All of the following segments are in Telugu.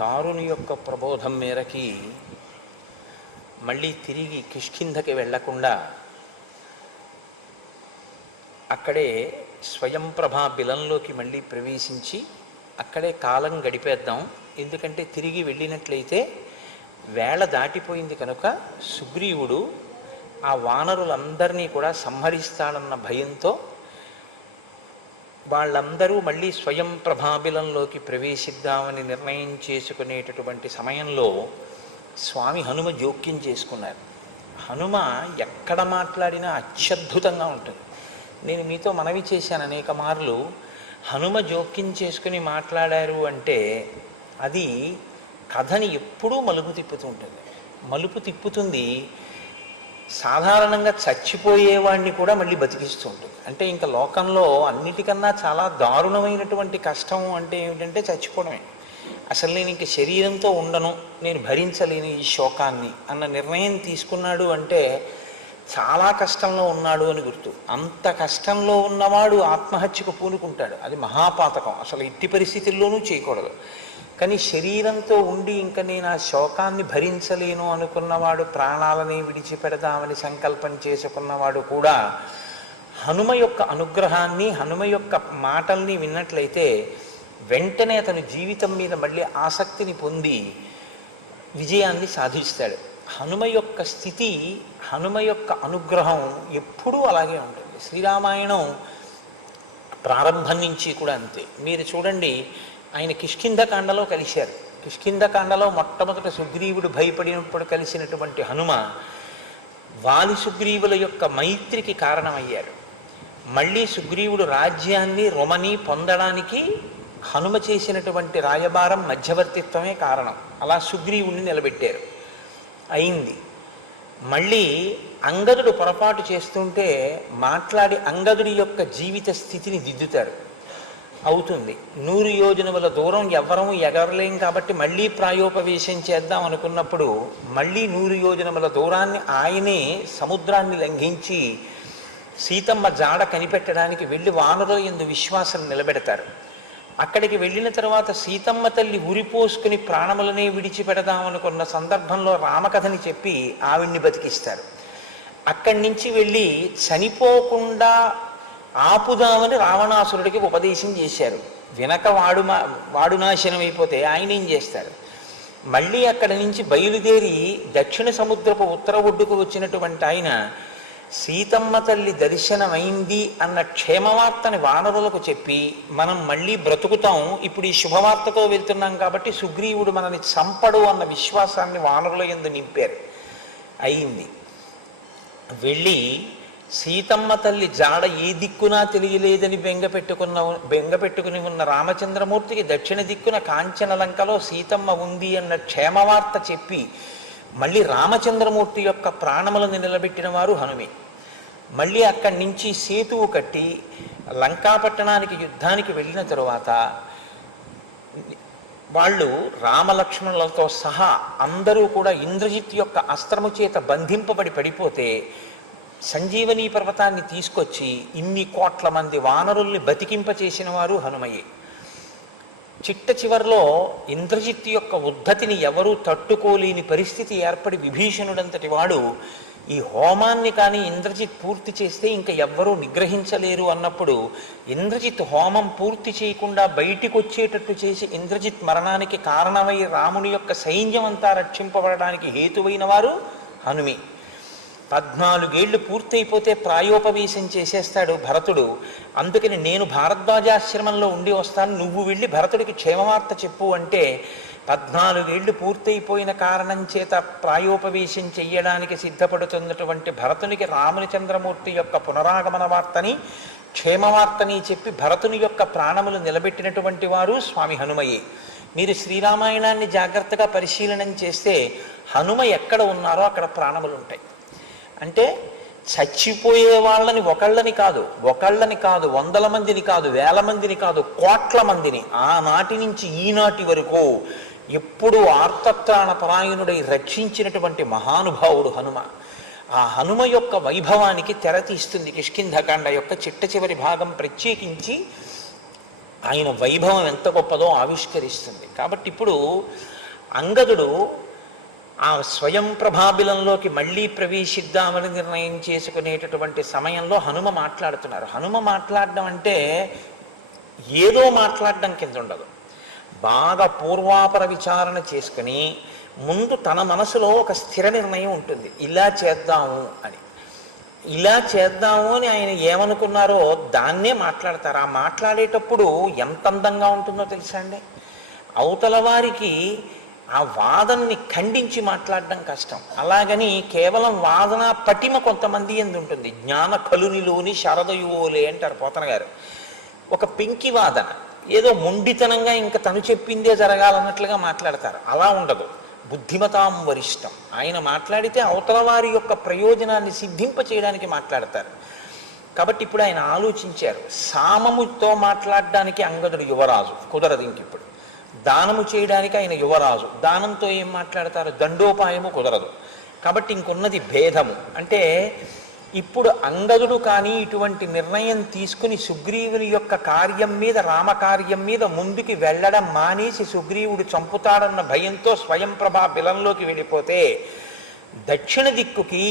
తారుని యొక్క ప్రబోధం మేరకి మళ్ళీ తిరిగి కిష్కింధకి వెళ్లకుండా అక్కడే స్వయంప్రభా బిలంలోకి మళ్ళీ ప్రవేశించి అక్కడే కాలం గడిపేద్దాం. ఎందుకంటే తిరిగి వెళ్ళినట్లయితే వేళ దాటిపోయింది కనుక సుగ్రీవుడు ఆ వానరులందరినీ కూడా సంహరిస్తాడన్న భయంతో వాళ్ళందరూ మళ్ళీ స్వయం ప్రభాబిలంలోకి ప్రవేశిద్దామని నిర్ణయం చేసుకునేటటువంటి సమయంలో స్వామి హనుమ జోక్యం చేసుకున్నారు. హనుమ ఎక్కడ మాట్లాడినా అత్యద్భుతంగా ఉంటుంది. నేను మీతో మనవి చేశాను అనేక మార్లు, హనుమ జోక్యం చేసుకుని మాట్లాడారు అంటే అది కథని ఎప్పుడూ మలుపు తిప్పుతూ ఉంటుంది. మలుపు తిప్పుతుంది. సాధారణంగా చచ్చిపోయేవాడిని కూడా మళ్ళీ బతికిస్తూ ఉంటుంది. అంటే ఇంకా లోకంలో అన్నిటికన్నా చాలా దారుణమైనటువంటి కష్టం అంటే ఏమిటంటే చచ్చిపోవడమే. అసలు నేను ఇంక శరీరంతో ఉండను, నేను భరించలేను ఈ శోకాన్ని అన్న నిర్ణయం తీసుకున్నాడు అంటే చాలా కష్టంలో ఉన్నాడు అని గుర్తు. అంత కష్టంలో ఉన్నవాడు ఆత్మహత్యకు పూనుకుంటాడు. అది మహాపాతకం, అసలు ఎట్టి పరిస్థితుల్లోనూ చేయకూడదు. కానీ శరీరంతో ఉండి ఇంకా నేను ఆ శోకాన్ని భరించలేను అనుకున్నవాడు, ప్రాణాలని విడిచిపెడదామని సంకల్పం చేసుకున్నవాడు కూడా హనుమ యొక్క అనుగ్రహాన్ని, హనుమ యొక్క మాటల్ని విన్నట్లయితే వెంటనే అతను జీవితం మీద మళ్ళీ ఆసక్తిని పొంది విజయాన్ని సాధిస్తాడు. హనుమ యొక్క స్థితి, హనుమ యొక్క అనుగ్రహం ఎప్పుడూ అలాగే ఉంటుంది. శ్రీరామాయణం ప్రారంభం నుంచి కూడా అంతే. మీరు చూడండి, ఆయన కిష్కింధకాండలో కలిశారు. కిష్కింధకాండలో మొట్టమొదట సుగ్రీవుడు భయపడినప్పుడు కలిసినటువంటి హనుమ వాలి సుగ్రీవుల యొక్క మైత్రికి కారణమయ్యారు. మళ్ళీ సుగ్రీవుడు రాజ్యాన్ని రొమని పొందడానికి హనుమ చేసినటువంటి రాయబారం మధ్యవర్తిత్వమే కారణం. అలా సుగ్రీవుణ్ణి నిలబెట్టారు, అయింది. మళ్ళీ అంగదుడు పొరపాటు చేస్తుంటే మాట్లాడి అంగదుడి యొక్క జీవిత స్థితిని దిద్దుతారు, అవుతుంది. 100 యోజనముల దూరం ఎవ్వరము ఎగరలేం కాబట్టి మళ్ళీ ప్రాయోపవేశం చేద్దాం అనుకున్నప్పుడు మళ్ళీ 100 యోజనముల దూరాన్ని ఆయనే సముద్రాన్ని లంఘించి సీతమ్మ జాడ కనిపెట్టడానికి వెళ్ళి వానరుల యందు విశ్వాసం నిలబెడతారు. అక్కడికి వెళ్ళిన తర్వాత సీతమ్మ తల్లి ఉరిపోసుకుని ప్రాణములనే విడిచిపెడదామనుకున్న సందర్భంలో రామకథని చెప్పి ఆవిడ్ని బతికిస్తారు. అక్కడి నుంచి వెళ్ళి చనిపోకుండా ఆపుదామని రావణాసురుడికి ఉపదేశం చేశారు. వినక వాడు నాశనం అయిపోతే ఆయన ఏం చేస్తారు? మళ్ళీ అక్కడి నుంచి బయలుదేరి దక్షిణ సముద్రపు ఉత్తర ఒడ్డుకు వచ్చినటువంటి ఆయన సీతమ్మ తల్లి దర్శనమైంది అన్న క్షేమవార్తని వానరులకు చెప్పి మనం మళ్ళీ బ్రతుకుతాం, ఇప్పుడు ఈ శుభవార్తతో వెళ్తున్నాం కాబట్టి సుగ్రీవుడు మనని చంపడు అన్న విశ్వాసాన్ని వానరుల యందు నింపారు, అయింది. వెళ్ళి సీతమ్మ తల్లి జాడ ఏ దిక్కునా తెలియలేదని బెంగపెట్టుకుని ఉన్న రామచంద్రమూర్తికి దక్షిణ దిక్కున కాంచనలంకలో సీతమ్మ ఉంది అన్న క్షేమవార్త చెప్పి మళ్ళీ రామచంద్రమూర్తి యొక్క ప్రాణములను నిలబెట్టిన వారు హనుమే. మళ్ళీ అక్కడి నుంచి సేతువు కట్టి లంకాపట్టణానికి యుద్ధానికి వెళ్ళిన తరువాత వాళ్ళు రామలక్ష్మణులతో సహా అందరూ కూడా ఇంద్రజిత్ యొక్క అస్త్రము చేత బంధింపబడి పడిపోతే సంజీవనీ పర్వతాన్ని తీసుకొచ్చి ఇన్ని కోట్ల మంది వానరుల్ని బతికింపచేసిన వారు హనుమయే. చిట్ట చివరిలో ఇంద్రజిత్ యొక్క ఉద్ధతిని ఎవరూ తట్టుకోలేని పరిస్థితి ఏర్పడి విభీషణుడంతటి వాడు ఈ హోమాన్ని కానీ ఇంద్రజిత్ పూర్తి చేస్తే ఇంకా ఎవ్వరూ నిగ్రహించలేరు అన్నప్పుడు ఇంద్రజిత్ హోమం పూర్తి చేయకుండా బయటికి వచ్చేటట్టు చేసి ఇంద్రజిత్ మరణానికి కారణమై రాముని యొక్క సైన్యం అంతా రక్షింపబడడానికి హేతువైన వారు హనుమే. 14 ఏళ్ళు పూర్తయిపోతే ప్రాయోపవేశం చేసేస్తాడు భరతుడు. అందుకని నేను భారద్వాజాశ్రమంలో ఉండి వస్తాను, నువ్వు వెళ్ళి భరతుడికి క్షేమవార్త చెప్పు అంటే 14 ఏళ్ళు పూర్తయిపోయిన కారణం చేత ప్రాయోపవేశం చెయ్యడానికి సిద్ధపడుతున్నటువంటి భరతునికి రామచంద్రమూర్తి యొక్క పునరాగమన వార్తని క్షేమవార్తని చెప్పి భరతుని యొక్క ప్రాణములు నిలబెట్టినటువంటి వారు స్వామి హనుమయే. మీరు శ్రీరామాయణాన్ని జాగ్రత్తగా పరిశీలనం చేస్తే హనుమ ఎక్కడ ఉన్నారో అక్కడ ప్రాణములు ఉంటాయి. అంటే చచ్చిపోయే వాళ్ళని ఒకళ్ళని కాదు, వందల మందిని కాదు, వేల మందిని కాదు, కోట్ల మందిని ఆనాటి నుంచి ఈనాటి వరకు ఎప్పుడూ ఆర్తత్రాణ పరాయణుడై రక్షించినటువంటి మహానుభావుడు హనుమ. ఆ హనుమ యొక్క వైభవానికి తెర తీస్తుంది కిష్కింధకాండ యొక్క చిట్ట చివరి భాగం. ప్రత్యేకించి ఆయన వైభవం ఎంత గొప్పదో ఆవిష్కరిస్తుంది. కాబట్టి ఇప్పుడు అంగదుడు ఆ స్వయం ప్రభాబిలంలోకి మళ్ళీ ప్రవేశిద్దామని నిర్ణయం చేసుకునేటటువంటి సమయంలో హనుమ మాట్లాడుతున్నారు. హనుమ మాట్లాడడం అంటే ఏదో మాట్లాడడం కింద ఉండదు. బాగా పూర్వాపర విచారణ చేసుకుని ముందు తన మనసులో ఒక స్థిర నిర్ణయం ఉంటుంది, ఇలా చేద్దాము అని. ఇలా చేద్దాము అని ఆయన ఏమనుకున్నారో దాన్నే మాట్లాడతారు. ఆ మాట్లాడేటప్పుడు ఎంత అందంగా ఉంటుందో తెలుసా అండి. అవతల వారికి ఆ వాదనని ఖండించి మాట్లాడడం కష్టం. అలాగని కేవలం వాదన పటిమ కొంతమంది ఎందు ఉంటుంది. జ్ఞాన కలునిలోని శరదయువోలే అంటారు పోతన గారు. ఒక పెంకి వాదన, ఏదో మొండితనంగా ఇంకా తను చెప్పిందే జరగాలన్నట్లుగా మాట్లాడతారు. అలా ఉండదు. బుద్ధిమతాం వరిష్టం. ఆయన మాట్లాడితే అవతల వారి యొక్క ప్రయోజనాన్ని సిద్ధింప చేయడానికి మాట్లాడతారు. కాబట్టి ఇప్పుడు ఆయన ఆలోచించారు, సామముతో మాట్లాడడానికి అంగదుడు యువరాజు, కుదరదు. ఇంకిప్పుడు దానము చేయడానికి ఆయన యువరాజు, దానంతో ఏం మాట్లాడతారు, దండోపాయము కుదరదు. కాబట్టి ఇంకున్నది భేదము. అంటే ఇప్పుడు అంగదుడు కానీ ఇటువంటి నిర్ణయం తీసుకుని సుగ్రీవుని యొక్క కార్యం మీద, రామకార్యం మీద ముందుకి వెళ్ళడం మానేసి సుగ్రీవుడు చంపుతాడన్న భయంతో స్వయం ప్రభా బిలంలోకి వెళ్ళిపోతే, దక్షిణ దిక్కుకి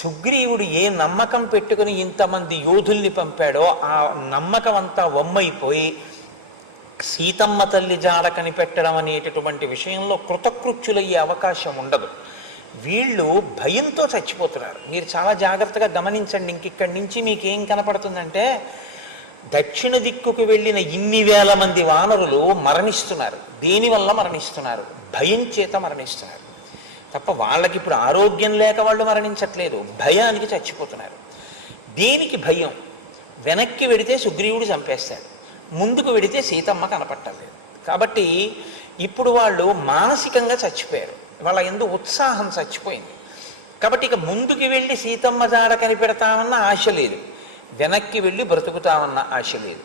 సుగ్రీవుడు ఏ నమ్మకం పెట్టుకుని ఇంతమంది యోధుల్ని పంపాడో ఆ నమ్మకం అంతా వమ్మైపోయి సీతమ్మ తల్లి జాడ కనిపెట్టడం అనేటటువంటి విషయంలో కృతకృత్యులయ్యే అవకాశం ఉండదు. వీళ్ళు భయంతో చచ్చిపోతున్నారు. మీరు చాలా జాగ్రత్తగా గమనించండి. ఇంకిక్కడి నుంచి మీకేం కనపడుతుందంటే, దక్షిణ దిక్కుకు వెళ్ళిన ఇన్ని వేల మంది వానరులు మరణిస్తున్నారు. దేనివల్ల మరణిస్తున్నారు? భయం చేత మరణిస్తున్నారు తప్ప వాళ్ళకి ఇప్పుడు ఆరోగ్యం లేక వాళ్ళు మరణించట్లేదు, భయానికి చచ్చిపోతున్నారు. దేనికి భయం? వెనక్కి వెడితే సుగ్రీవుడు చంపేస్తాడు, ముందుకు వెడితే సీతమ్మ కనపట్టలేదు. కాబట్టి ఇప్పుడు వాళ్ళు మానసికంగా చచ్చిపోయారు. వాళ్ళ ఎందు ఉత్సాహం చచ్చిపోయింది. కాబట్టి ఇక ముందుకు వెళ్ళి సీతమ్మ జాడ కనిపెడతామన్న ఆశ లేదు, వెనక్కి వెళ్ళి బ్రతుకుతామన్న ఆశ లేదు.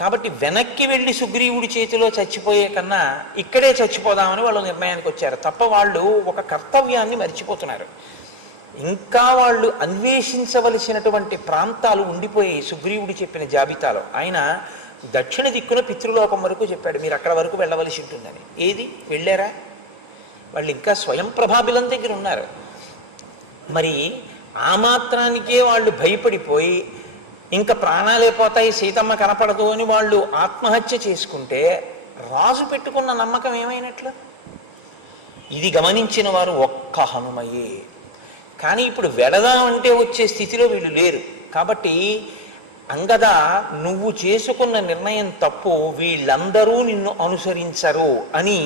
కాబట్టి వెనక్కి వెళ్ళి సుగ్రీవుడి చేతిలో చచ్చిపోయే కన్నా ఇక్కడే చచ్చిపోదామని వాళ్ళు నిర్ణయానికి వచ్చారు తప్ప వాళ్ళు ఒక కర్తవ్యాన్ని మర్చిపోతున్నారు. ఇంకా వాళ్ళు అన్వేషించవలసినటువంటి ప్రాంతాలు ఉండిపోయాయి సుగ్రీవుడు చెప్పిన జాబితాలో. ఆయన దక్షిణ దిక్కున పితృలోకం వరకు చెప్పాడు, మీరు అక్కడ వరకు వెళ్ళవలసి ఉంటుందని. ఏది వెళ్ళారా? వాళ్ళు ఇంకా స్వయం ప్రభాబిలం దగ్గర ఉన్నారు. మరి ఆ మాత్రానికే వాళ్ళు భయపడిపోయి ఇంకా ప్రాణాలే పోతాయి, సీతమ్మ కనపడదు అని వాళ్ళు ఆత్మహత్య చేసుకుంటే రాజు పెట్టుకున్న నమ్మకం ఏమైనట్లు? ఇది గమనించిన వారు ఒక్క హనుమయే. కానీ ఇప్పుడు వెడదామంటే వచ్చే స్థితిలో వీళ్ళు లేరు. కాబట్టి అంగద, నువ్వు చేసుకున్న నిర్ణయం తప్పు, వీళ్ళందరూ నిన్ను అనుసరించరు అని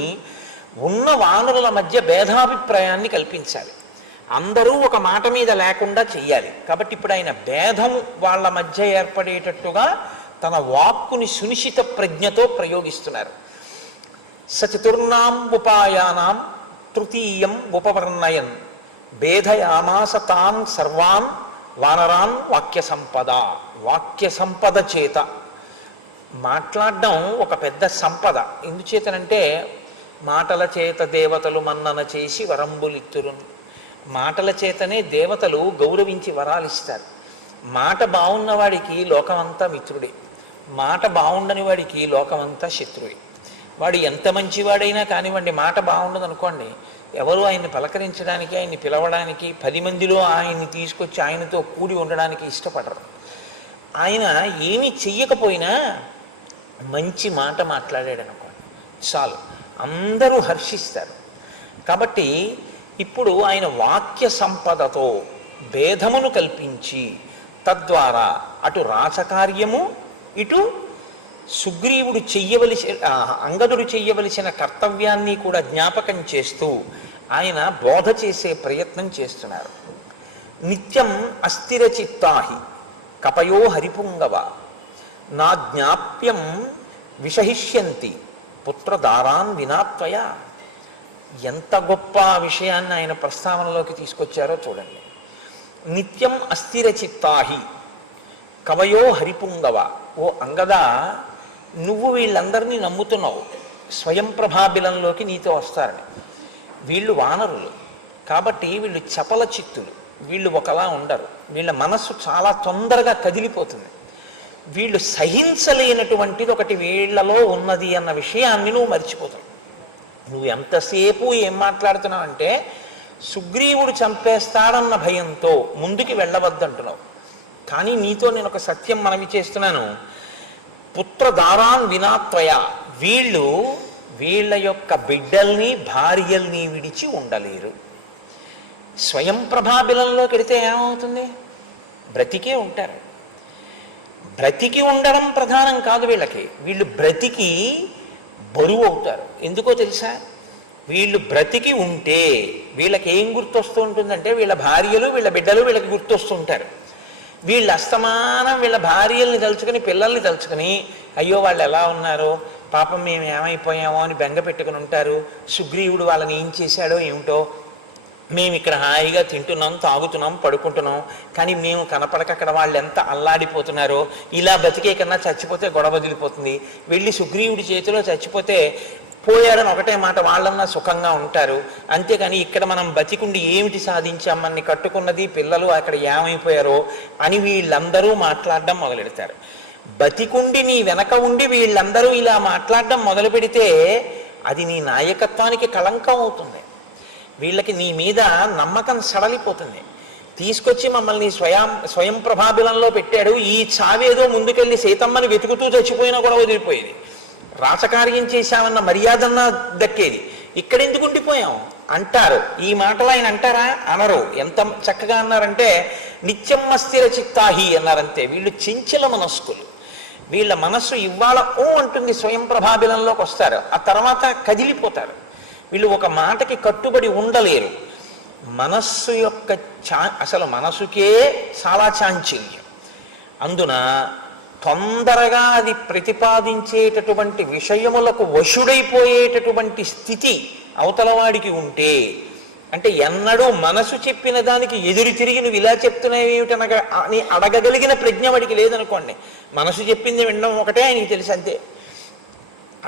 ఉన్న వానరుల మధ్య భేదాభిప్రాయాన్ని కల్పించాలి. అందరూ ఒక మాట మీద లేకుండా చెయ్యాలి. కాబట్టి ఇప్పుడు ఆయన భేదము వాళ్ళ మధ్య ఏర్పడేటట్టుగా తన వాక్కుని సునిశ్చిత ప్రజ్ఞతో ప్రయోగిస్తున్నారు. సచతుర్నాం ఉపాయానాం తృతీయం ఉపవర్ణయన్ భేదయామాస తాన్ సర్వాన్ వానరాన్ వాక్య సంపద. వాక్య సంపద చేత మాట్లాడడం ఒక పెద్ద సంపద. ఎందుచేతనంటే మాటల చేత దేవతలు మన్నన చేసి వరంబులిత్తురు. మాటల చేతనే దేవతలు గౌరవించి వరాలిస్తారు. మాట బాగున్నవాడికి లోకమంతా మిత్రుడే, మాట బాగుండని వాడికి లోకమంతా శత్రువే. వాడు ఎంత మంచివాడైనా కానివ్వండి, మాట బాగుండదు అనుకోండి, ఎవరు ఆయన్ని పలకరించడానికి, ఆయన్ని పిలవడానికి, 10 మందిలో ఆయన్ని తీసుకొచ్చి ఆయనతో కూడి ఉండడానికి ఇష్టపడరు. ఆయన ఏమీ చెయ్యకపోయినా మంచి మాట మాట్లాడాడు అనుకోండి చాలు, అందరూ హర్షిస్తారు. కాబట్టి ఇప్పుడు ఆయన వాక్య సంపదతో భేదమును కల్పించి తద్వారా అటు రాచకార్యము, ఇటు సుగ్రీవుడు అంగదుడు చెయ్యవలసిన కర్తవ్యాన్ని కూడా జ్ఞాపకం చేస్తూ ఆయన బోధ చేసే ప్రయత్నం చేస్తున్నారు. నిత్యం అస్థిర చిత్తాహి కపయో హరిపుంగవ నా జ్ఞాప్యం విషహిష్యంతి పుత్రదారాన్ వినాత్వయ. ఎంత గొప్ప విషయాన్ని ఆయన ప్రస్తావనలోకి తీసుకొచ్చారో చూడండి. నిత్యం అస్థిర చిత్తాహి కవయో హరిపుంగవ. ఓ అంగద, నువ్వు వీళ్ళందరినీ నమ్ముతున్నావు స్వయం ప్రభాబిలంలోకి నీతో వస్తారని. వీళ్ళు వానరులు కాబట్టి వీళ్ళు చపల చిత్తులు, వీళ్ళు ఒకలా ఉండరు. వీళ్ళ మనస్సు చాలా తొందరగా కదిలిపోతుంది. వీళ్ళు సహించలేనటువంటిది ఒకటి వీళ్లలో ఉన్నది అన్న విషయాన్ని నువ్వు మర్చిపోతావు. నువ్వు ఎంతసేపు ఏం మాట్లాడుతున్నావు అంటే సుగ్రీవుడు చంపేస్తాడన్న భయంతో ముందుకి వెళ్ళవద్దంటున్నావు. కానీ నీతో నేను ఒక సత్యం మనవి చేస్తున్నాను. పుత్రదారాన్ వినాత్వయ, వీళ్ళ యొక్క బిడ్డల్ని భార్యల్ని విడిచి ఉండలేరు. స్వయం ప్రభాబిలంలోకి వెడితే ఏమవుతుంది? బ్రతికే ఉంటారు. బ్రతికి ఉండడం ప్రధానం కాదు వీళ్ళకి, వీళ్ళు బ్రతికి బరువు అవుతారు. ఎందుకో తెలుసా? వీళ్ళు బ్రతికి ఉంటే వీళ్ళకి ఏం గుర్తొస్తూ ఉంటుందంటే వీళ్ళ భార్యలు వీళ్ళ బిడ్డలు వీళ్ళకి గుర్తొస్తుంటారు. వీళ్ళు అస్తమానం వీళ్ళ భార్యల్ని తలుచుకుని పిల్లల్ని తలుచుకుని అయ్యో వాళ్ళు ఎలా ఉన్నారో పాపం మేము ఏమైపోయామో అని బెంగ పెట్టుకుని ఉంటారు. సుగ్రీవుడు వాళ్ళని ఏం చేశాడో ఏమిటో, మేము ఇక్కడ హాయిగా తింటున్నాం తాగుతున్నాం పడుకుంటున్నాం, కానీ మేము కనపడక అక్కడ వాళ్ళు ఎంత అల్లాడిపోతున్నారో, ఇలా బతికే కన్నా చచ్చిపోతే గొడవ వదిలిపోతుంది, వెళ్ళి సుగ్రీవుడి చేతిలో చచ్చిపోతే పోయారని ఒకటే మాట వాళ్ళన్నా సుఖంగా ఉంటారు. అంతేకాని ఇక్కడ మనం బతికుండి ఏమిటి సాధించాం, మనని కట్టుకున్నది పిల్లలు అక్కడ ఏమైపోయారో అని వీళ్ళందరూ మాట్లాడడం మొదలెడతారు. బతికుండి నీ వెనక ఉండి వీళ్ళందరూ ఇలా మాట్లాడడం మొదలు పెడితే అది నీ నాయకత్వానికి కళంకం అవుతుంది. వీళ్ళకి నీ మీద నమ్మకం సడలిపోతుంది. తీసుకొచ్చి మమ్మల్ని స్వయం ప్రభాబిలంలో పెట్టాడు, ఈ చావేదో ముందుకెళ్ళి సీతమ్మని వెతుకుతూ చచ్చిపోయినా కూడా వదిలిపోయేది, రాచకార్యం చేశామన్న మర్యాదన్నా దక్కేది, ఇక్కడెందుకు ఉండిపోయాం అంటారు. ఈ మాటలు ఆయన అంటారా? అనరు. ఎంత చక్కగా అన్నారంటే నిత్యమ్మ స్థిర చిత్తాహి అన్నారంతే. వీళ్ళు చెంచల మనస్కులు. వీళ్ళ మనస్సు ఇవాళ ఓ అంటుంది, స్వయం ప్రభాబిలంలోకి వస్తారు, ఆ తర్వాత కదిలిపోతారు. వీళ్ళు ఒక మాటకి కట్టుబడి ఉండలేరు. మనస్సు యొక్క అసలు మనసుకే చాలా చాంచల్యం. అందున తొందరగా అది ప్రతిపాదించేటటువంటి విషయములకు వశుడైపోయేటటువంటి స్థితి అవతలవాడికి ఉంటే, అంటే ఎన్నడూ మనసు చెప్పిన దానికి ఎదురు తిరిగి నువ్వు ఇలా చెప్తున్నావేమిటనగా అని అడగగలిగిన ప్రజ్ఞ వాడికి లేదనుకోండి, మనసు చెప్పింది వినడం ఒకటే ఆయనకి తెలుసు అంతే.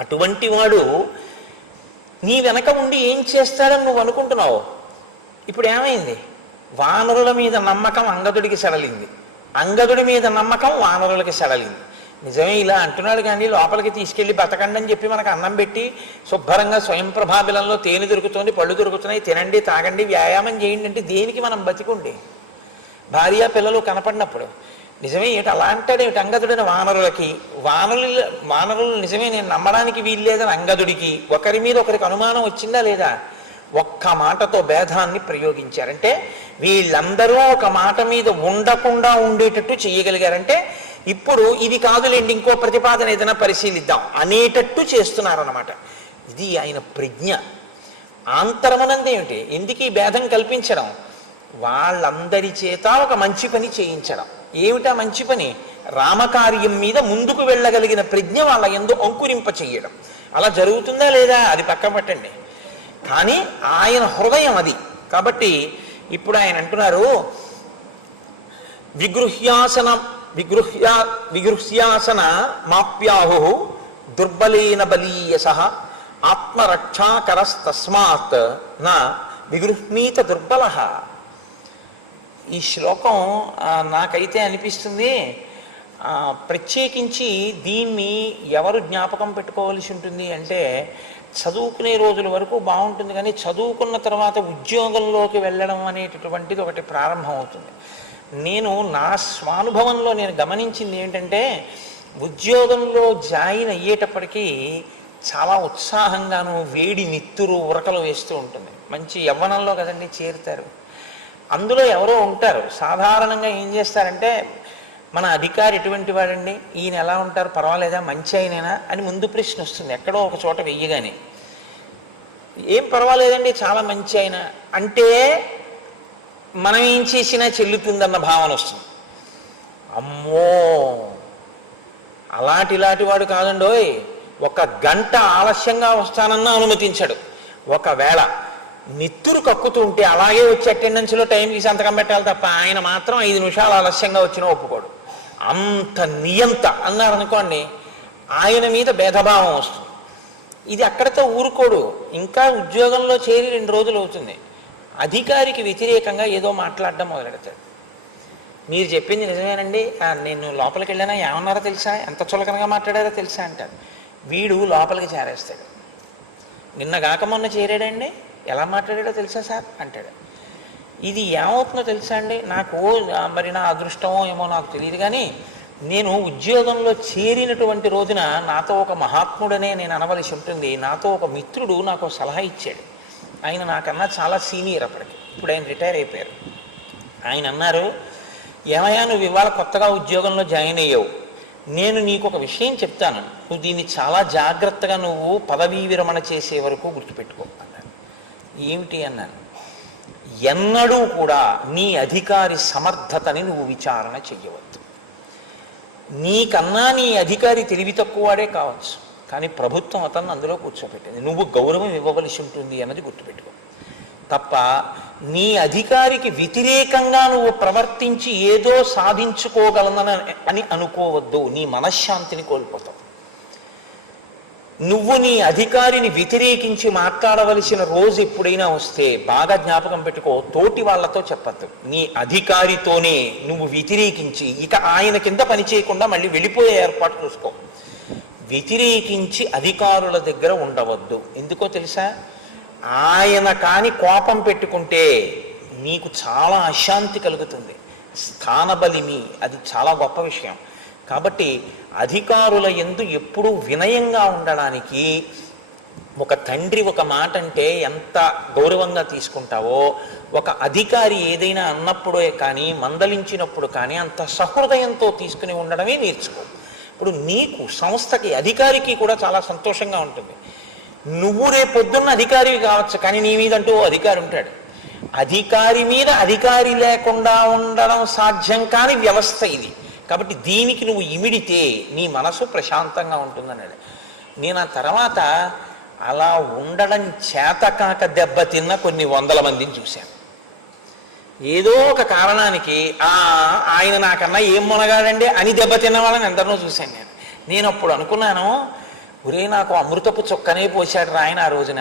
అటువంటి వాడు నీ వెనక ఉండి ఏం చేస్తాడని నువ్వు అనుకుంటున్నావు. ఇప్పుడు ఏమైంది? వానరుల మీద నమ్మకం అంగదుడికి సడలింది, అంగదుడి మీద నమ్మకం వానరులకి సడలింది. నిజమే ఇలా అంటున్నాడు కానీ లోపలికి తీసుకెళ్ళి బతకండి అని చెప్పి మనకు అన్నం పెట్టి శుభ్రంగా స్వయం ప్రభాబిలంలో తేనె దొరుకుతుంది, పళ్ళు దొరుకుతున్నాయి, తినండి తాగండి వ్యాయామం చేయండి అంటే దేనికి మనం బతికుండి? భార్య పిల్లలు కనపడినప్పుడు నిజమే ఏమిటి అలా అంటాడు ఏమిటి అంగదుడని వానరులు నిజమే నేను నమ్మడానికి వీల్లేదని అంగదుడికి ఒకరి మీద ఒకరికి అనుమానం వచ్చిందా లేదా? ఒక్క మాటతో భేదాన్ని ప్రయోగించారంటే వీళ్ళందరూ ఒక మాట మీద ఉండకుండా ఉండేటట్టు చేయగలిగారంటే ఇప్పుడు ఇది కాదులేండి ఇంకో ప్రతిపాదన ఏదైనా పరిశీలిద్దాం అనేటట్టు చేస్తున్నారన్నమాట. ఇది ఆయన ప్రజ్ఞ. ఆంతరమనంది ఏమిటి? ఎందుకు ఈ భేదం కల్పించడం? వాళ్ళందరి చేత ఒక మంచి పని చేయించడం. ఏమిటా మంచి పని? రామకార్యం మీద ముందుకు వెళ్ళగలిగిన ప్రజ్ఞ వాళ్ళ యందు అంకురింప చెయ్యడం. అలా జరుగుతుందా లేదా అది పక్కన పెట్టండి, కానీ ఆయన హృదయం అది. కాబట్టి ఇప్పుడు ఆయన అంటున్నారు విగృహ్యాసన మాప్యాహు దుర్బలేన బలీయస ఆత్మరక్షాకరస్తస్మాత్ నా విగృహ్ణీత దుర్బల. ఈ శ్లోకం నాకైతే అనిపిస్తుంది ప్రత్యేకించి దీన్ని ఎవరు జ్ఞాపకం పెట్టుకోవాల్సి ఉంటుంది అంటే చదువుకునే రోజుల వరకు బాగుంటుంది, కానీ చదువుకున్న తర్వాత ఉద్యోగంలోకి వెళ్ళడం అనేటటువంటిది ఒకటి ప్రారంభం అవుతుంది. నేను నా స్వానుభవంలో నేను గమనించింది ఏంటంటే ఉద్యోగంలో జాయిన్ అయ్యేటప్పటికీ చాలా ఉత్సాహంగాను వేడి నిత్తురు ఉరకలు వేస్తూ ఉంటుంది. మంచి యవ్వనంలో కదండి చేరుతారు. అందులో ఎవరో ఉంటారు సాధారణంగా ఏం చేస్తారంటే మన అధికారి ఎటువంటి వాడండి, ఈయన ఎలా ఉంటారు, పర్వాలేదా, మంచి అయినేనా అని ముందు ప్రశ్న వస్తుంది ఎక్కడో ఒక చోట వెయ్యగానే. ఏం పర్వాలేదండి చాలా మంచి అయిన అంటే మనం ఏం చేసినా చెల్లుతుందన్న భావన వస్తుంది. అమ్మో ఇలాంటి వాడు కాదండోయ్, ఒక గంట ఆలస్యంగా వస్తానన్నా అనుమతించడు. ఒకవేళ నిత్తురు కక్కుతూ ఉంటే అలాగే వచ్చి అటెండెన్స్లో టైంకి సంతకం పెట్టాలి తప్ప ఆయన మాత్రం 5 నిమిషాలు ఆలస్యంగా వచ్చినా ఒప్పుకోడు. అంత నియంత అన్నారనుకోండి ఆయన మీద భేదభావం వస్తుంది. ఇది అక్కడితో ఊరుకోడు, ఇంకా ఉద్యోగంలో చేరి 2 రోజులు అవుతుంది, అధికారికి వ్యతిరేకంగా ఏదో మాట్లాడడం మొదలెడతాడు. మీరు చెప్పింది నిజమేనండి, నేను లోపలికి వెళ్ళానా ఏమన్నారో తెలుసా, ఎంత చులకనగా మాట్లాడారో తెలుసా అంటారు. వీడు లోపలికి చేరేస్తాడు. నిన్నగాక మొన్న చేరాడండి, ఎలా మాట్లాడాడో తెలుసా సార్ అంటాడు. ఇది ఏమవుతుందో తెలుసా అండి, నాకు మరి నా అదృష్టమో ఏమో నాకు తెలియదు, కానీ నేను ఉద్యోగంలో చేరినటువంటి రోజున నాతో ఒక మహాత్ముడనే నేను అనవలసి ఉంటుంది. నాతో ఒక మిత్రుడు నాకు సలహా ఇచ్చాడు. ఆయన నాకన్నా చాలా సీనియర్ అప్పటికి, ఇప్పుడు ఆయన రిటైర్ అయిపోయారు. ఆయన అన్నారు, ఏమయ్యా నువ్వు ఇవాళ కొత్తగా ఉద్యోగంలో జాయిన్ అయ్యావు, నేను నీకు ఒక విషయం చెప్తాను, నువ్వు దీన్ని చాలా జాగ్రత్తగా నువ్వు పదవీ విరమణ చేసే వరకు గుర్తుపెట్టుకో అన్నాను. ఏమిటి అన్నాను. ఎన్నడూ కూడా నీ అధికారి సమర్థతని నువ్వు విచారణ చెయ్యవద్దు. నీకన్నా నీ అధికారి తెలివి తక్కువవాడే కావచ్చు, కానీ ప్రభుత్వం అతన్ని అందులో కూర్చోబెట్టింది, నువ్వు గౌరవం ఇవ్వవలసి ఉంటుంది అన్నది గుర్తుపెట్టుకో. తప్ప నీ అధికారికి వ్యతిరేకంగా నువ్వు ప్రవర్తించి ఏదో సాధించుకోగలనని అని అనుకోవద్దు, నీ మనశ్శాంతిని కోల్పోతావు. నువ్వు నీ అధికారిని వ్యతిరేకించి మాట్లాడవలసిన రోజు ఎప్పుడైనా వస్తే బాగా జ్ఞాపకం పెట్టుకో, తోటి వాళ్లతో చెప్పద్దు, నీ అధికారితోనే నువ్వు వ్యతిరేకించి ఇక ఆయన కింద పని చేయకుండా మళ్ళీ వెళ్ళిపోయే ఏర్పాటు చూసుకో. వ్యతిరేకించి అధికారుల దగ్గర ఉండవద్దు. ఎందుకో తెలుసా, ఆయన కాని కోపం పెట్టుకుంటే నీకు చాలా అశాంతి కలుగుతుంది. స్థానబలిమి అది చాలా గొప్ప విషయం. కాబట్టి అధికారుల యందు ఎప్పుడూ వినయంగా ఉండడానికి, ఒక తండ్రి ఒక మాట అంటే ఎంత గౌరవంగా తీసుకుంటావో, ఒక అధికారి ఏదైనా అన్నప్పుడే కానీ మందలించినప్పుడు కానీ అంత సహృదయంతో తీసుకుని ఉండడమే నేర్చుకో. ఇప్పుడు నీకు సంస్థకి అధికారికి కూడా చాలా సంతోషంగా ఉంటుంది. నువ్వు రేపొద్దున్న అధికారివి కావచ్చు, కానీ నీ మీదంటూ అధికారి ఉంటాడు. అధికారి మీద అధికారి లేకుండా ఉండడం సాధ్యం కాని వ్యవస్థ ఇది. కాబట్టి దీనికి నువ్వు ఇమిడితే నీ మనసు ప్రశాంతంగా ఉంటుందన్నాడు. నేను ఆ తర్వాత అలా ఉండడం చేతకాక దెబ్బతిన్న కొన్ని వందల మందిని చూశాను. ఏదో ఒక కారణానికి ఆయన నాకన్నా ఏం మునగాడండి అని దెబ్బతిన్న వాళ్ళని ఎందరినో చూశాను. నేను అప్పుడు అనుకున్నాను, ఒరే నాకు అమృతపు చొక్కనే పోశాడు ఆయన ఆ రోజున,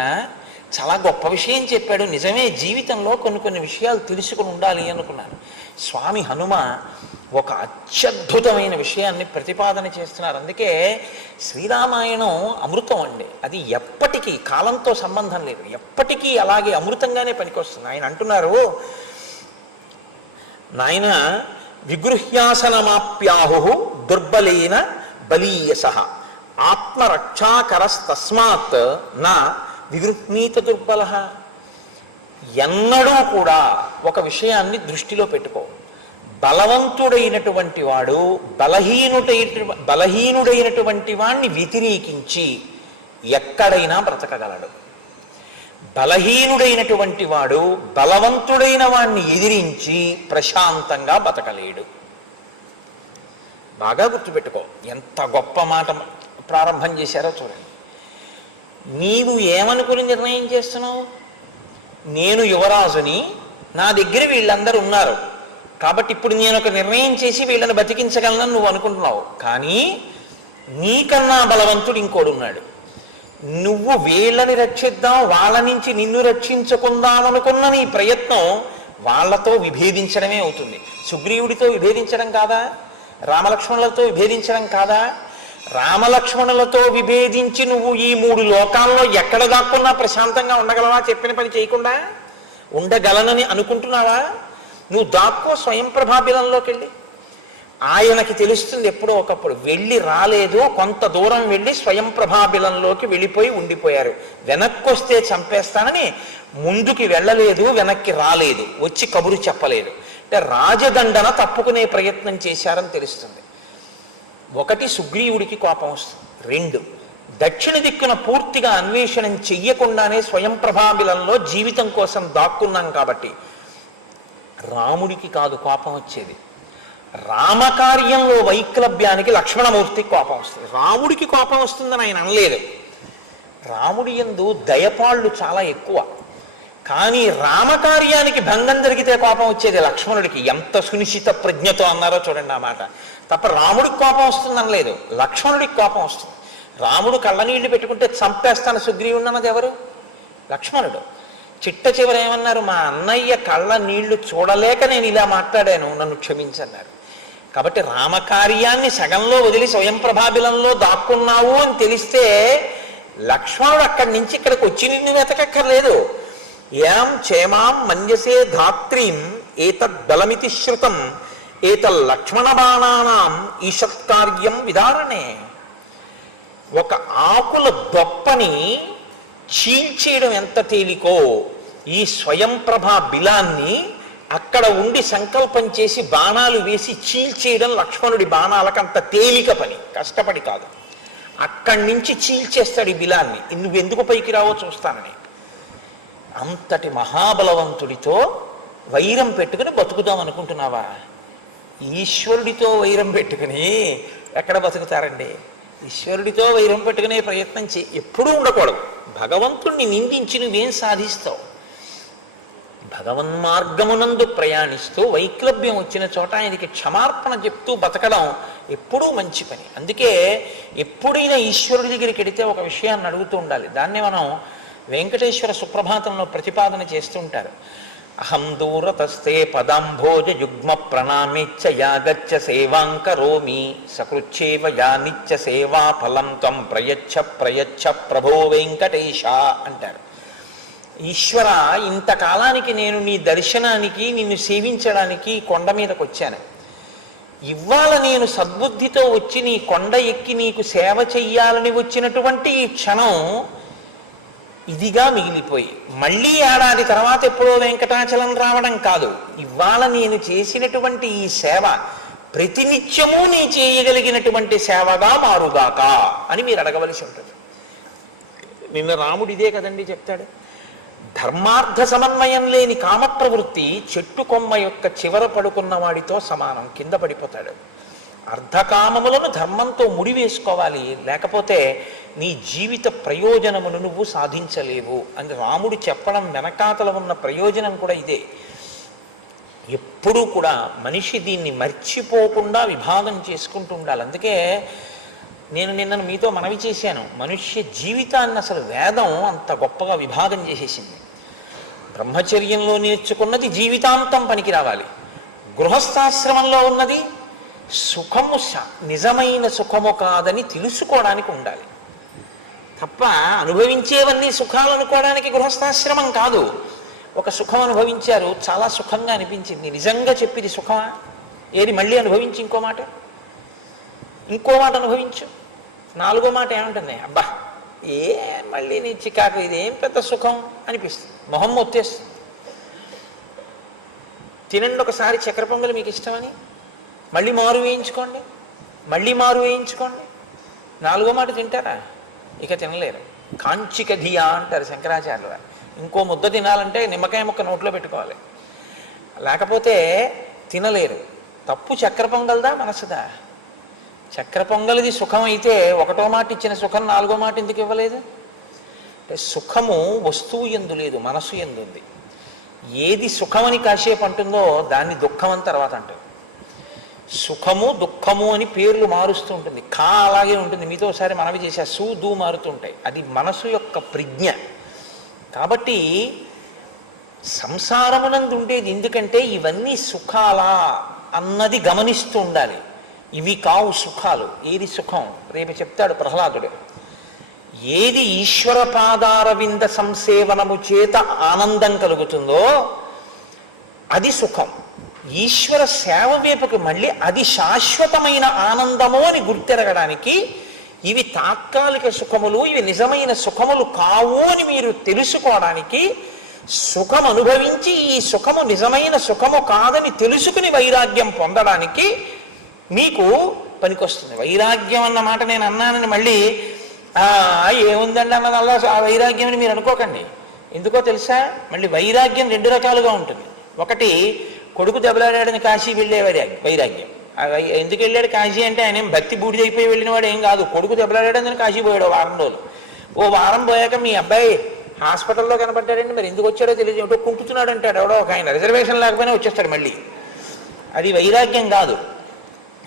చాలా గొప్ప విషయం చెప్పాడు, నిజమే జీవితంలో కొన్ని విషయాలు తెలుసుకుని ఉండాలి అనుకున్నాను. స్వామి హనుమ ఒక అత్యద్భుతమైన విషయాన్ని ప్రతిపాదన చేస్తున్నారు. అందుకే శ్రీరామాయణం అమృతం అండి, అది ఎప్పటికీ కాలంతో సంబంధం లేదు, ఎప్పటికీ అలాగే అమృతంగానే పనికొస్తుంది. ఆయన అంటున్నారు, నాయన విగృహ్యాసనమాప్యాహు దుర్బలేన బలీయస ఆత్మరక్షాకరస్తస్మాత్ నా విగృహ్ణీత దుర్బల. ఎన్నడూ కూడా ఒక విషయాన్ని దృష్టిలో పెట్టుకో, బలవంతుడైనటువంటి వాడు బలహీనుడైనటువంటి వాణ్ణి వ్యతిరేకించి ఎక్కడైనా బ్రతకగలడు. బలహీనుడైనటువంటి వాడు బలవంతుడైన వాణ్ణి ఎదిరించి ప్రశాంతంగా బతకలేడు. బాగా గుర్తుపెట్టుకో, ఎంత గొప్ప మాట ప్రారంభం చేశారో చూడండి. నీవు ఏమనుకుని నిర్ణయం చేస్తున్నావు? నేను యువరాజుని, నా దగ్గర వీళ్ళందరూ ఉన్నారు, కాబట్టి ఇప్పుడు నేను ఒక నిర్ణయం చేసి వీళ్ళని బతికించగలనని నువ్వు అనుకుంటున్నావు. కానీ నీకన్నా బలవంతుడు ఇంకోడు ఉన్నాడు. నువ్వు వీళ్ళని రక్షిద్దాం, వాళ్ళ నుంచి నిన్ను రక్షించుకుందామనుకున్న నీ ప్రయత్నం వాళ్ళతో విభేదించడమే అవుతుంది. సుగ్రీవుడితో విభేదించడం కాదా? రామలక్ష్మణులతో విభేదించడం కాదా? రామలక్ష్మణులతో విభేదించి నువ్వు ఈ 3 లోకాల్లో ఎక్కడ దాక్కున్నా ప్రశాంతంగా ఉండగలవా? చెప్పిన పని చేయకుండా ఉండగలనని అనుకుంటున్నావా? నువ్వు దాక్కో స్వయం ప్రభాబిలంలోకి వెళ్ళి. ఆయనకి తెలుస్తుంది ఎప్పుడో ఒకప్పుడు, వెళ్ళి రాలేదు, కొంత దూరం వెళ్ళి స్వయం ప్రభాబిలంలోకి వెళ్ళిపోయి ఉండిపోయారు. వెనక్కి వస్తే చంపేస్తానని ముందుకి వెళ్ళలేదు, వెనక్కి రాలేదు, వచ్చి కబురు చెప్పలేదు. అంటే రాజదండన తప్పుకునే ప్రయత్నం చేశారని తెలుస్తుంది. 1 సుగ్రీవుడికి కోపం వస్తుంది. 2 దక్షిణ దిక్కున పూర్తిగా అన్వేషణం చెయ్యకుండానే స్వయం ప్రభాబిలంలో జీవితం కోసం దాక్కున్నాం కాబట్టి. రాముడికి కాదు కోపం వచ్చేది, రామకార్యంలో వైక్లభ్యానికి లక్ష్మణమూర్తికి కోపం వస్తుంది. రాముడికి కోపం వస్తుందని ఆయన అనలేదు. రాముడి యందు దయపాళ్ళు చాలా ఎక్కువ, కానీ రామకార్యానికి భంగం జరిగితే కోపం వచ్చేది లక్ష్మణుడికి. ఎంత సునిశ్చిత ప్రజ్ఞతో అన్నారో చూడండి ఆ మాట. తప్ప రాముడికి కోపం వస్తుందని లేదు, లక్ష్మణుడికి కోపం వస్తుంది. రాముడు కళ్ళనీళ్లు పెట్టుకుంటే చంపేస్తాను సుగ్రీవుడు అన్నది ఎవరు? లక్ష్మణుడు. చిట్ట చివర ఏమన్నారు, మా అన్నయ్య కళ్ళ నీళ్లు చూడలేక నేను ఇలా మాట్లాడాను, నన్ను క్షమించన్నారు. కాబట్టి రామకార్యాన్ని సగంలో వదిలి స్వయం ప్రభాబిలంలో దాక్కున్నావు అని తెలిస్తే లక్ష్మణుడు అక్కడి నుంచి ఇక్కడికి వచ్చి నిన్ను వెతకక్కర్లేదు. ఏం చేమాం మన్యసే ధాత్రీం ఏతద్బలమితి శ్రుతం ఏతల్లక్ష్మణ బాణానాం ఈషత్కార్యం విదారణే. ఒక ఆకుల దొప్పని చీల్చేయడం ఎంత తేలికో ఈ స్వయం ప్రభా బిలాన్ని అక్కడ ఉండి సంకల్పం చేసి బాణాలు వేసి చీల్చేయడం లక్ష్మణుడి బాణాలకంత తేలిక పని, కష్టపడి కాదు. అక్కడి నుంచి చీల్చేస్తాడు ఈ బిలాన్ని. నువ్వెందుకు పైకి రావో చూస్తానని. అంతటి మహాబలవంతుడితో వైరం పెట్టుకుని బతుకుదాం అనుకుంటున్నావా? ఈశ్వరుడితో వైరం పెట్టుకుని ఎక్కడ బతుకుతారండి? ఈశ్వరుడితో వైరం పెట్టుకునే ప్రయత్నం ఎప్పుడూ ఉండకూడదు. భగవంతుణ్ణి నిందించి నువ్వేం సాధిస్తావు? భగవన్మార్గమునందు ప్రయాణిస్తూ వైక్లభ్యం వచ్చిన చోట ఆయనకి క్షమార్పణ చెప్తూ బతకడం ఎప్పుడూ మంచి పని. అందుకే ఎప్పుడైనా ఈశ్వరుడి దగ్గరికి వెడితే ఒక విషయాన్ని అడుగుతూ ఉండాలి. దాన్ని మనం వెంకటేశ్వర సుప్రభాతంలో ప్రతిపాదన చేస్తుంటారు. అహం దూరతస్తే పదాంభోజ యుగ్మ ప్రణామేచ్చ యాగచ్చ సేవాం కరోమి సకృచ్ఛేవ యా నిత్య సేవా ఫలం త్వం ప్రయచ్ఛ ప్రయచ్ఛ ప్రభో వెంకటేశ అంటారు. ఈశ్వర, ఇంతకాలానికి నేను నీ దర్శనానికి నిన్ను సేవించడానికి కొండ మీదకి వచ్చాను. ఇవాళ నేను సద్బుద్ధితో వచ్చి నీ కొండ ఎక్కి నీకు సేవ చెయ్యాలని వచ్చినటువంటి ఈ క్షణం ఇదిగా మిగిలిపోయి మళ్ళీ ఏడాది తర్వాత ఎప్పుడో వెంకటాచలం రావడం కాదు. ఇవాళ నేను చేసినటువంటి ఈ సేవ ప్రతినిత్యము నీ చేయగలిగినటువంటి సేవగా మారుగాక అని మీరు అడగవలసి ఉంటుంది. నిన్న రాముడు ఇదే కదండి చెప్తాడు. ధర్మార్థ సమన్వయం లేని కామ ప్రవృత్తి చెట్టు కొమ్మ యొక్క చివర పడుకున్న వాడితో సమానం, కింద పడిపోతాడు. అర్ధకామములను ధర్మంతో ముడివేసుకోవాలి, లేకపోతే నీ జీవిత ప్రయోజనమును నువ్వు సాధించలేవు అని రాముడు చెప్పడం వెనకాతల ఉన్న ప్రయోజనం కూడా ఇదే. ఎప్పుడూ కూడా మనిషి దీన్ని మర్చిపోకుండా విభాగం చేసుకుంటూ ఉండాలి. అందుకే నేను నిన్న మీతో మనవి చేశాను, మనుష్య జీవితాన్ని అసలు వేదం అంత గొప్పగా విభాగం చేసేసింది. బ్రహ్మచర్యంలో నేర్చుకున్నది జీవితాంతం పనికి రావాలి. గృహస్థాశ్రమంలో ఉన్నది సుఖము నిజమైన సుఖము కాదని తెలుసుకోవడానికి ఉండాలి తప్ప అనుభవించేవన్నీ సుఖాలు అనుకోవడానికి గృహస్థాశ్రమం కాదు. ఒక సుఖం అనుభవించారు, చాలా సుఖంగా అనిపించింది, నిజంగా చెప్పిది సుఖమా? ఏది మళ్ళీ అనుభవించి ఇంకో మాట అనుభవించు. నాలుగో మాట ఏమంటుంది? అబ్బా ఏ మళ్ళీ నీ చికాకు, ఇదేం పెద్ద సుఖం అనిపిస్తుంది, మొహం మొత్తేస్తుంది. తినండి ఒకసారి చక్కెర పొంగలు మీకు ఇష్టమని, మళ్ళీ మారు వేయించుకోండి, మళ్ళీ మారు వేయించుకోండి. నాలుగో మాట తింటారా? ఇక తినలేరు. కాంచిక ధియా అంటారు శంకరాచార్యులు వారు. ఇంకో ముద్ద తినాలంటే నిమ్మకాయ ముక్క నోట్లో పెట్టుకోవాలి, లేకపోతే తినలేరు. తప్పు చక్కెర పొంగల్దా మనసుదా? చక్కెర పొంగలిది సుఖం అయితే ఒకటో మాట ఇచ్చిన సుఖం నాలుగో మాట ఎందుకు ఇవ్వలేదు? అంటే సుఖము వస్తువు ఎందు లేదు, మనసు ఎందు ఉంది. ఏది సుఖమని కాసేపు అంటుందో దాన్ని దుఃఖం అని తర్వాత అంటుంది. సుఖము దుఃఖము అని పేర్లు మారుస్తూ ఉంటుంది. కా అలాగే ఉంటుంది. మీతో ఒకసారి మనవి చేసే సు దూ మారుతుంటాయి. అది మనసు యొక్క ప్రజ్ఞ. కాబట్టి సంసారమునందు ఉండేది ఎందుకంటే ఇవన్నీ సుఖాలా అన్నది గమనిస్తూ ఉండాలి. ఇవి కావు సుఖాలు. ఏది సుఖం? రేపు చెప్తాడు ప్రహ్లాదుడు. ఏది ఈశ్వర పాదారవింద సంసేవనము చేత ఆనందం కలుగుతుందో అది సుఖం. ఈశ్వర సేవ వైపుకి మళ్ళీ అది శాశ్వతమైన ఆనందము అని గుర్తెరగడానికి ఇవి తాత్కాలిక సుఖములు, ఇవి నిజమైన సుఖములు కావు అని మీరు తెలుసుకోవడానికి, సుఖం అనుభవించి ఈ సుఖము నిజమైన సుఖము కాదని తెలుసుకుని వైరాగ్యం పొందడానికి మీకు పనికొస్తుంది. వైరాగ్యం అన్న మాట నేను అన్నానని మళ్ళీ ఏముందండి అన్నది అలా ఆ వైరాగ్యం అని మీరు అనుకోకండి. ఎందుకో తెలుసా? మళ్ళీ వైరాగ్యం రెండు రకాలుగా ఉంటుంది. ఒకటి కొడుకు దెబ్బలాడాడని కాశీ వెళ్ళే వైరాగ్యం. ఎందుకు వెళ్ళాడు కాశీ అంటే ఆయన ఏం భక్తి బూడిదైపోయి వెళ్ళిన వాడు ఏం కాదు. కొడుకు దెబ్బలాడాడని కాశీ పోయాడు వారం రోజులు. ఓ వారం పోయాక మీ అబ్బాయి హాస్పిటల్లో కనపడ్డాడండి, మరి ఎందుకు వచ్చాడో తెలియదు, ఏమిటో కుంటున్నాడు అంటాడు ఎవడో ఒక ఆయన. రిజర్వేషన్ లేకపోయినా వచ్చేస్తాడు మళ్ళీ. అది వైరాగ్యం కాదు,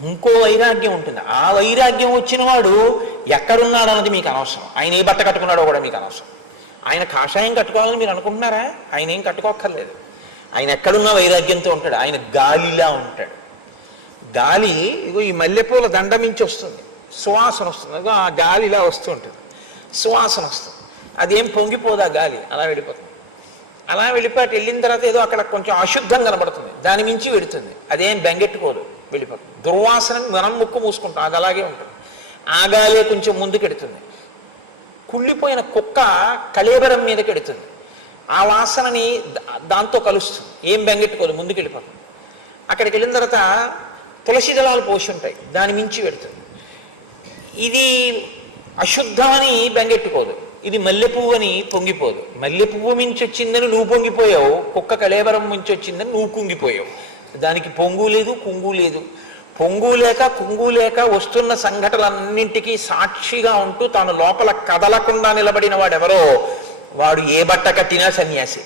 ఇంకో వైరాగ్యం ఉంటుంది. ఆ వైరాగ్యం వచ్చిన వాడు ఎక్కడున్నాడు అన్నది మీకు అనవసరం, ఆయన ఏ బట్ట కట్టుకున్నాడో కూడా మీకు అనవసరం. ఆయన కాషాయం కట్టుకోవాలని మీరు అనుకుంటున్నారా? ఆయన ఏం కట్టుకోక్కర్లేదు. ఆయన ఎక్కడున్నా వైరాగ్యంతో ఉంటాడు. ఆయన గాలిలా ఉంటాడు. గాలి ఇగో ఈ మల్లెపూల దండ మించి వస్తుంది, సువాసన వస్తుంది. ఇగో ఆ గాలి ఇలా వస్తూ ఉంటుంది, సువాసన వస్తుంది. అదేం పొంగిపోదా గాలి, అలా వెళ్ళిపోతుంది. అలా వెళ్ళిపోయి వెళ్ళిన తర్వాత ఏదో అక్కడ కొంచెం అశుద్ధం కనబడుతుంది, దాని మించి వెడుతుంది. అదేం బెంగెట్టుకోదు, వెళ్ళిపోతుంది. దుర్వాసన మనం ముక్కు మూసుకుంటాం, అది అలాగే ఉంటుంది. ఆ గాలే కొంచెం ముందుకెడుతుంది. కుళ్ళిపోయిన కుక్క కళేబరం మీదకి ఎడుతుంది, ఆ వాసనని దాంతో కలుస్తుంది, ఏం బెంగెట్టుకోదు, ముందుకు వెళ్ళిపోతుంది. అక్కడికి వెళ్ళిన తర్వాత తులసి దళాలు పోసి ఉంటాయి, దాని మించి పెడుతుంది. ఇది అశుద్ధమని బెంగెట్టుకోదు, ఇది మల్లెపువ్వు అని పొంగిపోదు. మల్లెపువ్వు మించి వచ్చిందని నువ్వు పొంగిపోయావు, కుక్క కళేబరం మించి వచ్చిందని నువ్వు కుంగిపోయావు. దానికి పొంగు లేదు, కుంగు లేదు. పొంగు లేక కుంగు లేక వస్తున్న సంఘటనలన్నింటికీ సాక్షిగా ఉంటూ తాను లోపల కదలకుండా నిలబడిన వాడెవరో వాడు ఏ బట్ట కట్టినా సన్యాసి.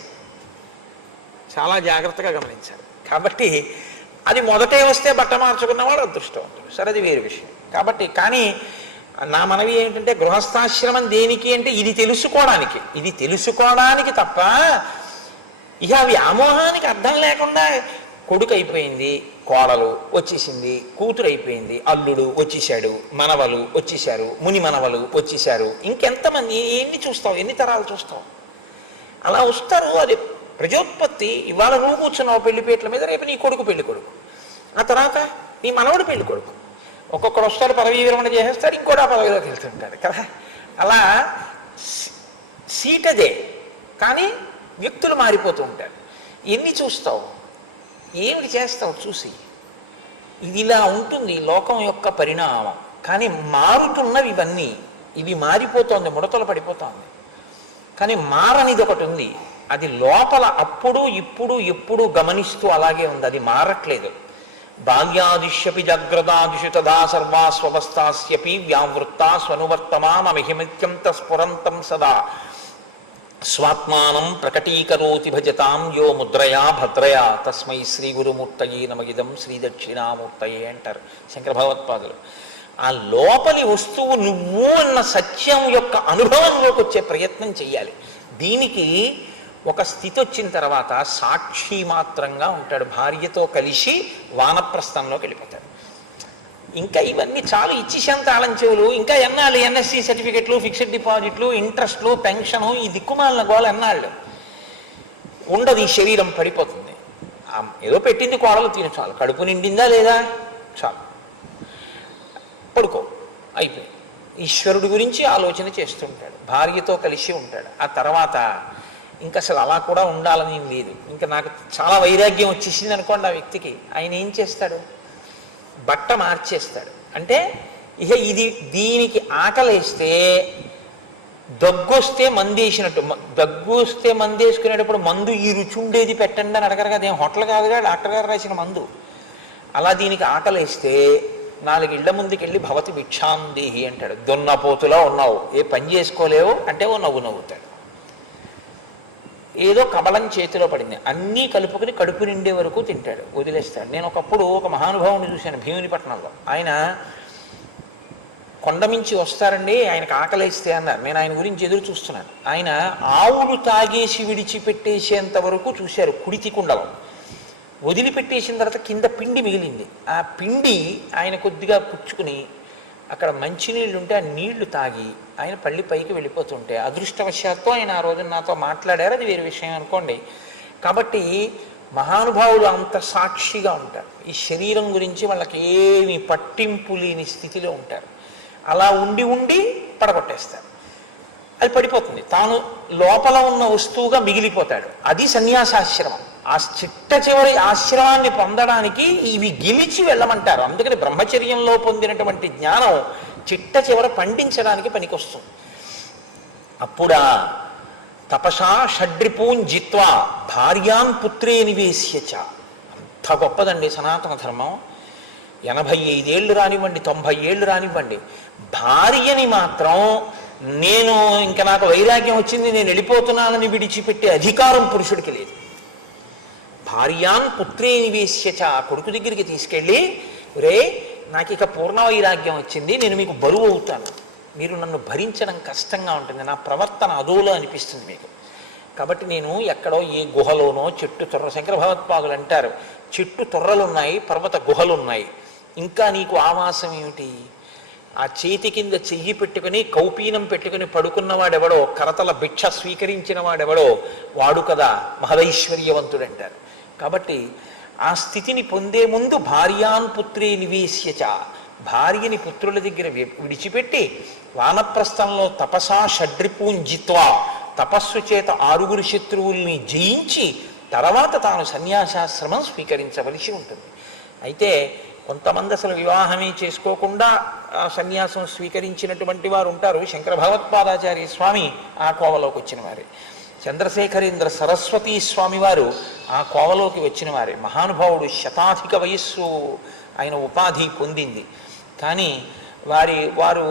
చాలా జాగ్రత్తగా గమనించాలి. కాబట్టి అది మొదటే వస్తే బట్ట మార్చుకున్నవాడు అదృష్టవంతుడు. సరే, అది వేరే విషయం. కాబట్టి కానీ నా మనవి ఏంటంటే, గృహస్థాశ్రమం దేనికి అంటే ఇది తెలుసుకోవడానికి, ఇది తెలుసుకోవడానికి తప్ప ఇక వ్యామోహానికి అర్థం లేకుండా కొడుకు అయిపోయింది, కోడలు వచ్చేసింది, కూతురు అయిపోయింది, అల్లుడు వచ్చేసాడు, మనవలు వచ్చేసారు, ముని మనవలు వచ్చేసారు, ఇంకెంతమంది, ఎన్ని చూస్తావు, ఎన్ని తరాలు చూస్తావు? అలా వస్తారు. అది ప్రజోత్పత్తి. ఇవాళ నువ్వు కూర్చున్నావు పెళ్లిపేటల మీద, రేపు నీ కొడుకు పెళ్లి కొడుకు, ఆ తర్వాత నీ మనవడు పెళ్లి కొడుకు. ఒక్కొక్కడు వస్తాడు, పదవీ విరమణ చేసేస్తాడు, ఇంకోటి ఆ పదవిలోకి వెళ్తుంటాడు కదా. అలా సీటదే, కానీ వ్యక్తులు మారిపోతూ ఉంటారు. ఎన్ని చూస్తావు, ఏమిటి చేస్తావు చూసి? ఇది ఇలా ఉంటుంది లోకం యొక్క పరిణామం. కానీ మారుతున్నవి ఇవన్నీ, ఇవి మారిపోతోంది, ముడతలు పడిపోతోంది. కానీ మారనిది ఒకటి ఉంది, అది లోపల అప్పుడు ఇప్పుడు ఎప్పుడు గమనిస్తూ అలాగే ఉంది, అది మారట్లేదు. బాల్యాదిష్యపి జాగ్రత్తాదిషు తదా సర్వాస్వస్థాస్యపి వ్యావృత్తా స్వనువర్తమానమిహిమిత్యం తస్ఫురంతం సదా స్వాత్మానం ప్రకటీకరోతి భజతాం యో ముద్రయా భద్రయా తస్మై శ్రీ గురుమూర్తయే నమగిదం శ్రీ దక్షిణామూర్తయే అంటారు శంకర భగవత్పాదులు. ఆ లోపలి వస్తువు నువ్వు అన్న సత్యం యొక్క అనుభవంలోకి వచ్చే ప్రయత్నం చెయ్యాలి. దీనికి ఒక స్థితి వచ్చిన తర్వాత సాక్షి మాత్రంగా ఉంటాడు. భార్యతో కలిసి వానప్రస్థంలోకి వెళ్ళిపోతాడు. ఇంకా ఇవన్నీ చాలు, ఇచ్చిసేంత ఆలంచెవులు ఇంకా ఎన్నాళ్ళు? ఎన్ఎస్సి సర్టిఫికెట్లు, ఫిక్స్డ్ డిపాజిట్లు, ఇంట్రెస్ట్లు, పెన్షను, ఈ దిక్కుమాలిన గోళ ఎన్నాళ్ళు ఉండదు. ఈ శరీరం పడిపోతుంది. ఏదో పెట్టింది కోడలు తిని చాలు, కడుపు నిండిందా లేదా చాలు, పడుకో, అయిపోయింది. ఈశ్వరుడి గురించి ఆలోచన చేస్తుంటాడు, భార్యతో కలిసి ఉంటాడు. ఆ తర్వాత ఇంకా అసలు అలా కూడా ఉండాలని లేదు. ఇంకా నాకు చాలా వైరాగ్యం వచ్చేసింది అనుకోండి ఆ వ్యక్తికి, ఆయన ఏం చేస్తాడు? బట్ట మార్చేస్తాడు. అంటే ఇక ఇది దీనికి ఆకలేస్తే దగ్గొస్తే మందేసినట్టు, దగ్గు వస్తే మందేసుకునేటప్పుడు మందు ఈ రుచి ఉండేది పెట్టండి అని అడగరు కదా, ఏం హోటల్ కాదుగా, డాక్టర్ గారు రాసిన మందు. అలా దీనికి ఆకలేస్తే 4 ఇళ్ల ముందుకెళ్ళి భవతి భిక్షాందేహి అంటాడు. దున్నపోతులో ఉన్నావు, ఏ పని చేసుకోలేవు అంటే ఓ నవ్వు నవ్వుతాడు. ఏదో కబలం చేతిలో పడింది, అన్నీ కలుపుకుని కడుపు నిండే వరకు తింటాడు, వదిలేస్తాడు. నేను ఒకప్పుడు ఒక మహానుభావుని చూశాను భీమునిపట్నంలో. ఆయన కొండమించి వస్తారండి, ఆయనకు ఆకలిస్తే అన్నారు. నేను ఆయన గురించి ఎదురు చూస్తున్నాను. ఆయన ఆవులు తాగేసి విడిచిపెట్టేసేంత వరకు చూశారు కుడితి కుండలో. వదిలిపెట్టేసిన తర్వాత కింద పిండి మిగిలింది. ఆ పిండి ఆయన కొద్దిగా పుచ్చుకుని అక్కడ మంచినీళ్ళు ఉంటే ఆ నీళ్లు తాగి ఆయన పళ్ళి పైకి వెళ్ళిపోతుంటే అదృష్టవశాత్తు ఆయన ఆ రోజు నాతో మాట్లాడారు, అది వేరే విషయం అనుకోండి. కాబట్టి మహానుభావులు అంత సాక్షిగా ఉంటారు. ఈ శరీరం గురించి వాళ్ళకి ఏమి పట్టింపు లేని స్థితిలో ఉంటారు. అలా ఉండి ఉండి పడగొట్టేస్తారు, అది పడిపోతుంది, తాను లోపల ఉన్న వస్తువుగా మిగిలిపోతాడు. అది సన్యాసాశ్రమం. ఆ చిట్ట చివరి ఆశ్రమాన్ని పొందడానికి ఇవి గెలిచి వెళ్ళమంటారు. అందుకని బ్రహ్మచర్యంలో పొందినటువంటి జ్ఞానం చిట్ట చివర పండించడానికి పనికొస్తుంది. అప్పుడా తపసా షడ్రిపూన్ జిత్వా భార్యాన్ పుత్రే నివేశ్యచ. అంత గొప్పదండి సనాతన ధర్మం. 85 ఏళ్ళు రానివ్వండి, 90 ఏళ్ళు రానివ్వండి, భార్యని మాత్రం నేను ఇంకా నాకు వైరాగ్యం వచ్చింది నేను వెళ్ళిపోతున్నానని విడిచిపెట్టే అధికారం పురుషుడికి లేదు. భార్యాన్ పుత్రే నివేశ్యచ, కొడుకు దగ్గరికి తీసుకెళ్ళి, రే నాకు ఇక పూర్ణ వైరాగ్యం వచ్చింది, నేను మీకు బరువు అవుతాను, మీరు నన్ను భరించడం కష్టంగా ఉంటుంది, నా ప్రవర్తన అదోలో అనిపిస్తుంది మీకు. కాబట్టి నేను ఎక్కడో ఏ గుహలోనో చెట్టు తొర్ర, శంకర భగవత్పాదులు అంటారు, చెట్టు తొర్రలున్నాయి, పర్వత గుహలున్నాయి, ఇంకా నీకు ఆవాసం ఏమిటి? ఆ చేతి కింద చెయ్యి పెట్టుకుని కౌపీనం పెట్టుకుని పడుకున్నవాడెవడో, కరతల భిక్ష స్వీకరించిన వాడెవడో వాడు కదా మహదైశ్వర్యవంతుడు అంటారు. కాబట్టి ఆ స్థితిని పొందే ముందు భార్యాన్ పుత్రే నివేశ్యచ, భార్యని పుత్రుల దగ్గర విడిచిపెట్టి వానప్రస్థంలో తపసా షడ్రిపూంజిత్వా, తపస్సు చేత 6 శత్రువుల్ని జయించి తర్వాత తాను సన్యాసాశ్రమం స్వీకరించవలసి ఉంటుంది. అయితే కొంతమంది అసలు వివాహమే చేసుకోకుండా సన్యాసం స్వీకరించినటువంటి వారు ఉంటారు. శంకర భగవత్పాదాచార్య స్వామి ఆ కోవలోకి వచ్చిన వారే, చంద్రశేఖరేంద్ర సరస్వతీ స్వామి వారు ఆ కోవలోకి వచ్చిన వారే. మహానుభావుడు, శతాధిక వయస్సు ఆయన ఉపాధి పొందింది, కానీ వారు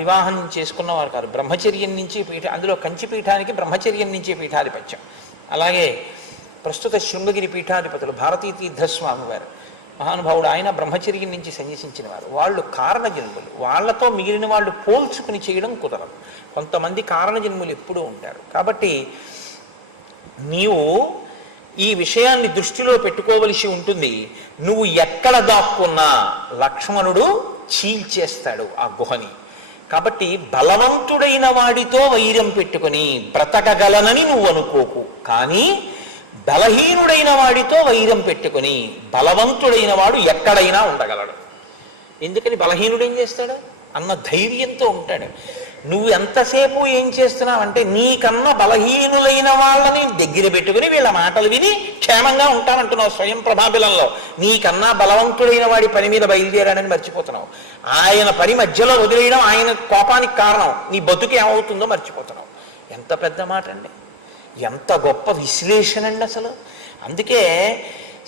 వివాహం చేసుకున్నవారు కాదు. బ్రహ్మచర్యం నుంచి అందులో కంచిపీఠానికి బ్రహ్మచర్యం నుంచి పీఠాధిపత్యం. అలాగే ప్రస్తుత శృంగగిరి పీఠాధిపతులు భారతీ తీర్థస్వామి వారు మహానుభావుడు, ఆయన బ్రహ్మచర్యం నుంచి సన్యసించిన వారు. వాళ్ళు కారణజన్ములు, వాళ్ళతో మిగిలిన వాళ్ళు పోల్చుకుని చేయడం కుదరదు. కొంతమంది కారణజన్ములు ఎప్పుడూ ఉంటారు. కాబట్టి నీవు ఈ విషయాన్ని దృష్టిలో పెట్టుకోవలసి ఉంటుంది. నువ్వు ఎక్కడ దాక్కున్నా లక్ష్మణుడు చీల్చేస్తాడు ఆ గుహని. కాబట్టి బలవంతుడైన వాడితో వైరం పెట్టుకుని బ్రతకగలనని నువ్వు అనుకోకు, కానీ బలహీనుడైన వాడితో వైరం పెట్టుకుని బలవంతుడైన వాడు ఎక్కడైనా ఉండగలడు. ఎందుకని బలహీనుడు ఏం చేస్తాడు అన్న ధైర్యంతో ఉంటాడు. నువ్వు ఎంతసేపు ఏం చేస్తున్నావంటే నీకన్నా బలహీనులైన వాళ్ళని దగ్గర పెట్టుకుని వీళ్ళ మాటలు విని క్షేమంగా ఉంటానంటున్నావు. స్వయం ప్రభాబిలంలో నీకన్నా బలవంతుడైన వాడి పని మీద బయలుదేరాడని మర్చిపోతున్నావు. ఆయన పని మధ్యలో వదిలేయడం ఆయన కోపానికి కారణం, నీ బతుకు ఏమవుతుందో మర్చిపోతున్నావు. ఎంత పెద్ద మాట అండి, ఎంత గొప్ప విశ్లేషణ అండి అసలు. అందుకే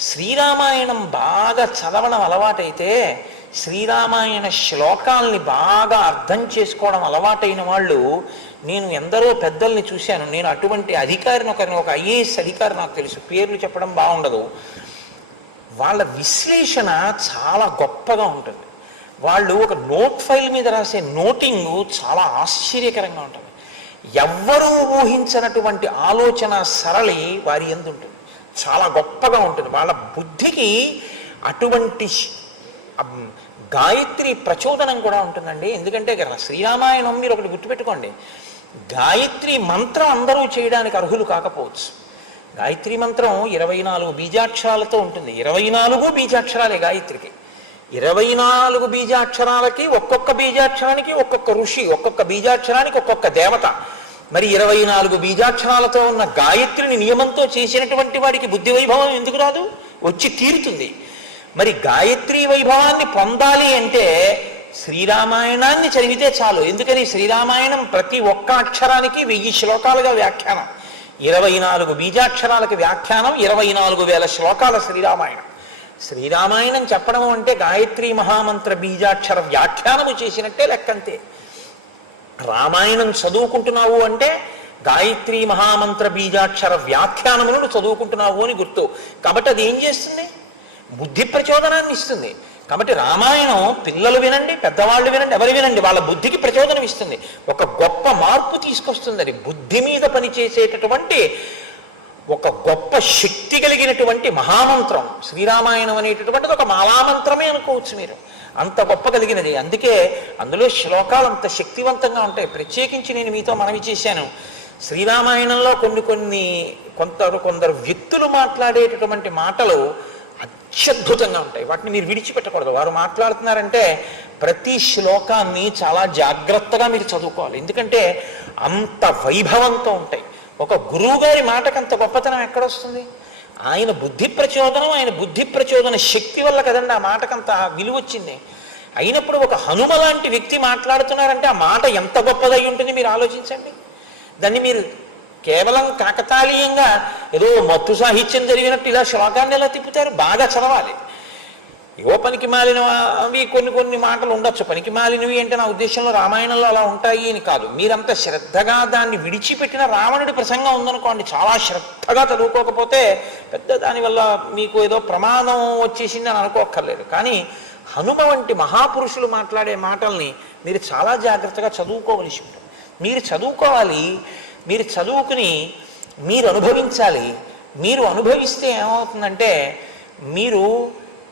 శ్రీరామాయణం బాగా చదవడం అలవాటైతే, శ్రీరామాయణ శ్లోకాల్ని బాగా అర్థం చేసుకోవడం అలవాటైన వాళ్ళు, నేను ఎందరో పెద్దల్ని చూశాను. నేను అటువంటి అధికారిని ఒక ఐఏఎస్ అధికారి నాకు తెలుసు, పేర్లు చెప్పడం బాగుండదు. వాళ్ళ విశ్లేషణ చాలా గొప్పగా ఉంటుంది. వాళ్ళు ఒక నోట్ ఫైల్ మీద రాసే నోటింగు చాలా ఆశ్చర్యకరంగా ఉంటుంది. ఎవ్వరూ ఊహించినటువంటి ఆలోచన సరళి వారి యందు ఉంటుంది, చాలా గొప్పగా ఉంటుంది. వాళ్ళ బుద్ధికి అటువంటి గాయత్రి ప్రచోదనం కూడా ఉంటుందండి. ఎందుకంటే శ్రీరామాయణం మీరు ఒకటి గుర్తుపెట్టుకోండి, గాయత్రి మంత్రం అందరూ చేయడానికి అర్హులు కాకపోవచ్చు. గాయత్రి మంత్రం 24 బీజాక్షరాలతో ఉంటుంది. 24 బీజాక్షరాలే గాయత్రికి. 24 బీజాక్షరాలకి ఒక్కొక్క బీజాక్షరానికి ఒక్కొక్క ఋషి, ఒక్కొక్క బీజాక్షరానికి ఒక్కొక్క దేవత. మరి 24 బీజాక్షరాలతో ఉన్న గాయత్రిని నియమంతో చేసినటువంటి వాడికి బుద్ధి వైభవం ఎందుకు రాదు? వచ్చి తీరుతుంది. మరి గాయత్రి వైభవాన్ని పొందాలి అంటే శ్రీరామాయణాన్ని చదివితే చాలు. ఎందుకని శ్రీరామాయణం ప్రతి ఒక్క అక్షరానికి 1000 శ్లోకాలుగా వ్యాఖ్యానం, 24 బీజాక్షరాలకి వ్యాఖ్యానం, 24,000 శ్లోకాల శ్రీరామాయణం. శ్రీరామాయణం చెప్పడం అంటే గాయత్రి మహామంత్ర బీజాక్షర వ్యాఖ్యానము చేసినట్టే లెక్కంతే. రామాయణం చదువుకుంటున్నావు అంటే గాయత్రి మహామంత్ర బీజాక్షర వ్యాఖ్యానములను చదువుకుంటున్నావు అని గుర్తు. కాబట్టి అది ఏం చేస్తుంది? బుద్ధి ప్రచోదనాన్ని ఇస్తుంది. కాబట్టి రామాయణం పిల్లలు వినండి, పెద్దవాళ్ళు వినండి, ఎవరు వినండి, వాళ్ళ బుద్ధికి ప్రచోదనం ఇస్తుంది, ఒక గొప్ప మార్పు తీసుకొస్తుంది. అది బుద్ధి మీద పనిచేసేటటువంటి ఒక గొప్ప శక్తి కలిగినటువంటి మహామంత్రం శ్రీరామాయణం అనేటటువంటిది. ఒక మాలామంత్రమే అనుకోవచ్చు మీరు, అంత గొప్ప కలిగినది. అందుకే అందులో శ్లోకాలు అంత శక్తివంతంగా ఉంటాయి. ప్రత్యేకించి నేను మీతో మనవి చేశాను, శ్రీరామాయణంలో కొందరు వ్యక్తులు మాట్లాడేటటువంటి మాటలు అత్యద్భుతంగా ఉంటాయి. వాటిని మీరు విడిచిపెట్టకూడదు. వారు మాట్లాడుతున్నారంటే ప్రతి శ్లోకాన్ని చాలా జాగ్రత్తగా మీరు చదువుకోవాలి. ఎందుకంటే అంత వైభవంతో ఉంటాయి. ఒక గురువు గారి మాటకు అంత గొప్పతనం ఎక్కడొస్తుంది? ఆయన బుద్ధి ప్రచోదన శక్తి వల్ల కదండి ఆ మాటకంత విలువ వచ్చింది. అయినప్పుడు ఒక హనుమ లాంటి వ్యక్తి మాట్లాడుతున్నారంటే ఆ మాట ఎంత గొప్పదై ఉంటుంది మీరు ఆలోచించండి. దాన్ని మీరు కేవలం కాకతాళీయంగా ఏదో మత్తు సాహిత్యం జరిగినట్టు ఇలా శ్లోకాన్ని ఎలా తిప్పుతారు? బాగా చదవాలి. ఏవో పనికి మాలినవి కొన్ని మాటలు ఉండొచ్చు. పనికి మాలినవి అంటే నా ఉద్దేశంలో రామాయణంలో అలా ఉంటాయి అని కాదు. మీరంత శ్రద్ధగా దాన్ని విడిచిపెట్టిన రావణుడి ప్రసంగం ఉందనుకోండి, చాలా శ్రద్ధగా చదువుకోకపోతే పెద్ద దానివల్ల మీకు ఏదో ప్రమాదం వచ్చేసింది అని అనుకోక్కర్లేదు. కానీ హనుమ వంటి మహాపురుషులు మాట్లాడే మాటల్ని మీరు చాలా జాగ్రత్తగా చదువుకోవలసి ఉంటుంది. మీరు చదువుకోవాలి, మీరు చదువుకుని మీరు అనుభవించాలి. మీరు అనుభవిస్తే ఏమవుతుందంటే మీరు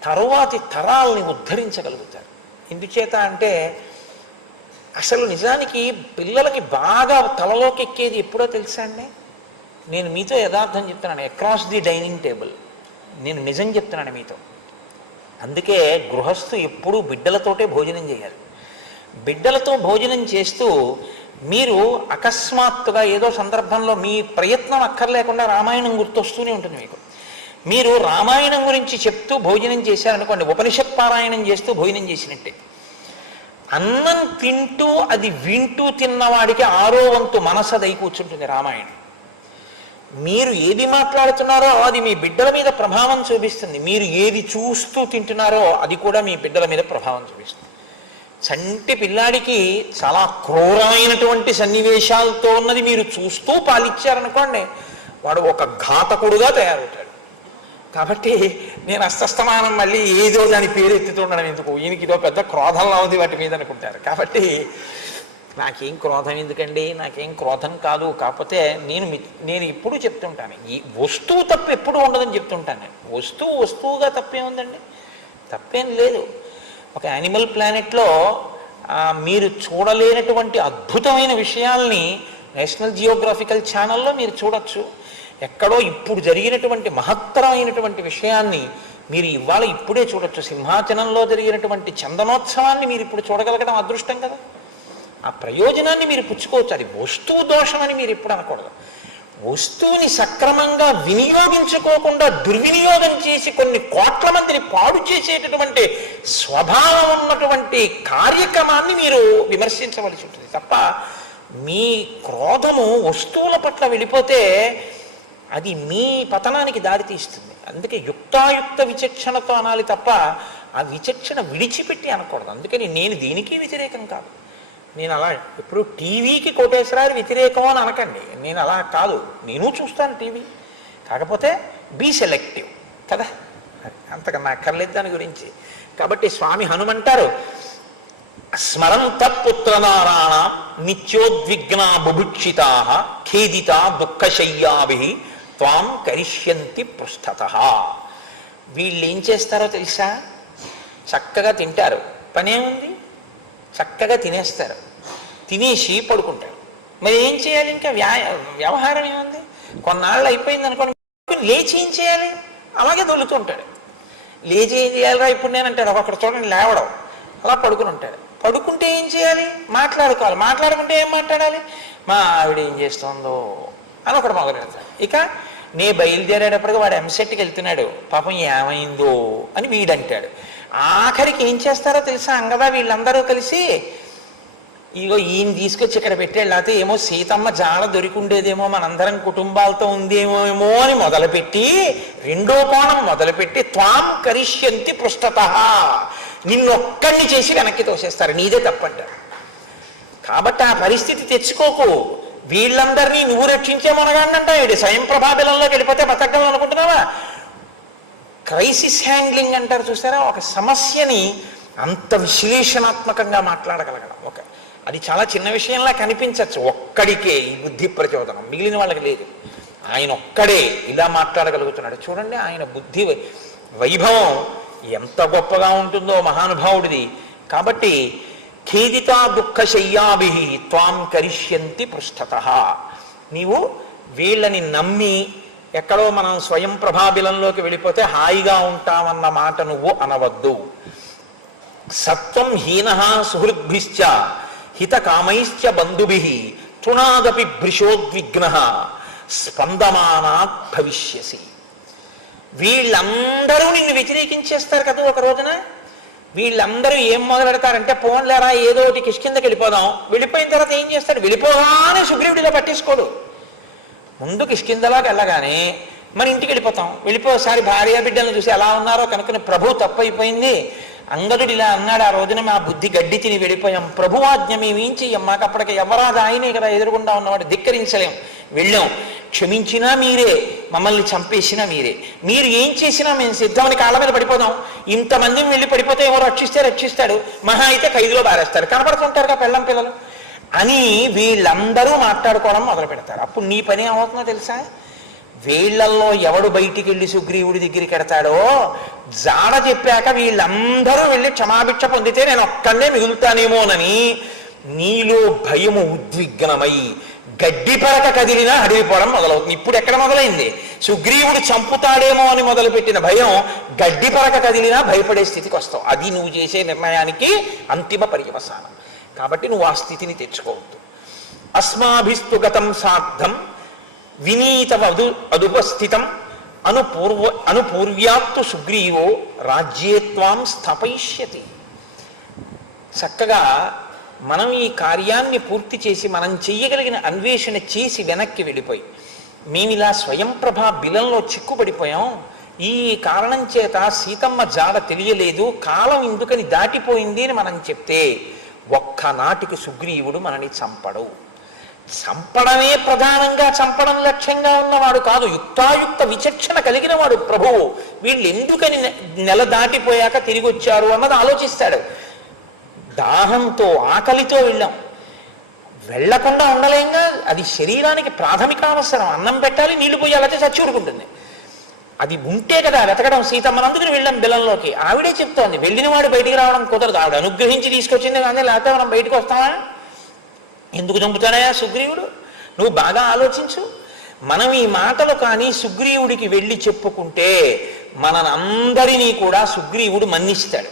తరువాతి తరాలని ఉద్ధరించగలుగుతారు. ఎందుచేత అంటే అసలు నిజానికి పిల్లలకి బాగా తలలోకి ఎక్కేది ఎప్పుడో తెలుసా అండి? నేను మీతో యథార్థం చెప్తున్నాను, అక్రాస్ ది డైనింగ్ టేబుల్ నేను నిజం చెప్తున్నాను మీతో. అందుకే గృహస్థు ఎప్పుడూ బిడ్డలతోటే భోజనం చేయాలి. బిడ్డలతో భోజనం చేస్తూ మీరు అకస్మాత్తుగా ఏదో సందర్భంలో మీ ప్రయత్నం అక్కర్లేకుండా రామాయణం గుర్తొస్తూనే ఉంటుంది మీకు. మీరు రామాయణం గురించి చెప్తూ భోజనం చేశారనుకోండి, ఉపనిషత్ పారాయణం చేస్తూ భోజనం చేసినట్టే. అన్నం తింటూ అది వింటూ తిన్నవాడికి 6వ వంతు మనసదై కూర్చుంటుంది రామాయణం. మీరు ఏది మాట్లాడుతున్నారో అది మీ బిడ్డల మీద ప్రభావం చూపిస్తుంది. మీరు ఏది చూస్తూ తింటున్నారో అది కూడా మీ బిడ్డల మీద ప్రభావం చూపిస్తుంది. చంటి పిల్లాడికి చాలా క్రూరమైనటువంటి సన్నివేశాలతో ఉన్నది మీరు చూస్తూ పాలిచ్చారనుకోండి, వాడు ఒక ఘాతకుడుగా తయారవుతాడు. కాబట్టి నేను అస్తస్తమానం మళ్ళీ ఏదో దాని పేరు ఎత్తుతుండడం ఎందుకు, ఈయనకి ఇదో పెద్ద క్రోధంలా ఉంది వాటి మీద అనుకుంటారు. కాబట్టి నాకేం క్రోధం ఎందుకండి, నాకేం క్రోధం కాదు. కాకపోతే నేను ఎప్పుడు చెప్తుంటాను, ఈ వస్తువు తప్పు ఎప్పుడు ఉండదని చెప్తుంటాను నేను. వస్తువుగా తప్పే ఉందండి, తప్పేం లేదు. ఒక యానిమల్ ప్లానెట్లో మీరు చూడలేనటువంటి అద్భుతమైన విషయాల్ని నేషనల్ జియోగ్రఫికల్ ఛానల్లో మీరు చూడొచ్చు. ఎక్కడో ఇప్పుడు జరిగినటువంటి మహత్తరమైనటువంటి విషయాన్ని మీరు ఇవాళ ఇప్పుడే చూడొచ్చు. సింహాచలంలో జరిగినటువంటి చందనోత్సవాన్ని మీరు ఇప్పుడు చూడగలగడం అదృష్టం కదా. ఆ ప్రయోజనాన్ని మీరు పుచ్చుకోవచ్చు. అది వస్తువు దోషమని మీరు ఎప్పుడు అనకూడదు. వస్తువుని సక్రమంగా వినియోగించుకోకుండా దుర్వినియోగం చేసి కొన్ని కోట్ల మందిని పాడు చేసేటటువంటి స్వభావం ఉన్నటువంటి కార్యక్రమాన్ని మీరు విమర్శించవలసి ఉంటుంది తప్ప, మీ క్రోధము వస్తువుల పట్ల వెళ్ళిపోతే అది మీ పతనానికి దారితీస్తుంది. అందుకే యుక్తాయుక్త విచక్షణతో అనాలి తప్ప ఆ విచక్షణ విడిచిపెట్టి అనకూడదు. అందుకని నేను దేనికి వ్యతిరేకం కాదు. నేను అలా ఇప్పుడు టీవీకి కోటేశ్వరారు వ్యతిరేకం అని అనకండి, నేను అలా కాదు. నేను చూస్తాను టీవీ, కాకపోతే బీ సెలెక్టివ్ కదా, అంతకన్నా అక్కర్లేదు దాని గురించి. కాబట్టి స్వామి హనుమంటారు, స్మరంత పుత్రనారాయణ నిత్యోద్విగ్నా బుభుక్షితా ఖేదిత దుఃఖశయ్యాభి త్వాం కరిష్యంతి పృష్ఠతః. వీళ్ళు ఏం చేస్తారో తెలుసా? చక్కగా తింటారు, పనేముంది, చక్కగా తినేస్తారు, తినేసి పడుకుంటారు. మరి ఏం చేయాలి? ఇంకా వ్యవహారం ఏముంది? కొన్నాళ్ళు అయిపోయింది అనుకోండి, లేచి ఏం చేయాలి? అలాగే దొల్లుతుంటాడు. లేచి ఏం చేయాలిరా ఇప్పుడు నేను అంటాడు. ఒకక్కడ చూడండి, లేవడం, అలా పడుకుని ఉంటాడు. పడుకుంటే ఏం చేయాలి? మాట్లాడుకోవాలి. మాట్లాడుకుంటే ఏం మాట్లాడాలి? మా ఆవిడ ఏం చేస్తుందో అని ఒకటి మొదలు పెడతాడు. ఇక నే బయలుదేరేటప్పటికి వాడు ఎంసెట్కి వెళ్తున్నాడు, పాపం ఏమైందో అని వీడంటాడు. ఆఖరికి ఏం చేస్తారో తెలుసా? అంగదా వీళ్ళందరూ కలిసి ఇగో ఈయన తీసుకొచ్చి ఇక్కడ పెట్టాడు, లేకపోతే ఏమో సీతమ్మ జాడ దొరికి ఉండేదేమో, మనందరం కుటుంబాలతో ఉందేమో అని మొదలుపెట్టి, రెండో కోణం మొదలుపెట్టి త్వాం కరిష్యంతి పృష్ఠతః, నిన్నొక్కడిని చేసి వెనక్కి తోసేస్తారు, నీదే తప్పంటారు. కాబట్టి ఆ పరిస్థితి తెచ్చుకోకు. వీళ్ళందరినీ నువ్వు రక్షించే మనగాండంటాడు. స్వయం ప్రభాబిలంలోకి వెళ్ళిపోతే బతకగలను అనుకుంటున్నావా? క్రైసిస్ హ్యాండ్లింగ్ అంటారు చూసారా, ఒక సమస్యని అంత విశ్లేషణాత్మకంగా మాట్లాడగలగడం. అది చాలా చిన్న విషయంలా కనిపించవచ్చు, ఒక్కడికే ఈ బుద్ధి ప్రచోదనం, మిగిలిన వాళ్ళకి లేదు. ఆయన ఒక్కడే ఇలా మాట్లాడగలుగుతున్నాడు. చూడండి ఆయన బుద్ధి వైభవం ఎంత గొప్పగా ఉంటుందో మహానుభావుడిది. కాబట్టి ఖేదితా దుఃఖశయ్యాభి త్వాం కరిష్యంతి పృష్ఠతః. నీవు వీళ్ళని నమ్మి ఎక్కడో మనం స్వయం ప్రభాబిలంలోకి వెళ్ళిపోతే హాయిగా ఉంటామన్న మాట నువ్వు అనవద్దు. సత్వం హీనః సుహృద్భిశ్చ హితకామైశ్చ బంధుభిః తృణాదపి భృశోద్విగ్నః స్పందమానాత్ భవిష్యసి. వీళ్ళందరూ నిన్ను వ్యతిరేకించేస్తారు కదా ఒక రోజున. వీళ్ళందరూ ఏం మొదలు పెడతారంటే, పోన్లేరా ఏదో ఒకటి కిష్కిందకి వెళ్ళిపోదాం. వెళ్ళిపోయిన తర్వాత ఏం చేస్తాడు? వెళ్ళిపోగానే సుగ్రీవుడిలో పట్టేసుకోడు. ముందు కిష్కిందలాగా వెళ్ళగానే మన ఇంటికి వెళ్ళిపోతాం. వెళ్ళిపోసారి భార్య బిడ్డలను చూసి ఎలా ఉన్నారో కనుక్కుని ప్రభు తప్పైపోయింది, అంగదుడు ఇలా అన్నాడు, ఆ రోజున మా బుద్ధి గడ్డి తిని వెళ్ళిపోయాం, ప్రభు ఆజ్ఞ మేమేం చెయ్యం, మాకు అప్పటికి ఎవరాజు ఆయనే కదా ఎదురుగుండా ఉన్నవాడు, ధిక్కరించలేం. వెళ్ళాం, క్షమించినా మీరే, మమ్మల్ని చంపేసినా మీరే, మీరు ఏం చేసినా మేము సిద్ధమని కాళ్ళ మీద పడిపోదాం. ఇంతమందిని వెళ్ళి పడిపోతే ఎవరు రక్షిస్తాడు, మహా అయితే ఖైదులో బారేస్తారు, కనపడుతుంటారుగా పెళ్ళం పిల్లలు అని వీళ్ళందరూ మాట్లాడుకోవడం మొదలు పెడతారు. అప్పుడు నీ పని ఏమవుతుందో తెలుసా? వీళ్ళల్లో ఎవడు బయటికి వెళ్ళి సుగ్రీవుడి దగ్గరికి ఎడతాడో జాడ చెప్పాక వీళ్ళందరూ వెళ్ళి క్షమాభిక్ష పొందితే నేను ఒక్కడే మిగులుతానేమోనని నీలో భయము ఉద్విగ్నమై గడ్డి పరక కదిలినా అడిగిపోవడం మొదలవుతుంది. ఇప్పుడు ఎక్కడ మొదలైంది? సుగ్రీవుడు చంపుతాడేమో అని మొదలుపెట్టిన భయం గడ్డి పరక కదిలినా భయపడే స్థితికి వస్తావు. అది నువ్వు చేసే నిర్ణయానికి అంతిమ పర్యవసానం. కాబట్టి నువ్వు ఆ స్థితిని తెచ్చుకోవద్దు. అస్మాభిస్తు గతం సార్థం వినీత అదుపస్థితం అనుపూర్వ్యాత్తు సుగ్రీవో రాజ్యేత్వాం స్థాపయిష్యతి. చక్కగా మనం ఈ కార్యాన్ని పూర్తి చేసి మనం చెయ్యగలిగిన అన్వేషణ చేసి వెనక్కి వెళ్ళిపోయి మేము ఇలా స్వయంప్రభా బిలంలో చిక్కుపడిపోయాం, ఈ కారణం చేత సీతమ్మ జాడ తెలియలేదు, కాలం ఎందుకని దాటిపోయింది అని మనం చెప్తే ఒక్కనాటికి సుగ్రీవుడు మనని చంపడు. చంపడమే ప్రధానంగా, చంపడం లక్ష్యంగా ఉన్నవాడు కాదు, యుక్తాయుక్త విచక్షణ కలిగిన వాడు ప్రభువు. వీళ్ళు ఎందుకని నెల దాటిపోయాక తిరిగి వచ్చారు అన్నది ఆలోచిస్తాడు. దాహంతో ఆకలితో వెళ్ళాం, వెళ్లకుండా ఉండలేంగా, అది శరీరానికి ప్రాథమిక అవసరం. అన్నం పెట్టాలి, నీళ్లు పోయాలంటే చచ్చి ఊరుకుంటుంది. అది ఉంటే కదా వెతకడం. సీతమ్మను అందుకుని వెళ్ళాం బిలంలోకి. ఆవిడే చెప్తోంది వెళ్ళిన వాడు బయటికి రావడం కుదరదు, ఆవిడ అనుగ్రహించి తీసుకొచ్చింది కానీ, లేకపోతే మనం బయటకు వస్తామా? ఎందుకు చంపుతానయా సుగ్రీవుడు? నువ్వు బాగా ఆలోచించు. మనం ఈ మాటలు కానీ సుగ్రీవుడికి వెళ్ళి చెప్పుకుంటే మనందరినీ కూడా సుగ్రీవుడు మన్నిస్తాడు,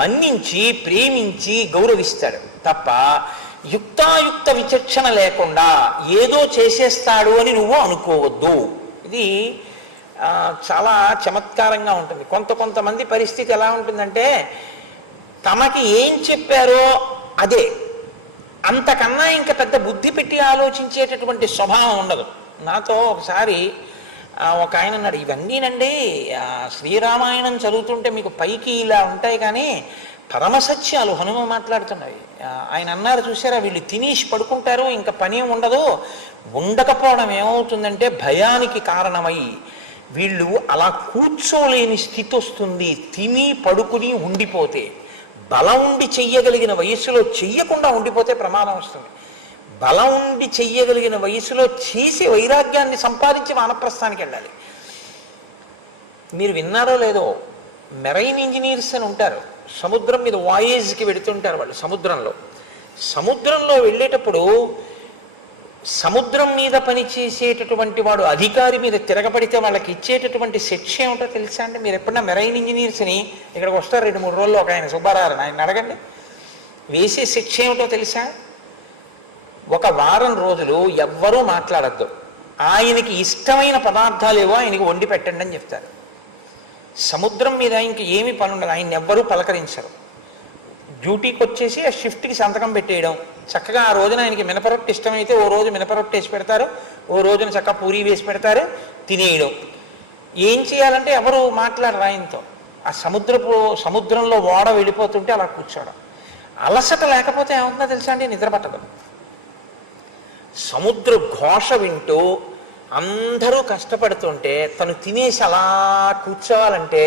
మన్నించి ప్రేమించి గౌరవిస్తాడు తప్ప యుక్తాయుక్త విచక్షణ లేకుండా ఏదో చేసేస్తాడు అని నువ్వు అనుకోవద్దు. ఇది చాలా చమత్కారంగా ఉంటుంది. కొంతమంది పరిస్థితి ఎలా ఉంటుందంటే తమకి ఏం చెప్పారో అదే, అంతకన్నా ఇంకా పెద్ద బుద్ధి పెట్టి ఆలోచించేటటువంటి స్వభావం ఉండదు. నాతో ఒకసారి ఒక ఆయన అన్నాడు, ఇవన్నీనండి శ్రీరామాయణం చదువుతుంటే మీకు పైకి ఇలా ఉంటాయి కానీ పరమసత్యాలు హనుమ మాట్లాడుతున్నవి. ఆయన అన్నారు, చూసారా వీళ్ళు తినేసి పడుకుంటారు, ఇంకా పని ఉండదు, ఉండకపోవడం ఏమవుతుందంటే భయానికి కారణమై వీళ్ళు అలా కూర్చోలేని స్థితి వస్తుంది. తిని పడుకుని ఉండిపోతే, బలం ఉండి చెయ్యగలిగిన వయసులో చెయ్యకుండా ఉండిపోతే ప్రమాదం వస్తుంది. బలం ఉండి చెయ్యగలిగిన వయసులో చేసి వైరాగ్యాన్ని సంపాదించి వానప్రస్థానికి వెళ్ళాలి. మీరు విన్నారో లేదో, మెరైన్ ఇంజనీర్స్ అని ఉంటారు, సముద్రం మీద వాయేజ్కి వెళుతుంటారు వాళ్ళు. సముద్రంలో వెళ్ళేటప్పుడు సముద్రం మీద పనిచేసేటటువంటి వాడు అధికారి మీద తిరగబడితే వాళ్ళకి ఇచ్చేటటువంటి శిక్ష ఏమిటో తెలుసా అండి? మీరు ఎప్పుడన్నా మెరైన్ ఇంజనీర్స్ని ఇక్కడికి వస్తారు 2-3 రోజుల్లో, ఒక ఆయన సుబ్బారావు ఆయన అడగండి, వేసే శిక్ష ఏమిటో తెలుసా? 1 వారం రోజులు ఎవ్వరూ మాట్లాడద్దు, ఆయనకి ఇష్టమైన పదార్థాలు ఏవో ఆయనకి వండి పెట్టండి అని చెప్తారు. సముద్రం మీద ఇంక ఏమీ పని ఉండదు, ఆయన్ని ఎవ్వరూ పలకరించరు. డ్యూటీకి వచ్చేసి ఆ షిఫ్ట్కి సంతకం పెట్టేయడం. చక్కగా ఆ రోజున ఆయనకి మినపరొట్టు ఇష్టమైతే ఓ రోజు మినపరొట్టు వేసి పెడతారు, ఓ రోజున చక్కగా పూరీ వేసి పెడతారు, తినేయడం. ఏం చేయాలంటే ఎవరు మాట్లాడరు ఆయనతో. ఆ సముద్రంలో ఓడ వెళ్ళిపోతుంటే అలా కూర్చోవడం. అలసట లేకపోతే ఏమవుతుందో తెలుసా అండి? నిద్ర పట్టదు. సముద్ర ఘోష వింటూ అందరూ కష్టపడుతుంటే తను తినేసి అలా కూర్చోవాలంటే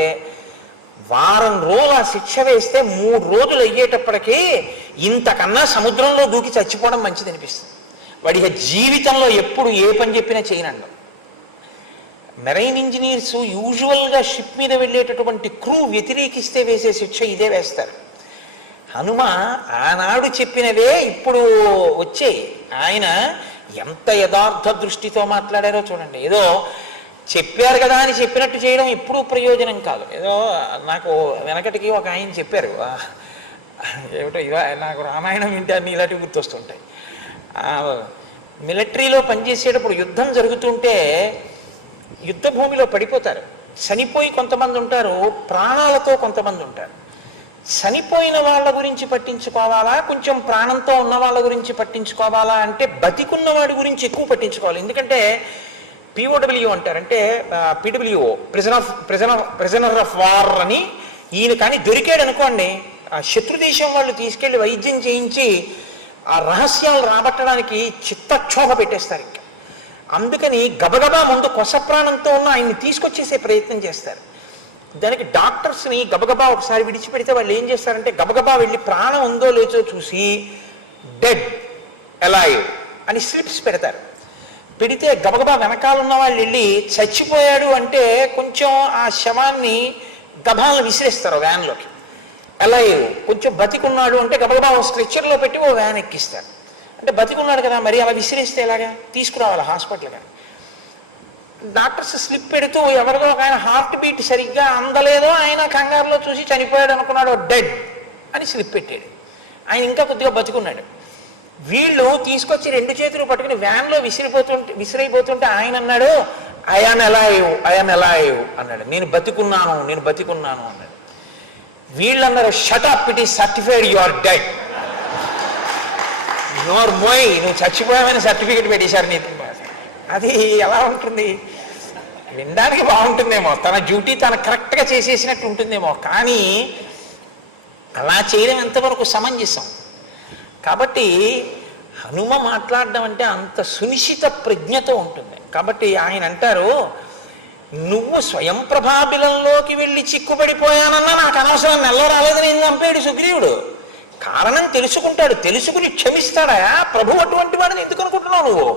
వారం రోజులు ఆ శిక్ష వేస్తే 3 రోజులు అయ్యేటప్పటికీ ఇంతకన్నా సముద్రంలో దూకి చచ్చిపోవడం మంచిది అనిపిస్తుంది. వాడి జీవితంలో ఎప్పుడు ఏ పని చెప్పినా చేయనండు. మెరైన్ ఇంజనీర్స్ యూజువల్గా షిప్ మీద వెళ్ళేటటువంటి క్రూ వ్యతిరేకిస్తే వేసే శిక్ష ఇదే వేస్తారు. హనుమ ఆనాడు చెప్పినవే ఇప్పుడు వచ్చాయి. ఆయన ఎంత యథార్థ దృష్టితో మాట్లాడారో చూడండి. ఏదో చెప్పారు కదా అని చెప్పినట్టు చేయడం ఎప్పుడూ ప్రయోజనం కాదు. ఏదో నాకు వెనకటికి ఒక ఆయన చెప్పారు, ఏమిటో నాకు రామాయణం వింటే అన్ని ఇలాంటివి గుర్తొస్తుంటాయి. మిలిటరీలో పనిచేసేటప్పుడు యుద్ధం జరుగుతుంటే యుద్ధ భూమిలో పడిపోతారు, చనిపోయి కొంతమంది ఉంటారు, ప్రాణాలతో కొంతమంది ఉంటారు. చనిపోయిన వాళ్ళ గురించి పట్టించుకోవాలా, కొంచెం ప్రాణంతో ఉన్న వాళ్ళ గురించి పట్టించుకోవాలా అంటే బతికున్న వాడి గురించి ఎక్కువ పట్టించుకోవాలి. ఎందుకంటే పిఓడబ్ల్యూ అంటారు, అంటే పిడబ్ల్యూఓ, ప్రిజనర్ ఆఫ్ వార్ అని. ఈయన కానీ దొరికాడు అనుకోండి, ఆ శత్రుదేశం వాళ్ళు తీసుకెళ్లి వైద్యం చేయించి ఆ రహస్యాలు రాబట్టడానికి చిత్తక్షోభ పెట్టేస్తారు. ఇంకా అందుకని గబగబా ముందు కొస ప్రాణంతో ఉన్న ఆయన్ని తీసుకొచ్చేసే ప్రయత్నం చేస్తారు. దానికి డాక్టర్స్ని గబగబా ఒకసారి విడిచిపెడితే వాళ్ళు ఏం చేస్తారంటే గబగబా వెళ్ళి ప్రాణం ఉందో లేచో చూసి డెడ్ అలైవ్ అని స్లిప్స్ పెడతారు. పెడితే గబగబా వెనకాల ఉన్న వాళ్ళు వెళ్ళి చచ్చిపోయాడు అంటే కొంచెం ఆ శవాన్ని గబాలను విసిరేస్తారు వ్యాన్లోకి. అలైవ్ కొంచెం బతికున్నాడు అంటే గబగబా ఓ స్ట్రెచ్చర్లో పెట్టి ఓ వ్యాన్ ఎక్కిస్తారు. అంటే బతికున్నాడు కదా, మరి అలా విసిరేస్తే ఎలాగా, తీసుకురావాలి హాస్పిటల్గా. డాక్టర్స్ స్లిప్ పెడుతూ ఎవరిదో ఒక ఆయన హార్ట్ బీట్ సరిగ్గా అందలేదో ఆయన కంగారులో చూసి చనిపోయాడు అనుకున్నాడు, డెడ్ అని స్లిప్ పెట్టాడు. ఆయన ఇంకా కొద్దిగా బతికున్నాడు. వీళ్ళు తీసుకొచ్చి 2 చేతులు పట్టుకుని వ్యాన్లో విసిరైపోతుంటే ఆయన అన్నాడు, ఐఆమ్ అలైవ్ అన్నాడు. నేను బతికున్నాను అన్నాడు. వీళ్ళు అన్నారు, shut up, it is certified you are dead. నోర్ మోయ్, నువ్వు చచ్చిపోయావని సర్టిఫికెట్ పెట్టేశారు నీ. అది ఎలా ఉంటుంది, వినడానికి బాగుంటుందేమో, తన డ్యూటీ తను కరెక్ట్గా చేసేసినట్టు ఉంటుందేమో, కానీ అలా చేయడం ఎంతవరకు సమంజసం. కాబట్టి హనుమ మాట్లాడడం అంటే అంత సునిశ్చిత ప్రజ్ఞతో ఉంటుంది. కాబట్టి ఆయన అంటారు, నువ్వు స్వయం ప్రభాబిలంలోకి వెళ్ళి చిక్కుపడిపోయానన్నా నాకు అనవసరం, నెలలో రాలేదని ఏం చంపాడు సుగ్రీవుడు. కారణం తెలుసుకుంటాడు, తెలుసుకుని క్షమిస్తాడా. ప్రభు అటువంటి వాడిని ఎందుకు అనుకుంటున్నావు నువ్వు?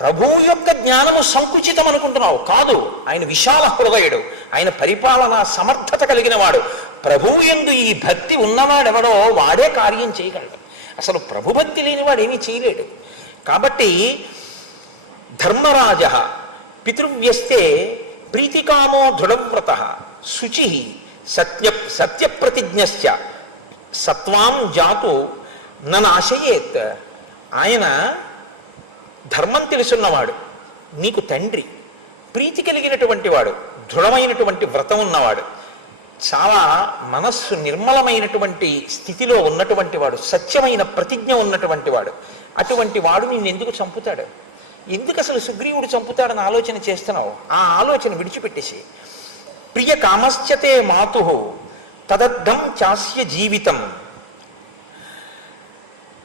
ప్రభువు యొక్క జ్ఞానము సంకుచితం అనుకుంటున్నావు, కాదు. ఆయన విశాల హృదయుడు, ఆయన పరిపాలన సమర్థత కలిగిన వాడు. ప్రభువు యందు ఈ భక్తి ఉన్నవాడెవడో వాడే కార్యం చేయగలడు. అసలు ప్రభుభక్తి లేనివాడు ఏమీ చేయలేడు. కాబట్టి ధర్మరాజ పితృవ్యస్తే ప్రీతికామో దృఢవ్రత శుచి సత్యప్రతిజ్ఞశ్చ సత్వాం జాతు ననాశయేత్. ఆయన ధర్మం తెలుసున్నవాడు, నీకు తండ్రి, ప్రీతి కలిగినటువంటి వాడు, దృఢమైనటువంటి వ్రతం ఉన్నవాడు, చాలా మనస్సు నిర్మలమైనటువంటి స్థితిలో ఉన్నటువంటి వాడు, సత్యమైన ప్రతిజ్ఞ ఉన్నటువంటి వాడు. అటువంటి వాడు నిన్ను ఎందుకు చంపుతాడు? ఎందుకు అసలు సుగ్రీవుడు చంపుతాడని ఆలోచన చేస్తున్నావు? ఆ ఆలోచన విడిచిపెట్టేసి, ప్రియ కామశ్చతే మాతు తదర్థం చాస్య జీవితం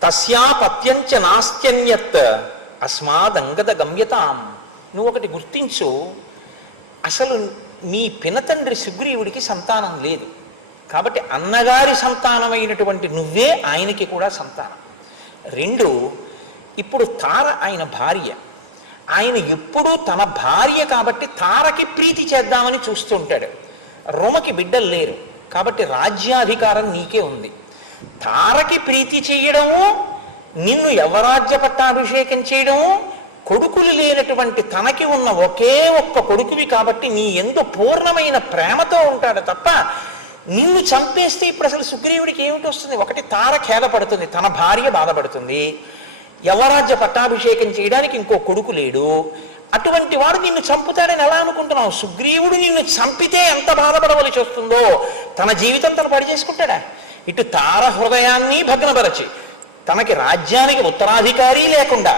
తస్యాపత్యంచ నాస్త్యన్యత్ అస్మాదంగద గమ్యతాం. నువ్వు ఒకటి గుర్తించు, అసలు నీ పినతండ్రి సుగ్రీవుడికి సంతానం లేదు. కాబట్టి అన్నగారి సంతానమైనటువంటి నువ్వే ఆయనకి కూడా సంతానం. 2, ఇప్పుడు తార ఆయన భార్య. ఆయన ఎప్పుడూ తన భార్య కాబట్టి తారకి ప్రీతి చేద్దామని చూస్తూ ఉంటాడు. రొమకి బిడ్డలు లేరు కాబట్టి రాజ్యాధికారం నీకే ఉంది. తారకి ప్రీతి చేయడము, నిన్ను యవరాజ్య పట్టాభిషేకం చేయడము, కొడుకులు లేనటువంటి తనకి ఉన్న ఒకే ఒక్క కొడుకువి కాబట్టి నీ యందు పూర్ణమైన ప్రేమతో ఉంటాడు తప్ప నిన్ను చంపేస్తే ఇప్పుడు అసలు సుగ్రీవుడికి ఏమిటి వస్తుంది? ఒకటి, తార ఖేదపడుతుంది, తన భార్య బాధపడుతుంది, యవరాజ్య పట్టాభిషేకం చేయడానికి ఇంకో కొడుకు లేడు. అటువంటి వాడు నిన్ను చంపుతాడని ఎలా అనుకుంటున్నావు? సుగ్రీవుడు నిన్ను చంపితే ఎంత బాధపడవలసి వస్తుందో తన జీవితం తను పడి చేసుకుంటాడా? ఇటు తార హృదయాన్ని భగ్నపరచి తనకి రాజ్యానికి ఉత్తరాధికారి లేకుండా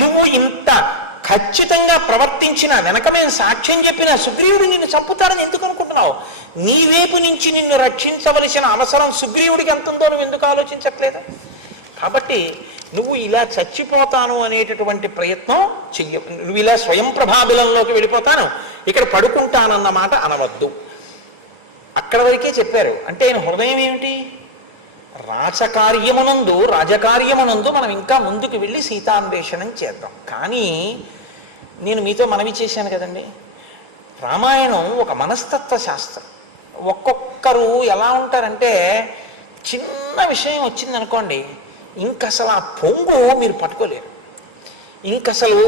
నువ్వు ఇంత ఖచ్చితంగా ప్రవర్తించిన వెనక మేము సాక్ష్యం చెప్పిన సుగ్రీవుడు నిన్ను చంపుతాడని ఎందుకు అనుకుంటున్నావు? నీ వైపు నుంచి నిన్ను రక్షించవలసిన అవసరం సుగ్రీవుడికి ఎంత ఉందో నువ్వు ఎందుకు ఆలోచించట్లేదు? కాబట్టి నువ్వు ఇలా చచ్చిపోతాను అనేటటువంటి ప్రయత్నం చెయ్య. నువ్వు ఇలా స్వయం ప్రభాబిలంలోకి వెళ్ళిపోతాను, ఇక్కడ పడుకుంటానన్న మాట అనవద్దు. అక్కడ వరకే చెప్పారు. అంటే ఆయన హృదయం ఏమిటి? రాజకార్యమునందు మనం ఇంకా ముందుకు వెళ్ళి సీతాన్వేషణం చేద్దాం. కానీ నేను మీతో మనవి చేశాను కదండి, రామాయణం ఒక మనస్తత్వ శాస్త్రం. ఒక్కొక్కరు ఎలా ఉంటారంటే చిన్న విషయం వచ్చిందనుకోండి, ఇంకసలు ఆ పొంగు మీరు పట్టుకోలేరు. ఇంకసలు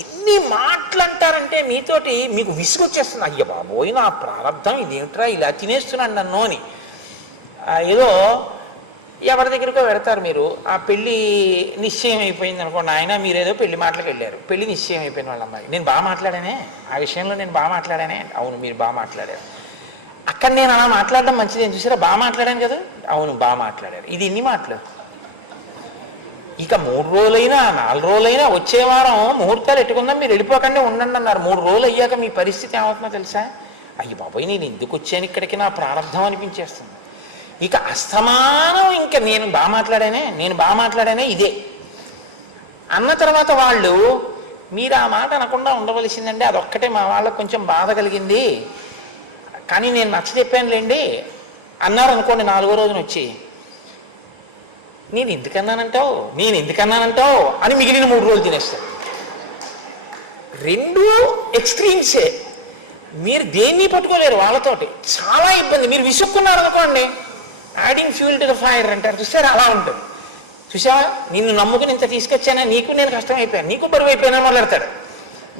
ఎన్ని మాటలు అంటారంటే మీతోటి మీకు విసుగొచ్చేస్తుంది. అయ్య బాబోయ్, నా ప్రారంధం ఇదేమిట్రా, ఇలా తినేస్తున్నాను నన్ను అని. ఏదో ఎవరి దగ్గరికో పెడతారు మీరు, ఆ పెళ్ళి నిశ్చయం అయిపోయింది అనుకోండి, ఆయన మీరేదో పెళ్లి మాటలకు వెళ్ళారు, పెళ్లి నిశ్చయం అయిపోయిన వాళ్ళ అమ్మాయి, నేను బాగా మాట్లాడానే, ఆ విషయంలో నేను బాగా మాట్లాడానే, అవును మీరు బాగా మాట్లాడారు, అక్కడ నేను అలా మాట్లాడడం మంచిదేం చూసారా, బాగా మాట్లాడాను కదా, అవును బాగా మాట్లాడారు. ఇది ఇన్ని మాటలు. ఇక 3 రోజులైనా 4 రోజులైనా వచ్చే వారం ముహూర్తాలు ఎట్టుకుందాం, మీరు వెళ్ళిపోకుండా ఉండండి అన్నారు. 3 రోజులు అయ్యాక మీ పరిస్థితి ఏమవుతుందో తెలుసా? అయ్యి బాబోయ్, నేను ఎందుకు వచ్చాను ఇక్కడికి, నా ప్రారంధం అనిపించేస్తుంది. ఇక అస్తమానం ఇంకా నేను బాగా మాట్లాడానే ఇదే అన్న తర్వాత వాళ్ళు మీరు ఆ మాట అనకుండా ఉండవలసిందండి, అదొక్కటే మా వాళ్ళకు కొంచెం బాధ కలిగింది, కానీ నేను నచ్చ చెప్పానులేండి అన్నారు అనుకోండి. 4వ రోజున వచ్చి నేను ఎందుకన్నానంటావు అని మిగిలిన 3 రోజులు తినేస్తాడు. రెండు ఎక్స్ట్రీమ్సే. మీరు దేన్ని పట్టుకోలేరు వాళ్ళతోటి, చాలా ఇబ్బంది. మీరు విసుక్కున్నారు అనుకోండి, adding fuel to the fire అంటారు చూసారా, అలా ఉంటుంది. చూసావా, నిన్ను నమ్ముకుని ఇంత తీసుకొచ్చానా, నీకు నేను కష్టమైపోయాను, నీకు బరువు అయిపోయినా మొదలెడతాడు.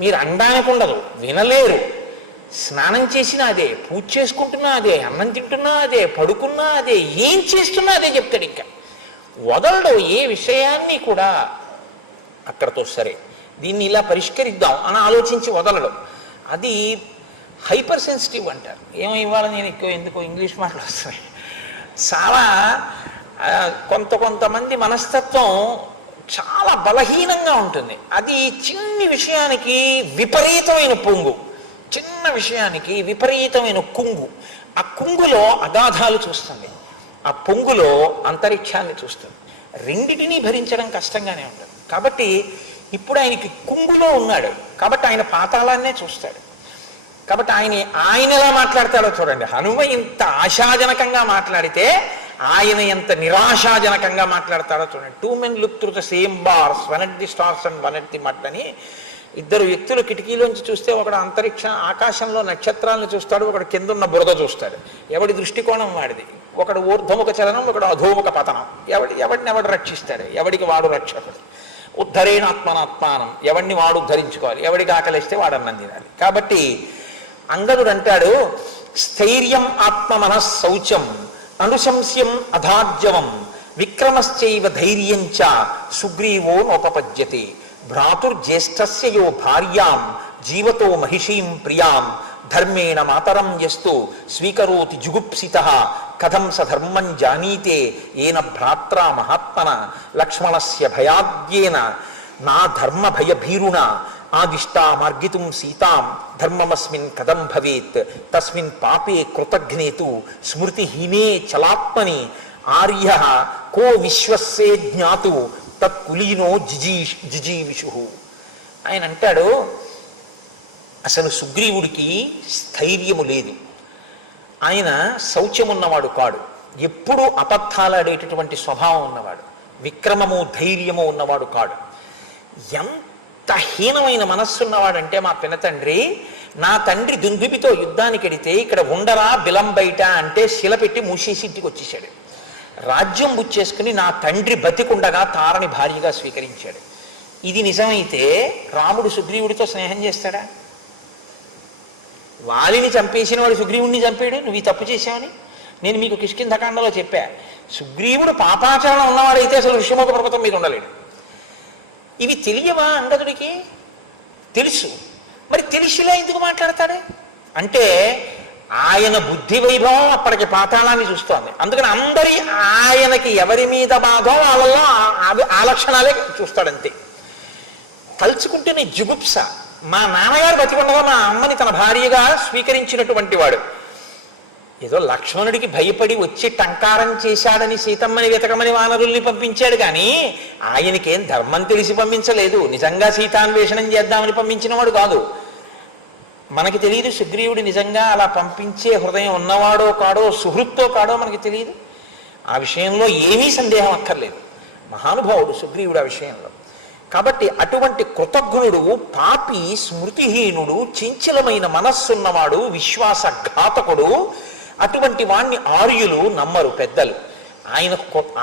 మీరు అనడానికి ఉండదు, వినలేరు. స్నానం చేసినా అదే, పూజ చేసుకుంటున్నా అదే, అన్నం తింటున్నా అదే, పడుకున్నా అదే, ఏం చేస్తున్నా అదే చెప్తాడు. ఇంకా వదలడు ఏ విషయాన్ని కూడా. అక్కడతో సరే, దీన్ని ఇలా పరిష్కరిద్దాం అని ఆలోచించి వదలడం. అది హైపర్ సెన్సిటివ్ అంటారు. ఏమో ఇవాళ నేను ఎందుకో ఇంగ్లీష్ మాటలు వస్తున్నాయి. చాలా కొంతమంది మనస్తత్వం చాలా బలహీనంగా ఉంటుంది. అది చిన్ని విషయానికి విపరీతమైన పొంగు, చిన్న విషయానికి విపరీతమైన కుంగు. ఆ కుంగులో అగాధాలు చూస్తుంది, ఆ పొంగులో అంతరిక్షాన్ని చూస్తుంది. రెండిటినీ భరించడం కష్టంగానే ఉంటుంది. కాబట్టి ఇప్పుడు ఆయనకి కుంగులో ఉన్నాడు కాబట్టి ఆయన పాతాళాన్నే చూస్తాడు. కాబట్టి ఆయన ఎలా మాట్లాడతాడో చూడండి. హనుమ ఇంత ఆశాజనకంగా మాట్లాడితే ఆయన ఎంత నిరాశాజనకంగా మాట్లాడతాడో చూడండి. 2 men look through the same bars, one at the stars and one at the mud అని. 2 వ్యక్తులు కిటికీలోంచి చూస్తే ఒకడు ఆకాశంలో నక్షత్రాలను చూస్తాడు, ఒకడు కిందున్న బురద చూస్తాడు. ఎవడి దృష్టికోణం వాడిది. ఒకడు ఊర్ధ్వముఖ చలనం, ఒకడు అధోముఖ పతనం. ఎవడిని రక్షిస్తాడు, ఎవడికి వాడు రక్షకుడు. ఉద్ధరేణాత్మనాత్మానం, ఎవడిని వాడు ఉద్ధరించుకోవాలి, ఎవడికి ఆకలిస్తే వాడు అన్నం తినాలి. కాబట్టి అంగదుడు అంటాడు, స్థైర్యం ఆత్మ మనఃశౌచం అనుశంస్యం అధార్జవం విక్రమశ్చైవ ధైర్యంచ సుగ్రీవో నోపపద్యతే భ్రాతుర్జ్యేష్ఠస్య యో భార్యాం జీవతో మహిషీం ప్రియాం ధర్మేణ మాతరం యస్తు స్వీకరోతి జుగుప్సితః కథం స ధర్మం జానీతే ఏన భ్రాత్రా మహాత్మన లక్ష్మణస్య భయాద్యేన నా ధర్మ భయభీరుణ ఆదిష్టా మార్గితుం సీతాం ధర్మమస్మిన్ కథం భవేత్ తస్మిన్ పాపే కృతఘ్నేతు స్మృతిహీనే చలాత్మని ఆర్య కో విశ్వస్సే జ్ఞాతు తత్కులీనో జిజీవిషు. ఆయన అంటాడు, అసలు సుగ్రీవుడికి స్థైర్యము లేదు, ఆయన శౌచ్యమున్నవాడు కాడు, ఎప్పుడూ అబద్ధాలాడేటటువంటి స్వభావం ఉన్నవాడు, విక్రమము ధైర్యము ఉన్నవాడు కాడు. ఎంత హీనమైన మనస్సున్నవాడంటే మా పినతండ్రి, నా తండ్రి దుందుబితో యుద్ధానికి వెడితే ఇక్కడ ఉండరా బిలం బయట అంటే శిల పెట్టి మూసేసి ఇంటికి వచ్చేసాడు. రాజ్యం బుచ్చేసుకుని నా తండ్రి బతికుండగా తారని భార్యగా స్వీకరించాడు. ఇది నిజమైతే రాముడు సుగ్రీవుడితో స్నేహం చేస్తాడా? వాలిని చంపేసిన వాడు సుగ్రీవుడిని చంపాడు, నువ్వు ఈ తప్పు చేశావని. నేను మీకు కిష్కింధకాండలో చెప్పా, సుగ్రీవుడు పాపాచరణ ఉన్నవాడైతే అసలు ఋషిముఖ పర్వతం మీద ఉండలేడు. ఇవి తెలియవా అంగదుడికి? తెలుసు. మరి తెలిసిలా ఎందుకు మాట్లాడతాడే అంటే ఆయన బుద్ధి వైభవం అప్పటికి పాతాళాన్ని చూస్తోంది. అందుకని ఆయనకి ఎవరి మీద బాధో వాళ్ళలో ఆ లక్షణాలే చూస్తాడంతే. తలుచుకుంటేనే జుగుప్స. మా నాన్నగారు బతికుండగా మా అమ్మని తన భార్యగా స్వీకరించినటువంటి వాడు ఏదో లక్ష్మణుడికి భయపడి వచ్చి టంకారం చేశాడని సీతమ్మని వెతకమని వానరుల్ని పంపించాడు, కానీ ఆయనకేం ధర్మం తెలిసి పంపించలేదు, నిజంగా సీతాన్వేషణం చేద్దామని పంపించినవాడు కాదు. మనకి తెలియదు సుగ్రీవుడు నిజంగా అలా పంపించే హృదయం ఉన్నవాడో కాడో, సుహృత్తో కాడో మనకి తెలియదు. ఆ విషయంలో ఏమీ సందేహం అక్కర్లేదు. మహానుభావుడు సుగ్రీవుడు ఆ విషయంలో. కాబట్టి అటువంటి కృతజ్ఞుడు, పాపి, స్మృతిహీనుడు, చంచలమైన మనస్సున్నవాడు, విశ్వాసఘాతకుడు, అటువంటి వాణ్ణి ఆర్యులు నమ్మరు పెద్దలు.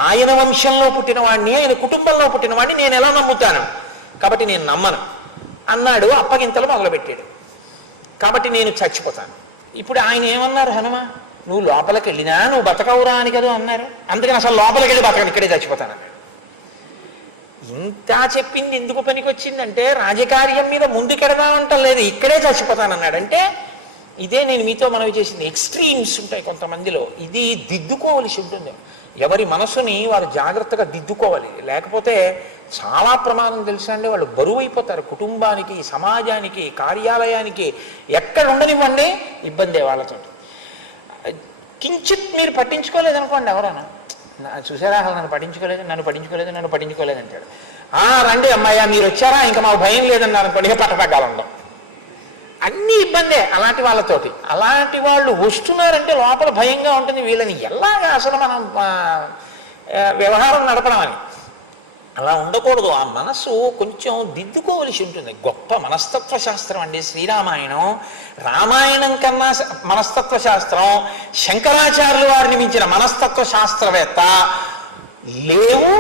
ఆయన వంశంలో పుట్టిన వాడిని, ఆయన కుటుంబంలో పుట్టిన వాడిని నేను ఎలా నమ్ముతాను? కాబట్టి నేను నమ్మను అన్నాడు. అప్పగింతలు మొదలుపెట్టాడు. కాబట్టి నేను చచ్చిపోతాను. ఇప్పుడు ఆయన ఏమన్నారు? హనుమ, నువ్వు లోపలికి వెళ్ళినా నువ్వు బతకవురా అని కదా అన్నారు. అందుకని అసలు లోపలికి వెళ్ళి బతకను, ఇక్కడే చచ్చిపోతానన్నాడు. ఇంత చెప్పింది ఎందుకు పనికి వచ్చిందంటే రాజకార్యం మీద ముందుకెడదామంటం లేదు, ఇక్కడే చచ్చిపోతానన్నాడు. అంటే ఇదే నేను మీతో మనవి చేసింది. ఎక్స్ట్రీమ్స్ ఉంటాయి కొంతమందిలో, ఇది దిద్దుకోవలసి ఉంటుంది. ఎవరి మనసుని వారు జాగ్రత్తగా దిద్దుకోవాలి, లేకపోతే చాలా ప్రమాదం తెలుసా అండి. వాళ్ళు బరువు అయిపోతారు కుటుంబానికి, సమాజానికి, కార్యాలయానికి. ఎక్కడ ఉండనివ్వండి ఇబ్బందే వాళ్ళతో. కించిత్ మీరు పట్టించుకోలేదనుకోండి, ఎవరైనా చూసారా నన్ను పట్టించుకోలేదు అంటాడు. రండి అమ్మాయ్యా మీరు వచ్చారా ఇంకా మాకు భయం లేదన్నారు అనుకోండి, ఇక పట్టపగ్గాలు ఉండవు. అన్ని ఇబ్బందే అలాంటి వాళ్ళతోటి. అలాంటి వాళ్ళు వస్తున్నారంటే లోపల భయంగా ఉంటుంది, వీళ్ళని ఎలాగా అసలు మనం వ్యవహారం నడపడం అని. అలా ఉండకూడదు. ఆ మనస్సు కొంచెం దిద్దుకోవలసి ఉంటుంది. గొప్ప మనస్తత్వ శాస్త్రం అండి శ్రీరామాయణం. రామాయణం కన్నా మనస్తత్వ శాస్త్రం, శంకరాచార్యుల వారిని మించిన మనస్తత్వ శాస్త్రవేత్త లేవు,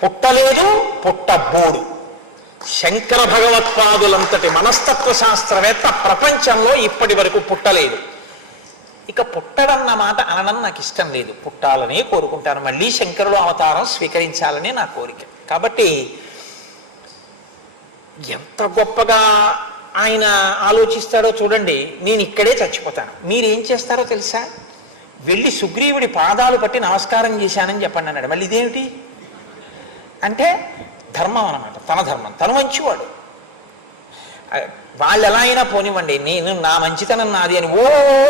పుట్టలేదు, పుట్టబోడు. శంకర భగవత్పాదులంతటి మనస్తత్వ శాస్త్రవేత్త ప్రపంచంలో ఇప్పటి వరకు పుట్టలేదు. ఇక పుట్టడన్న మాట అనడం నాకు ఇష్టం లేదు, పుట్టాలని కోరుకుంటాను. మళ్ళీ శంకరుడు అవతారం స్వీకరించాలని నా కోరిక. కాబట్టి ఎంత గొప్పగా ఆయన ఆలోచిస్తాడో చూడండి. నేను ఇక్కడే చచ్చిపోతాను, మీరేం చేస్తారో తెలుసా? వెళ్ళి సుగ్రీవుడి పాదాలు పట్టి నమస్కారం చేశానని చెప్పండి అన్నాడు. మళ్ళీ ఇదేమిటి అంటే ధర్మం అన్నమాట, తన ధర్మం, తను మంచివాడు. వాళ్ళు ఎలా అయినా పోనివ్వండి, నేను నా మంచితనం నాది అని ఓ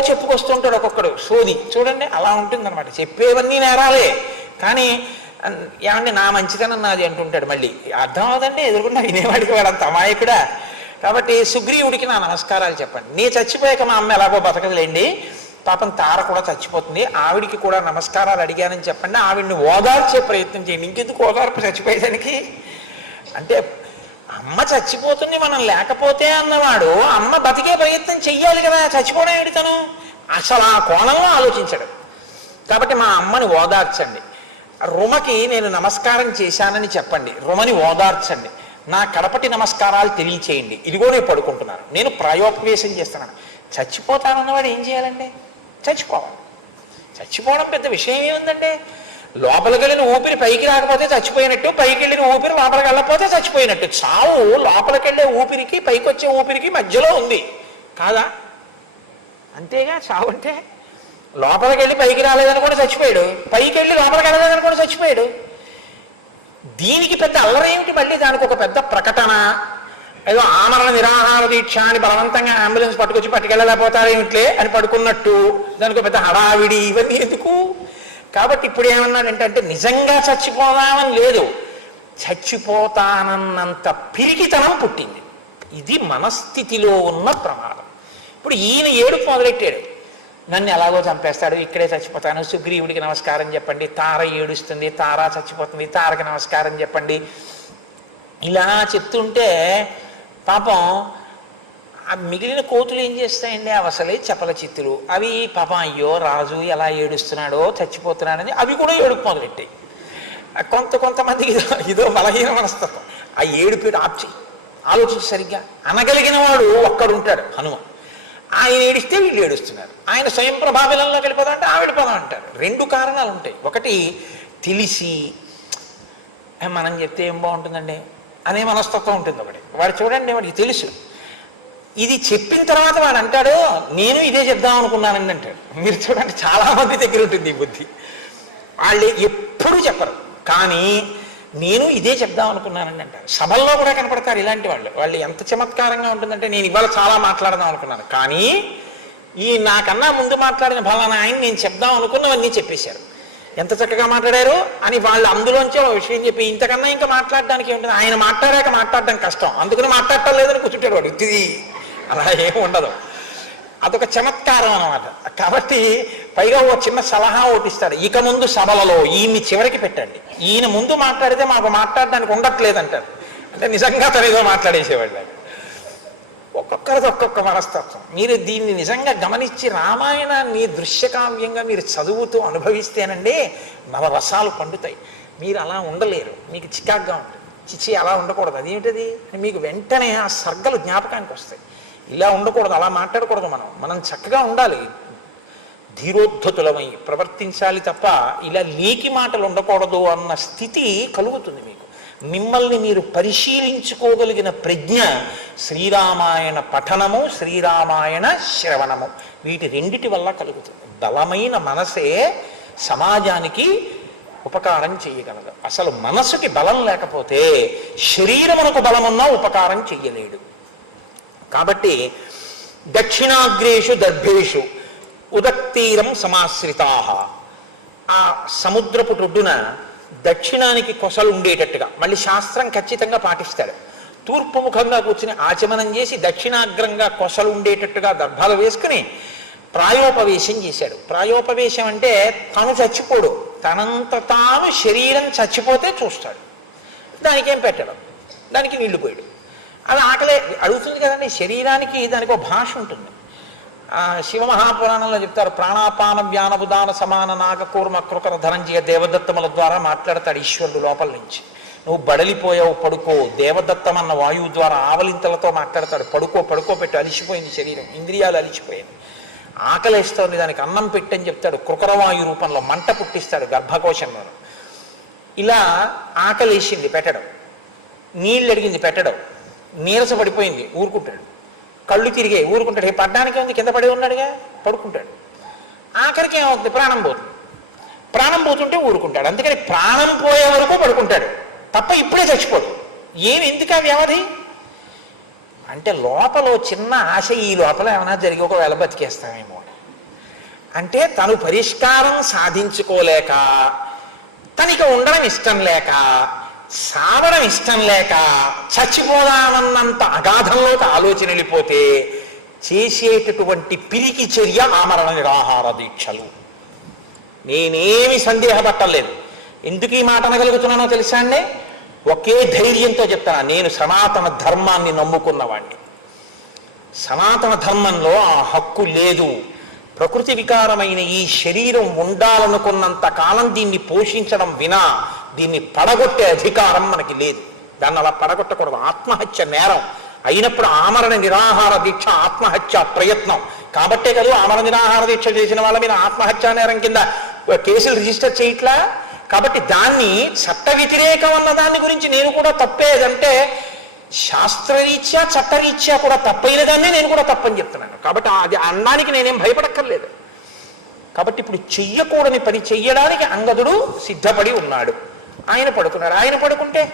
చెప్పుకొస్తుంటాడు ఒక్కొక్కడు సోది. చూడండి అలా ఉంటుంది అనమాట. చెప్పేవన్నీ నేరాలే, కానీ ఏమండి నా మంచితనం నాది అంటుంటాడు. మళ్ళీ అర్థం అవదండి, ఎదురుకుండా వినేవాడికి వాడు అంత అమాయకుడా. కాబట్టి సుగ్రీవుడికి నా నమస్కారాలు చెప్పండి. నీ చచ్చిపోయాక మా అమ్మ ఎలాగో బతకదులేండి, పాపం తార కూడా చచ్చిపోతుంది, ఆవిడికి కూడా నమస్కారాలు అడిగానని చెప్పండి, ఆవిడ్ని ఓదార్చే ప్రయత్నం చేయండి. ఇంకెందుకు ఓదార్పు చచ్చిపోయేదానికి? అంటే అమ్మ చచ్చిపోతుంది మనం లేకపోతే అన్నవాడు అమ్మ బతికే ప్రయత్నం చెయ్యాలి కదా, చచ్చిపోవడం ఏడితను అసలు ఆ కోణంలో ఆలోచించడు. కాబట్టి మా అమ్మని ఓదార్చండి, రుమకి నేను నమస్కారం చేశానని చెప్పండి, రుమని ఓదార్చండి, నా కడపటి నమస్కారాలు తెలియచేయండి, ఇదిగో నేను పడుకుంటున్నాను, నేను ప్రాయోపవేశం చేస్తున్నాను. చచ్చిపోతానన్నవాడు ఏం చేయాలండి? చచ్చిపోవాలి. చచ్చిపోవడం పెద్ద విషయం ఏముందంటే, లోపలికి వెళ్ళిన ఊపిరి పైకి రాకపోతే చచ్చిపోయినట్టు, పైకి వెళ్ళిన ఊపిరి లోపలికి వెళ్ళకపోతే చచ్చిపోయినట్టు. చావు లోపలికి వెళ్ళే ఊపిరికి పైకి వచ్చే ఊపిరికి మధ్యలో ఉంది కాదా? అంతేగా చావు అంటే. లోపలికి వెళ్ళి పైకి రాలేదని కూడా చచ్చిపోయాడు, పైకి వెళ్ళి లోపలికి వెళ్ళలేదని కూడా చచ్చిపోయాడు. దీనికి పెద్ద అల్లరి ఏమిటి? మళ్ళీ దానికి ఒక పెద్ద ప్రకటన, ఏదో ఆమరణ నిరాహార దీక్ష అని బలవంతంగా అంబులెన్స్ పట్టుకొచ్చి పట్టుకెళ్ళలేకపోతారేమిట్లే అని పడుకున్నట్టు దానికి పెద్ద హడావిడి, ఇవన్నీ ఎందుకు? కాబట్టి ఇప్పుడు ఏమన్నాడంటే, నిజంగా చచ్చిపోదామని లేదు, చచ్చిపోతానన్నంత పిరికితనం పుట్టింది. ఇది మనస్థితిలో ఉన్న ప్రమాదం. ఇప్పుడు ఈయన ఏడుపు మొదలెట్టాడు, నన్ను ఎలాగో చంపేస్తాడు, ఇక్కడే చచ్చిపోతాను, సుగ్రీవుడికి నమస్కారం చెప్పండి, తార ఏడుస్తుంది, తార చచ్చిపోతుంది, తారకి నమస్కారం చెప్పండి. ఇలా చెప్తుంటే పాపం ఆ మిగిలిన కోతులు ఏం చేస్తాయండి? అవసలే చపల చిత్తులు అవి. పాపం అయ్యో రాజు ఎలా ఏడుస్తున్నాడో, చచ్చిపోతున్నాడని అవి కూడా ఏడుపు మొదలెట్టాయి. కొంతమందికి ఇదో బలహీన మనస్తత్వం. ఆ ఏడుపేడు ఆప్చి ఆలోచించి సరిగ్గా అనగలిగిన వాడు ఒక్కడుంటాడు, హనుమ. ఆయన ఏడిస్తే వీళ్ళు ఏడుస్తున్నారు, ఆయన స్వయం ప్రభావిలంలోకి వెళ్ళిపోదాం అంటే ఆవిడిపోదాం అంటారు. రెండు కారణాలు ఉంటాయి. ఒకటి తెలిసి మనం చెప్తే ఏం బాగుంటుందండి అనే మనస్తత్వం ఉంటుంది ఒకటి. వాడు చూడండి, వాడికి తెలుసు. ఇది చెప్పిన తర్వాత వాడు అంటాడు, నేను ఇదే చెప్దాం అనుకున్నానండి అంటాడు. మీరు చూడండి, చాలామంది దగ్గర ఉంటుంది ఈ బుద్ధి. వాళ్ళు ఎప్పుడూ చెప్పరు, కానీ నేను ఇదే చెప్దాం అనుకున్నానండి అంటారు. సభల్లో కూడా కనపడతారు ఇలాంటి వాళ్ళు. వాళ్ళు ఎంత చమత్కారంగా ఉంటుందంటే, నేను ఇవాళ చాలా మాట్లాడదాం అనుకున్నాను, కానీ ఈ నాకన్నా ముందు మాట్లాడిన ఫలానా ఆయన నేను చెప్దాం అనుకున్నవన్నీ చెప్పేశారు. ఎంత చక్కగా మాట్లాడారు అని వాళ్ళు అందులోంచే ఒక విషయం చెప్పి, ఇంతకన్నా ఇంకా మాట్లాడడానికి ఏముంటుంది, ఆయన మాట్లాడాక మాట్లాడడం కష్టం, అందుకని మాట్లాడటం లేదని కూర్చుంటాడు వాడు. ఇది అలా ఏమి ఉండదు, అదొక చమత్కారం అన్నమాట. కాబట్టి పైగా ఓ చిన్న సలహా ఓటిస్తాడు, ఇక ముందు సభలలో ఈయన్ని చివరికి పెట్టండి, ఈయన ముందు మాట్లాడితే మాకు మాట్లాడడానికి ఉండట్లేదంటారు. అంటే నిజంగా తనేదో మాట్లాడేసేవాళ్ళు. ఒక్కొక్కరిది ఒక్కొక్క మనస్తత్వం. మీరు దీన్ని నిజంగా గమనించి రామాయణాన్ని దృశ్యకావ్యంగా మీరు చదువుతూ అనుభవిస్తేనండి నవరసాలు పండుతాయి. మీరు అలా ఉండలేరు, మీకు చికాగ్గా ఉంటుంది. చిచి అలా ఉండకూడదు, అదేమిటది మీకు వెంటనే ఆ సర్గలు జ్ఞాపకానికి వస్తాయి. ఇలా ఉండకూడదు, అలా మాట్లాడకూడదు, మనం చక్కగా ఉండాలి, ధీరోద్ధతులమై ప్రవర్తించాలి తప్ప ఇలా లేకి మాటలు ఉండకూడదు అన్న స్థితి కలుగుతుంది మీకు. మిమ్మల్ని మీరు పరిశీలించుకోగలిగిన ప్రజ్ఞ శ్రీరామాయణ పఠనము, శ్రీరామాయణ శ్రవణము, వీటి రెండిటి వల్ల కలుగుతుంది. బలమైన మనసే సమాజానికి ఉపకారం చేయగలదు. అసలు మనసుకి బలం లేకపోతే శరీరమునకు బలమున్నా ఉపకారం చెయ్యలేడు. కాబట్టి దక్షిణాగ్రేషు దర్భేషు ఉదక్తీరం సమాశ్రితా, ఆ సముద్రపు టొడ్డున దక్షిణానికి కొసలు ఉండేటట్టుగా, మళ్ళీ శాస్త్రం ఖచ్చితంగా పాటిస్తాడు. తూర్పు ముఖంగా కూర్చుని ఆచమనం చేసి దక్షిణాగ్రంగా కొసలు ఉండేటట్టుగా గర్భాలు వేసుకుని ప్రాయోపవేశం చేశాడు. ప్రాయోపవేశం అంటే తను చచ్చిపోడు, తనంత తాను శరీరం చచ్చిపోతే చూస్తాడు. దానికేం పెట్టడం, దానికి నీళ్లు పోయాడు. అది ఆకలే అడుగుతుంది కదండి. శరీరానికి దానికి ఒక భాష ఉంటుంది. శివమహాపురాణంలో చెప్తారు, ప్రాణాపాన వ్యానబుదాన సమాన నాగకూర్మ కృకర ధనంజయ దేవదత్తముల ద్వారా మాట్లాడతాడు ఈశ్వరుడు లోపల నుంచి. నువ్వు బడలిపోయావు, పడుకో. దేవదత్తం అన్న వాయువు ద్వారా ఆవలింతలతో మాట్లాడతాడు, పడుకో పడుకోపెట్టు, అలిసిపోయింది శరీరం, ఇంద్రియాలు అలిసిపోయింది, ఆకలేస్తోంది, దానికి అన్నం పెట్టని చెప్తాడు. కృకరవాయు రూపంలో మంట పుట్టిస్తాడు గర్భకోశంలో. ఇలా ఆకలేసింది పెట్టడం, నీళ్ళు అడిగింది పెట్టడం, నీరస పడిపోయింది ఊరుకుంటాడు, కళ్ళు తిరిగాయి ఊరుకుంటాడు, పడ్డానికి ఉంది కింద పడి ఉన్నాడుగా పడుకుంటాడు. ఆఖరికి ఏమవుతుంది, ప్రాణం పోతుంది. ప్రాణం పోతుంటే ఊరుకుంటాడు. అందుకని ప్రాణం పోయే వరకు పడుకుంటాడు తప్ప ఇప్పుడే చచ్చిపోడు. ఎందుకు ఆ వ్యవధి అంటే లోపల చిన్న ఆశ, ఈ లోపల ఏమైనా జరిగి ఒకవేళ బతికేస్తామేమో అంటే తను పరిష్కారం సాధించుకోలేక, తనకి ఉండడం ఇష్టం లేక, సావడం ఇష్టం లేక, చచ్చిపోదామన్నంత అగాధంలోకి ఆలోచన వెళ్ళిపోతే చేసేటటువంటి పిరికి చర్య ఆమరణ నిరాహార దీక్షలు. నేనేమి సందేహపట్టలేదు. ఎందుకు ఈ మాట అనగలుగుతున్నానో తెలుసా అండి? ఒకే ధైర్యంతో చెప్తాను, నేను సనాతన ధర్మాన్ని నమ్ముకున్నవాడిని. సనాతన ధర్మంలో ఆ హక్కు లేదు. ప్రకృతి వికారమైన ఈ శరీరం ఉండాలనుకున్నంత కాలం దీన్ని పోషించడం వినా దీన్ని పడగొట్టే అధికారం మనకి లేదు. దాన్ని అలా పడగొట్టకూడదు. ఆత్మహత్య నేరం అయినప్పుడు ఆమరణ నిరాహార దీక్ష ఆత్మహత్య ప్రయత్నం కాబట్టే కదా ఆమరణ నిరాహార దీక్ష చేసిన వాళ్ళ మీద ఆత్మహత్యా నేరం కింద కేసులు రిజిస్టర్ చేయట్లా. కాబట్టి దాన్ని చట్ట వ్యతిరేకం అన్న దాని గురించి నేను కూడా తప్పేదంటే శాస్త్రరీత్యా చట్టరీత్యా కూడా తప్పైన దాన్నే నేను కూడా తప్పని చెప్తున్నాను. కాబట్టి అది అనడానికి నేనేం భయపడక్కర్లేదు. కాబట్టి ఇప్పుడు చెయ్యకూడని పని చెయ్యడానికి అంగదుడు సిద్ధపడి ఉన్నాడు. ఆయన పడుకున్నాడు. ఆయన పడుకుంటే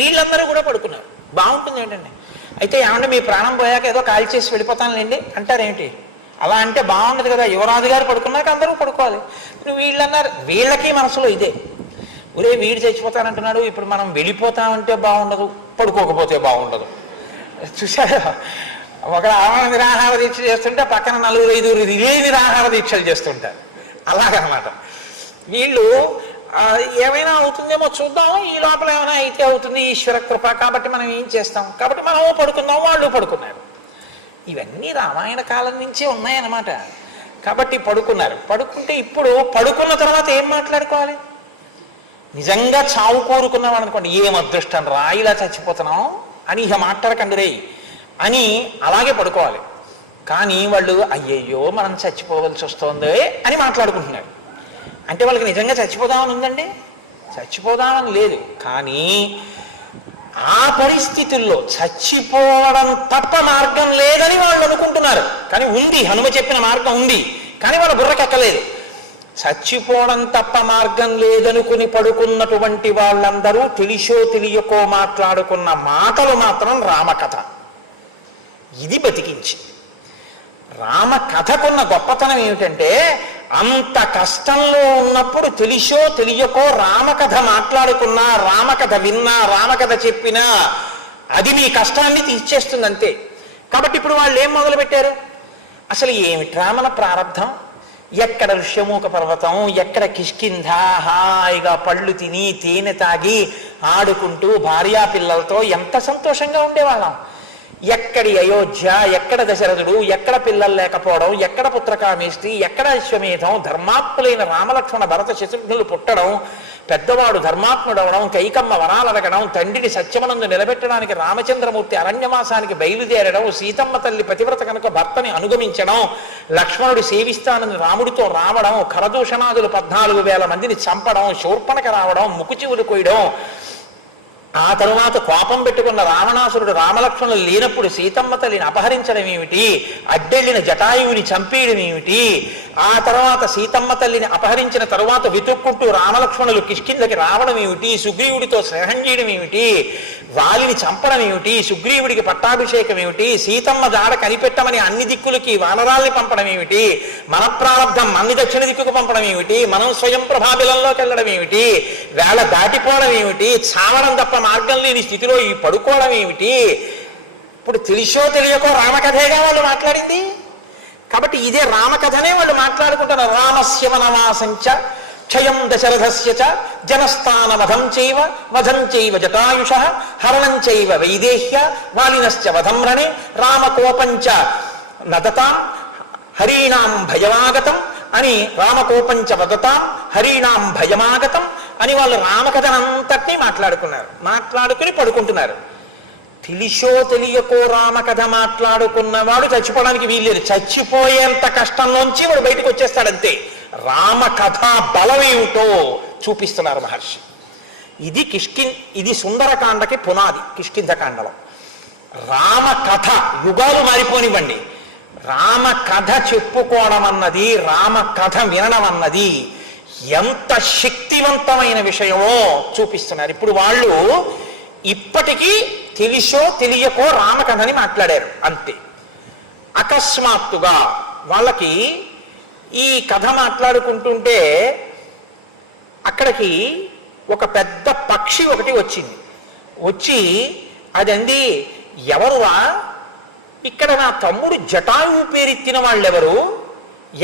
వీళ్ళందరూ కూడా పడుకున్నారు. బాగుంటుంది ఏంటండి. అయితే ఏమంటే మీ ప్రాణం పోయాక ఏదో కాల్ చేసి వెళ్ళిపోతానులేండి అంటారేంటి? అలా అంటే బాగుండదు కదా. యువరాజు గారు పడుకున్నాక అందరూ పడుకోవాలి. వీళ్ళన్నారు, వీళ్ళకి మనసులో ఇదే, ఒరే వీడు చచ్చిపోతానంటున్నాడు, ఇప్పుడు మనం వెళ్ళిపోతామంటే బాగుండదు, పడుకోకపోతే బాగుండదు. చూసారా, ఒక ఆమరణ నిరాహార దీక్ష చేస్తుంటే పక్కన 4-5 ఇదే నిరాహార దీక్షలు చేస్తుంటారు. అలాగనమాట. వీళ్ళు ఏమైనా అవుతుందేమో చూద్దాం, ఈ లోపల ఏమైనా అయితే అవుతుంది, ఈశ్వర కృప, కాబట్టి మనం ఏం చేస్తాం, కాబట్టి మనము పడుకుందాం, వాళ్ళు పడుకున్నారు. ఇవన్నీ రామాయణ కాలం నుంచే ఉన్నాయన్నమాట. కాబట్టి పడుకున్నారు. పడుకుంటే ఇప్పుడు పడుకున్న తర్వాత ఏం మాట్లాడుకోవాలి? నిజంగా చావు కోరుకున్నాం అనుకోండి, ఏం అదృష్టం రా ఇలా చచ్చిపోతున్నాం అని ఇక మాట్లాడకండి రే అని అలాగే పడుకోవాలి. కానీ వాళ్ళు అయ్యయ్యో మనం చచ్చిపోవలసి వస్తుంది అని మాట్లాడుకుంటున్నారు. అంటే వాళ్ళకి నిజంగా చచ్చిపోదామని ఉందండి? చచ్చిపోదామని లేదు. కానీ ఆ పరిస్థితుల్లో చచ్చిపోవడం తప్ప మార్గం లేదని వాళ్ళు అనుకుంటున్నారు. కానీ ఉంది, హనుమ చెప్పిన మార్గం ఉంది, కానీ వాళ్ళ బుర్రకెక్కలేదు. చచ్చిపోవడం తప్ప మార్గం లేదనుకుని పడుకున్నటువంటి వాళ్ళందరూ తెలిసో తెలియకో మాట్లాడుకున్న మాటలు మాత్రం రామకథ. ఇది బతికించి. రామకథకున్న గొప్పతనం ఏమిటంటే, అంత కష్టంలో ఉన్నప్పుడు తెలిసో తెలియకో రామకథ మాట్లాడుకున్నా, రామకథ విన్నా, రామకథ చెప్పినా అది మీ కష్టాన్ని తీర్చేస్తుంది అంతే. కాబట్టి ఇప్పుడు వాళ్ళు ఏం మొదలుపెట్టారు? అసలు ఏమిట్రా మన ప్రారంధం? ఎక్కడ ఋష్యమూక పర్వతం, ఎక్కడ కిష్కింధ, హాయిగా పళ్ళు తిని తేనె తాగి ఆడుకుంటూ భార్యా పిల్లలతో ఎంత సంతోషంగా ఉండేవాళ్ళం. ఎక్కడి అయోధ్య, ఎక్కడ దశరథుడు, ఎక్కడ పిల్లలు లేకపోవడం, ఎక్కడ పుత్రకామేష్టి, ఎక్కడ అశ్వమేధం, ధర్మాత్ములైన రామలక్ష్మణ భరత శత్రుఘ్నులు పుట్టడం, పెద్దవాడు ధర్మాత్ముడవడం, కైకమ్మ వరాలడగడం, తండ్రిని సత్యమనందు నిలబెట్టడానికి రామచంద్రమూర్తి అరణ్యవాసానికి బయలుదేరడం, సీతమ్మ తల్లి పతివ్రత కనుక భర్తని అనుగమించడం, లక్ష్మణుడు సేవిస్తానని రాముడితో రావడం, ఖరదూషణాదులు 14,000 మందిని చంపడం, శూర్పణక రావడం, ముకుచివులు కొయ్యడం, ఆ తరువాత కోపం పెట్టుకున్న రావణాసురుడు రామలక్ష్మణులు లేనప్పుడు సీతమ్మ తల్లిని అపహరించడం ఏమిటి, అడ్డెళ్ళిన జటాయువుని చంపేయడం ఏమిటి, ఆ తర్వాత సీతమ్మ తల్లిని అపహరించిన తరువాత వెతుక్కుంటూ రామలక్ష్మణులు కిష్కిందకి రావడం ఏమిటి, సుగ్రీవుడితో స్నేహం చేయడం ఏమిటి, వాలిని చంపడం ఏమిటి, సుగ్రీవుడికి పట్టాభిషేకం ఏమిటి, సీతమ్మ జాడ కనిపెట్టమని అన్ని దిక్కులకి వానరాల్ని పంపడం ఏమిటి, మన ప్రారంభం అన్ని దక్షిణ దిక్కుకు పంపడం ఏమిటి, మనం స్వయం ప్రభాబిలంలోకి వెళ్ళడం ఏమిటి, వేళ దాటిపోవడం ఏమిటి, చావడం తప్ప మార్గం లేని స్థితిలో ఈ పడుకోవడం ఏమిటి. ఇప్పుడు తెలిసో తెలియకో రామకథేగా వాళ్ళు మాట్లాడింది. కాబట్టి ఇదే రామకథనే వాళ్ళు మాట్లాడుకుంటున్నారు. రామస్య వనవాసంచ క్షయం దశరథస్య చ జనస్థాన వధం చైవ జటాయుష హరణం చైవ వైదేహ్య వాలినశ్చ వధం రణే రామకోపంచ నదతాం హరీణాం భయమాగతం అని రామకోపంచ వదతాం హరీణాం భయమాగతం అని వాళ్ళు రామకథనంతటినీ మాట్లాడుకుని పడుకుంటున్నారు. తెలిసో తెలియకో రామకథ మాట్లాడుకున్నవాడు చచ్చిపోవడానికి వీల్లేదు. చచ్చిపోయేంత కష్టంలోంచి వాడు బయటకు వచ్చేస్తాడంతే. రామకథ బలమేమిటో చూపిస్తున్నారు మహర్షి. ఇది సుందరకాండకి పునాది. కిష్కింధకాండలో రామకథ యుగాలు మారిపోనివ్వండి, రామకథ చెప్పుకోవడం అన్నది, రామకథ వినడం అన్నది ఎంత శక్తివంతమైన విషయమో చూపిస్తున్నారు. ఇప్పుడు వాళ్ళు ఇప్పటికీ తెలిసో తెలియకో రామకథని మాట్లాడారు అంతే. అకస్మాత్తుగా వాళ్ళకి ఈ కథ మాట్లాడుకుంటుంటే అక్కడికి ఒక పెద్ద పక్షి ఒకటి వచ్చింది. వచ్చి అదండి, ఎవరువా, ఇక్కడ నా తమ్ముడు జటాయువు పేరెత్తిన వాళ్ళెవరు,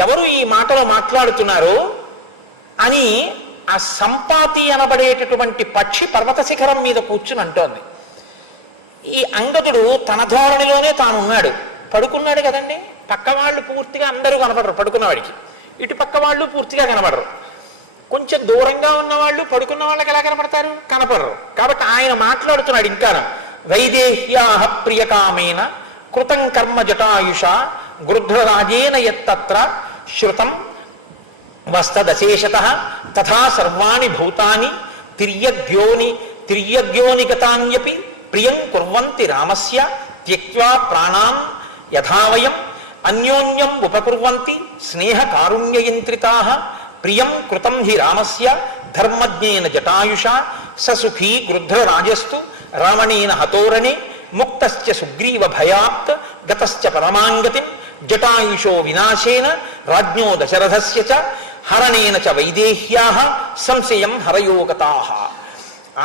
ఎవరు ఈ మాటలో మాట్లాడుతున్నారు అని ఆ సంపాతి అనబడేటటువంటి పక్షి పర్వత శిఖరం మీద కూర్చుని అంటోంది. ఈ అంగదుడు తన ధోరణిలోనే తానున్నాడు, పడుకున్నాడు కదండి. పక్క వాళ్ళు పూర్తిగా అందరూ కనపడరు పడుకున్నవాడికి, ఇటు పక్క వాళ్ళు పూర్తిగా కనపడరు. కొంచెం దూరంగా ఉన్నవాళ్ళు పడుకున్న వాళ్ళకి ఎలా కనపడతారు, కనపడరు. కాబట్టి ఆయన మాట్లాడుతున్నాడు ఇంకా. వైదేహ్యాహ ప్రియకామేన కృతం కర్మ జటాయుష గృధ్రరాజేన యత్తత్ర శ్రుతం వస్తదశేషతః తథా సర్వాణి భూతాని తిర్యగ్యోనిగతాన్యపి ప్రియం కుర్వంతి రామస్య త్యక్త్వా ప్రాణాన్ యథావయం అన్యోన్యం ఉపకుర్వంతి స్నేహ కారుణ్యయంత్రితాః ప్రియం కృతం హి రామస్య ధర్మజ్ఞేన జటాయుషా ససుఖీ గృధ్రరాజస్తు రావణేన హతోరణే ముక్తశ్చ సుగ్రీవ భయాత్ గతశ్చ పరమాంగతిం జటాయుషో వినాశేన రాజ్ఞో దశరథస్య చ హరణేన చ వైదేహ్యాః సంశయం హరయోగతాః.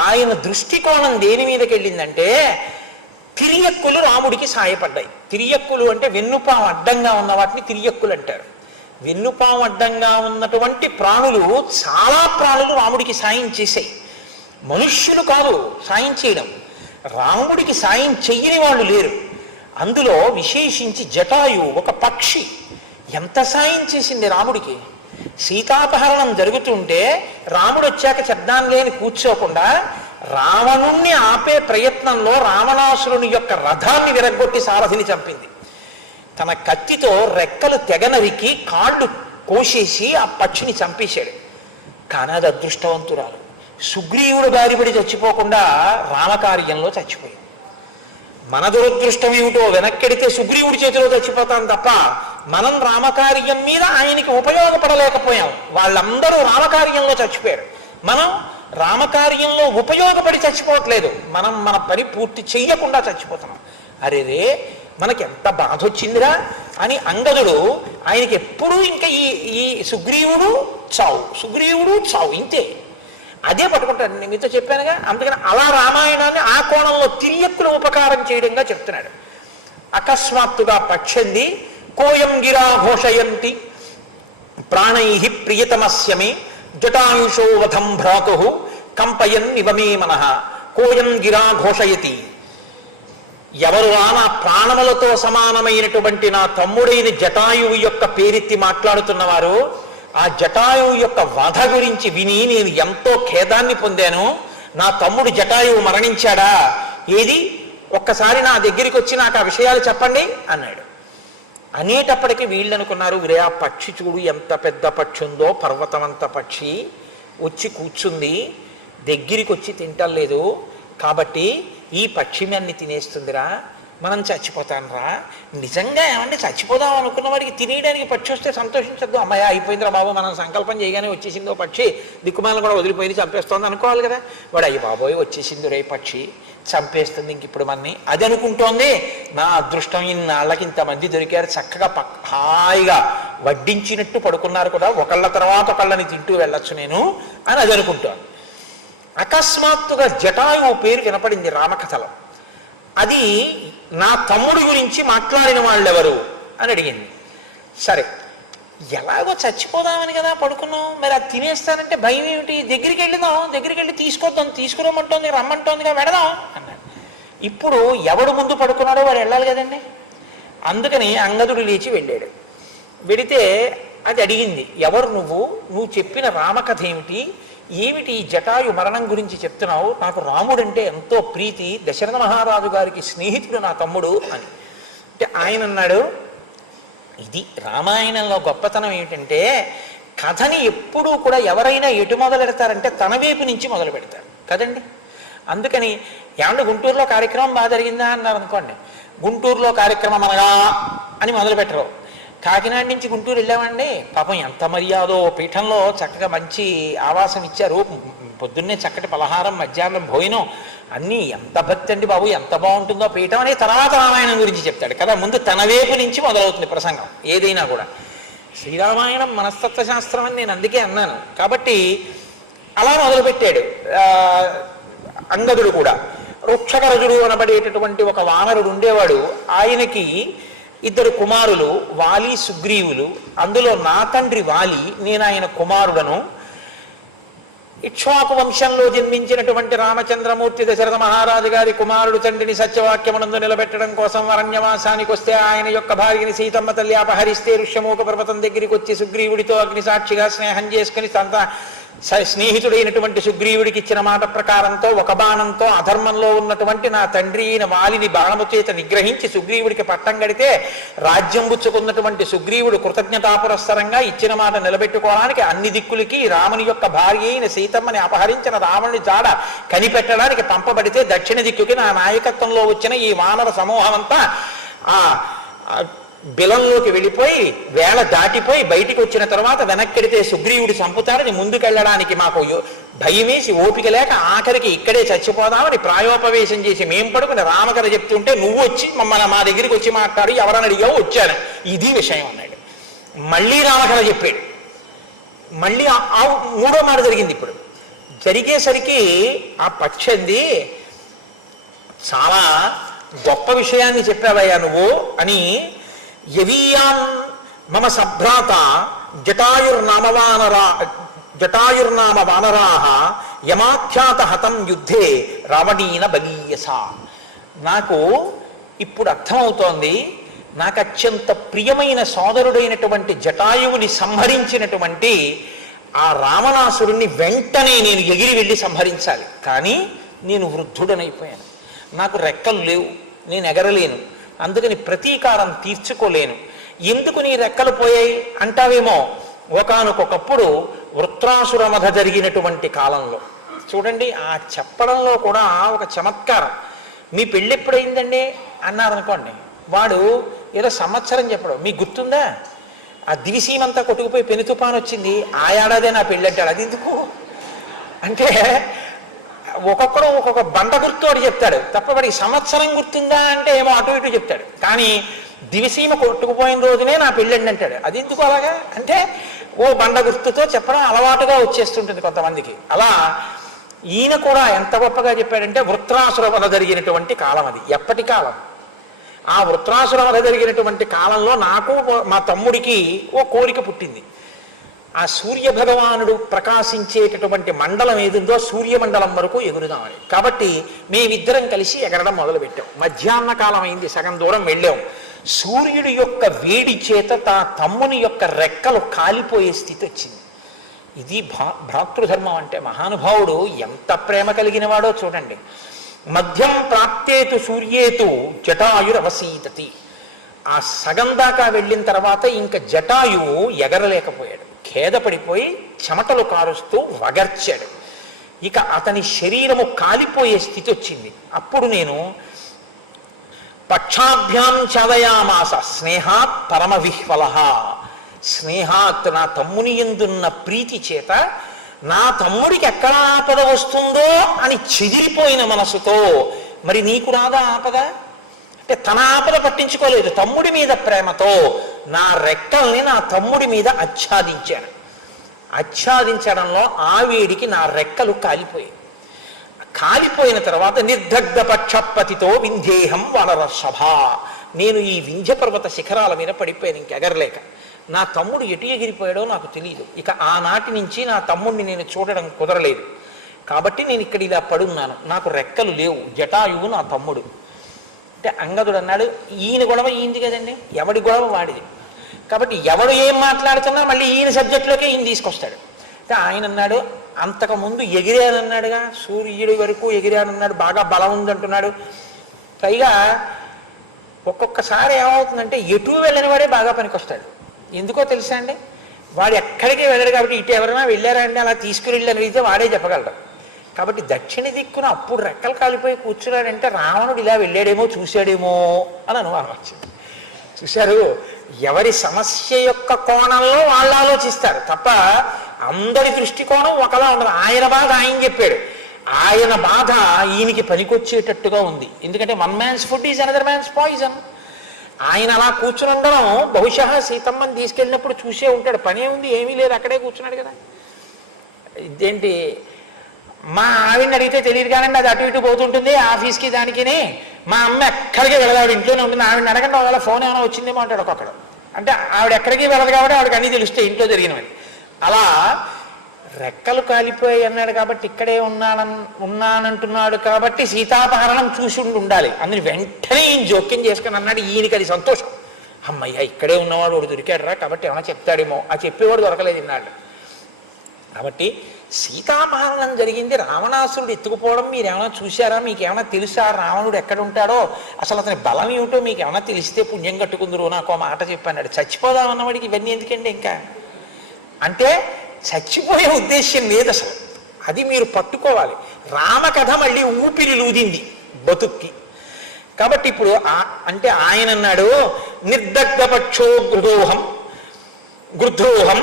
ఆయన దృష్టికోణం దేని మీదకి వెళ్ళిందంటే, తిరియక్కులు రాముడికి సాయపడ్డాయి. తిరియక్కులు అంటే వెన్నుపాము అడ్డంగా ఉన్న వాటిని తిరియక్కులు అంటారు. వెన్నుపాము అడ్డంగా ఉన్నటువంటి ప్రాణులు, చాలా ప్రాణులు రాముడికి సాయం చేశాయి. మనుష్యులు కాదు సాయం చేయడం, రాముడికి సాయం చెయ్యని వాళ్ళు లేరు. అందులో విశేషించి జటాయు ఒక పక్షి ఎంత సాయం చేసింది రాముడికి. సీతాపహరణం జరుగుతుంటే రాముడు వచ్చాక చెప్దాం లేని కూర్చోకుండా రావణుణ్ణి ఆపే ప్రయత్నంలో రావణాసురుని యొక్క రథాన్ని విరగ్గొట్టి సారథిని చంపింది. తన కత్తితో రెక్కలు తెగనరికి కాళ్ళు కోసేసి ఆ పక్షిని చంపేశాడు. కానీ అది అదృష్టవంతురాలు. సుగ్రీవుడు బారిపడి చచ్చిపోకుండా రామకార్యంలో చచ్చిపోయింది. మన దురదృష్టం ఏమిటో, వెనక్కెడితే సుగ్రీవుడి చేతిలో చచ్చిపోతాం తప్ప మనం రామకార్యం మీద ఆయనకి ఉపయోగపడలేకపోయాం. వాళ్ళందరూ రామకార్యంలో చచ్చిపోయారు, మనం రామకార్యంలో ఉపయోగపడి చచ్చిపోవట్లేదు. మనం మన పని పూర్తి చెయ్యకుండా చచ్చిపోతున్నాం. అరే రే, మనకి ఎంత బాధ వచ్చిందిరా అని అంగదుడు ఆయనకి ఎప్పుడూ ఇంకా ఈ సుగ్రీవుడు చావు ఇంతే, అదే పట్టుకుంటాడు. నేను మీతో చెప్పానుగా. అందుకని అలా రామాయణాన్ని ఆ కోణంలో తిరియక్కుల ఉపకారం చేయడంగా చెప్తున్నాడు. అకస్మాత్తుగా పక్షంది, కోయం గిరా ఘోషయంతి ప్రాణై ప్రియతమస్యమే జటాయుషో వధం భ్రాతు కంపయన్ ఇవమే మనః కోయం గిరా ఘోషయతి. ఎవరు నా ప్రాణములతో సమానమైనటువంటి నా తమ్ముడైన జటాయువు యొక్క పేరెత్తి మాట్లాడుతున్నవారు, ఆ జటాయువు యొక్క వధ గురించి విని నేను ఎంతో ఖేదాన్ని పొందాను. నా తమ్ముడు జటాయువు మరణించాడా, ఏది ఒక్కసారి నా దగ్గరికి వచ్చి నాకు ఆ విషయాలు చెప్పండి అన్నాడు. అనేటప్పటికీ వీళ్ళు అనుకున్నారు, వీరే ఆ పక్షి చూడు ఎంత పెద్ద పక్షి ఉందో, పర్వతం అంత పక్షి వచ్చి కూర్చుంది, దగ్గరికి వచ్చి తింటలేదు, కాబట్టి ఈ పక్షి అన్ని తినేస్తుందిరా, మనం చచ్చిపోతానురా. నిజంగా ఏమంటే చచ్చిపోదాం అనుకున్న వాడికి తినేయడానికి పక్షి వస్తే సంతోషించద్దు. అమ్మాయి అయిపోయిందిరా బాబు, మనం సంకల్పం చేయగానే వచ్చేసిందో పక్షి, దిక్కుమాలను కూడా వదిలిపోయింది, చంపేస్తోంది అనుకోవాలి కదా. వాడు అయ్యి బాబోయ్ వచ్చేసింది రే పక్షి, చంపేస్తుంది ఇంక ఇప్పుడు మనని అది అనుకుంటోంది. నా అదృష్టం, ఇన్నాళ్ళకి ఇంతమంది దొరికారు, చక్కగా హాయిగా వడ్డించినట్టు పడుకున్నారు కూడా, ఒకళ్ళ తర్వాత ఒకళ్ళని తింటూ వెళ్ళొచ్చు నేను అని అది అనుకుంటోంది. అకస్మాత్తుగా జటాయువు పేరు వినపడింది రామకథలో. అది నా తమ్ముడు గురించి మాట్లాడిన వాళ్ళెవరు అని అడిగింది. సరే ఎలాగో చచ్చిపోదామని కదా పడుకున్నాం, మరి అది తినేస్తానంటే భయం ఏమిటి, దగ్గరికి వెళ్దాం, దగ్గరికి వెళ్ళి తీసుకొద్దాం, తీసుకురమ్మంటోంది, రమ్మంటోందిగా, వెడదాం అన్నాడు. ఇప్పుడు ఎవడు ముందు పడుకున్నాడో వాడు వెళ్ళాలి కదండి. అందుకని అంగదుడు లేచి వెళ్ళాడు. వెడితే అది అడిగింది, ఎవరు నువ్వు చెప్పిన రామకథ ఏమిటి, ఏమిటి జటాయు మరణం గురించి చెప్తున్నావు, నాకు రాముడంటే ఎంతో ప్రీతి, దశరథ మహారాజు గారికి స్నేహితుడు నా తమ్ముడు అని. అంటే ఆయన అన్నాడు, ఇది రామాయణంలో గొప్పతనం ఏమిటంటే కథని ఎప్పుడూ కూడా ఎవరైనా ఎటు మొదలు పెడతారంటే తన వైపు నుంచి మొదలు పెడతారు కదండి. అందుకని ఏమన్నా గుంటూరులో కార్యక్రమం బాగా జరిగిందా అన్నారు అనుకోండి, గుంటూరులో కార్యక్రమం అనగా అని మొదలు పెట్టరు. కాకినాడ నుంచి గుంటూరు వెళ్ళామండి, పాపం ఎంత మర్యాదో, పీఠంలో చక్కగా మంచి ఆవాసం ఇచ్చారు, పొద్దున్నే చక్కటి పలహారం, మధ్యాహ్నం భోజనం, అన్నీ ఎంత భక్తి అండి బాబు, ఎంత బాగుంటుందో పీఠం అనే తర్వాత రామాయణం గురించి చెప్తాడు కదా. ముందు తన వైపు నుంచి మొదలవుతుంది ప్రసంగం ఏదైనా కూడా. శ్రీరామాయణం మనస్తత్వశాస్త్రం అని నేను అందుకే అన్నాను. కాబట్టి అలా మొదలుపెట్టాడు అంగదుడు కూడా. వృక్షకరజుడు అనబడేటటువంటి ఒక వానరుడు ఉండేవాడు. ఆయనకి ఇద్దరు కుమారులు, వాలి సుగ్రీవులు. అందులో నా తండ్రి వాలి, నేను ఆయన కుమారుడను. ఇక్ష్వాకు వంశంలో జన్మించినటువంటి రామచంద్రమూర్తి దశరథ మహారాజు గారి కుమారుడు తండ్రిని సత్యవాక్యమునందు నిలబెట్టడం కోసం అరణ్యవాసానికి వస్తే ఆయన యొక్క భార్యని సీతమ్మ తల్లి అపహరిస్తే ఋష్యమూక పర్వతం దగ్గరికి వచ్చి సుగ్రీవుడితో అగ్నిసాక్షిగా స్నేహం చేసుకుని స్నేహితుడైనటువంటి సుగ్రీవుడికి ఇచ్చిన మాట ప్రకారంతో ఒక బాణంతో అధర్మంలో ఉన్నటువంటి నా తండ్రి అయిన వాలిని బాణము చేత నిగ్రహించి సుగ్రీవుడికి పట్టం గడితే రాజ్యం పుచ్చుకున్నటువంటి సుగ్రీవుడు కృతజ్ఞతాపురస్సరంగా ఇచ్చిన మాట నిలబెట్టుకోవడానికి అన్ని దిక్కులకి రాముని యొక్క భార్య అయిన సీతమ్మని అపహరించిన రావణుని జాడ కనిపెట్టడానికి పంపబడితే దక్షిణ దిక్కుకి నా నాయకత్వంలో వచ్చిన ఈ వానర సమూహం అంతా ఆ బిలంలోకి వెళ్ళిపోయి వేళ దాటిపోయి బయటికి వచ్చిన తర్వాత వెనక్కెడితే సుగ్రీవుడి సంపుతారని ముందుకెళ్ళడానికి మాకు భయమేసి ఓపిక లేక ఆఖరికి ఇక్కడే చచ్చిపోదామని ప్రాయోపవేశం చేసి మేం పడుకుని రామకథ చెప్తుంటే నువ్వు వచ్చి మమ్మల్ని మా దగ్గరికి వచ్చి మాట్లాడు, ఎవరని అడిగావు, వచ్చాను, ఇది విషయం అన్నాడు. మళ్ళీ రామకథ చెప్పాడు. మళ్ళీ మూడో మాట జరిగింది. ఇప్పుడు జరిగేసరికి ఆ పక్షంది, చాలా గొప్ప విషయాన్ని చెప్పావయ్యా నువ్వు అని, యవీయాం మమ సభ్రాత జటాయుర్నామ వానరాహ యమాఖ్యాత హతం యుద్ధే రావణీన బలీయస. నాకు ఇప్పుడు అర్థమవుతోంది, నాకు అత్యంత ప్రియమైన సోదరుడైనటువంటి జటాయువుని సంహరించినటువంటి ఆ రావణాసురుణ్ణి వెంటనే నేను ఎగిరి వెళ్ళి సంహరించాలి. కానీ నేను వృద్ధుడనైపోయాను, నాకు రెక్కలు లేవు, నేను ఎగరలేను, అందుకని ప్రతీకారం తీర్చుకోలేను. ఎందుకు నీ రెక్కలు పోయాయి అంటావేమో, ఒకానొకప్పుడు వృత్రాసురమధ జరిగినటువంటి కాలంలో చూడండి, ఆ చెప్పడంలో కూడా ఒక చమత్కారం. మీ పెళ్ళి ఎప్పుడైందండి అన్నారనుకోండి, వాడు ఏదో సంవత్సరం చెప్పడం, మీకు గుర్తుందా, ఆ దివిసీమంతా కొట్టుకుపోయి పెను తుఫాను వచ్చింది, ఆ ఏడాదే నా పెళ్ళి అంటాడు. అది ఎందుకు అంటే ఒక్కొక్కడు ఒక్కొక్క బండ గుర్తు అని చెప్తాడు తప్ప వాడికి సంవత్సరం గుర్తుందా అంటే ఏమో అటు ఇటు చెప్తాడు. కానీ దివిసీమ కొట్టుకుపోయిన రోజునే నా పెళ్ళండి అంటాడు. అది ఎందుకు అలాగా అంటే ఓ బండ గుర్తుతో చెప్పడం అలవాటుగా వచ్చేస్తుంటుంది కొంతమందికి. అలా ఈయన కూడా ఎంత గొప్పగా చెప్పాడంటే వృత్రాసుర వధ జరిగినటువంటి కాలం అది. ఎప్పటి కాలం? ఆ వృత్రాసుర వధ జరిగినటువంటి కాలంలో నాకు మా తమ్ముడికి ఓ కోరిక పుట్టింది. ఆ సూర్య భగవానుడు ప్రకాశించేటటువంటి మండలం ఏదుందో సూర్యమండలం వరకు ఎగురుదామని. కాబట్టి మేమిద్దరం కలిసి ఎగరడం మొదలుపెట్టాం. మధ్యాహ్న కాలం అయింది, సగం దూరం వెళ్ళాం. సూర్యుడి యొక్క వేడి చేత తమ్ముని యొక్క రెక్కలు కాలిపోయే స్థితి వచ్చింది. ఇది భ్రాతృధర్మం అంటే. మహానుభావుడు ఎంత ప్రేమ కలిగిన వాడో చూడండి. మధ్యం ప్రాప్తేతు సూర్యేతు జటాయురవసీతతి. ఆ సగం దాకా వెళ్ళిన తర్వాత ఇంకా జటాయువు ఎగరలేకపోయాడు. ఖేదపడిపోయి చెమటలు కారుస్తూ వగర్చాడు. ఇక అతని శరీరము కాలిపోయే స్థితి వచ్చింది. అప్పుడు నేను పక్షాభ్యాం చదయామాస స్నేహాత్ పరమ విహ్వల, స్నేహాత్ నా తమ్ముని యందున్న ప్రీతి చేత నా తమ్ముడికి ఎక్కడ ఆపద వస్తుందో అని చెదిరిపోయిన మనసుతో, మరి నీకు రాదా ఆపద అంటే తన ఆపద పట్టించుకోలేదు, తమ్ముడి మీద ప్రేమతో నా రెక్కల్ని నా తమ్ముడి మీద ఆచ్ఛాదించాను. ఆచ్ఛాదించడంలో ఆ వేడికి నా రెక్కలు కాలిపోయాయి. కాలిపోయిన తర్వాత నిర్దగ్ధ పక్షపతితో వింధ్యేహం వనరసభ, నేను ఈ వింధ్య పర్వత శిఖరాల మీద పడిపోయాను ఇంకెగరలేక. నా తమ్ముడు ఎటు ఎగిరిపోయాడో నాకు తెలియదు. ఇక ఆనాటి నుంచి నా తమ్ముడిని నేను చూడడం కుదరలేదు. కాబట్టి నేను ఇక్కడ ఇలా పడున్నాను, నాకు రెక్కలు లేవు. జటాయువు నా తమ్ముడు. అంటే అంగదుడు అన్నాడు, ఈయన గొడవ ఈయనది కదండి, ఎవడి గొడవ వాడిది. కాబట్టి ఎవడు ఏం మాట్లాడుతున్నా మళ్ళీ ఈయన సబ్జెక్టులోకే ఈయన తీసుకొస్తాడు. అంటే ఆయన అన్నాడు, అంతకుముందు ఎగిరానన్నాడుగా, సూర్యుడి వరకు ఎగిరానన్నాడు, బాగా బలం ఉందంటున్నాడు. పైగా ఒక్కొక్కసారి ఏమవుతుందంటే ఎటు వెళ్ళని వాడే బాగా పనికొస్తాడు. ఎందుకో తెలుసా అండి, వాడు ఎక్కడికి వెళ్ళడు. కాబట్టి ఇటు ఎవరైనా వెళ్ళారా అండి అలా తీసుకుని వెళ్ళని అడిగితే వాడే చెప్పగలడు. కాబట్టి దక్షిణ దిక్కున అప్పుడు రెక్కలు కాలిపోయి కూర్చున్నాడంటే రావణుడు ఇలా వెళ్ళాడేమో చూశాడేమో అని అనుమానం వచ్చింది. చూశారు, ఎవరి సమస్య యొక్క కోణంలో వాళ్ళు ఆలోచిస్తారు తప్ప అందరి దృష్టికోణం ఒకలా ఉండదు. ఆయన బాధ ఆయన చెప్పాడు, ఆయన బాధ ఈయనకి పనికొచ్చేటట్టుగా ఉంది. ఎందుకంటే one man's food is another man's poison. ఆయన అలా కూర్చుని ఉండడం బహుశా సీతమ్మని తీసుకెళ్ళినప్పుడు చూసే ఉంటాడు. పనే ఉంది, ఏమీ లేదు, అక్కడే కూర్చున్నాడు కదా. ఇదేంటి మా ఆవిడని అడిగితే తెలియదు కానండి, అది అటు ఇటు పోతుంటుంది ఆఫీస్కి దానికిని. మా అమ్మ ఎక్కడికి వెళ్ళదు, ఆవిడ ఇంట్లోనే ఉంటుంది. ఆవిడని అడగండి, ఒకవేళ ఫోన్ ఏమైనా వచ్చిందేమో అంటాడు ఒక్కొక్కడు. అంటే ఆవిడ ఎక్కడికి వెళ్ళదు కాబట్టి ఆవిడకి అన్నీ తెలుస్తాయి ఇంట్లో జరిగినవి. అలా రెక్కలు కాలిపోయి అన్నాడు కాబట్టి ఇక్కడే ఉన్నానంటున్నాడు కాబట్టి సీతాపహరణం చూసి ఉండాలి. అందుని వెంటనే ఈయన జోక్యం చేసుకుని అన్నాడు. ఈయనకి అది సంతోషం, అమ్మయ్య ఇక్కడే ఉన్నవాడు వాడు దొరికాడురా, కాబట్టి ఏమైనా చెప్తాడేమో. ఆ చెప్పేవాడు దొరకలేదు ఇన్నాళ్ళు. కాబట్టి సీతాపహరణం జరిగింది, రావణాసురుడు ఎత్తుకుపోవడం మీరేమైనా చూశారా, మీకేమైనా తెలుసా, రావణుడు ఎక్కడ ఉంటాడో, అసలు అతని బలం ఏమిటో మీకు ఏమైనా తెలిస్తే పుణ్యం కట్టుకుందరు. నాకు మాట చెప్పాడు. చచ్చిపోదామన్నవాడికి ఇవన్నీ ఎందుకండి ఇంకా అంటే చచ్చిపోయే ఉద్దేశ్యం లేదు అసలు, అది మీరు పట్టుకోవాలి. రామకథ మళ్ళీ ఊపిరి లూదింది బతుక్కి. కాబట్టి ఇప్పుడు అంటే ఆయన అన్నాడు, నిర్దగ్ధపక్షో గృధ్రోహం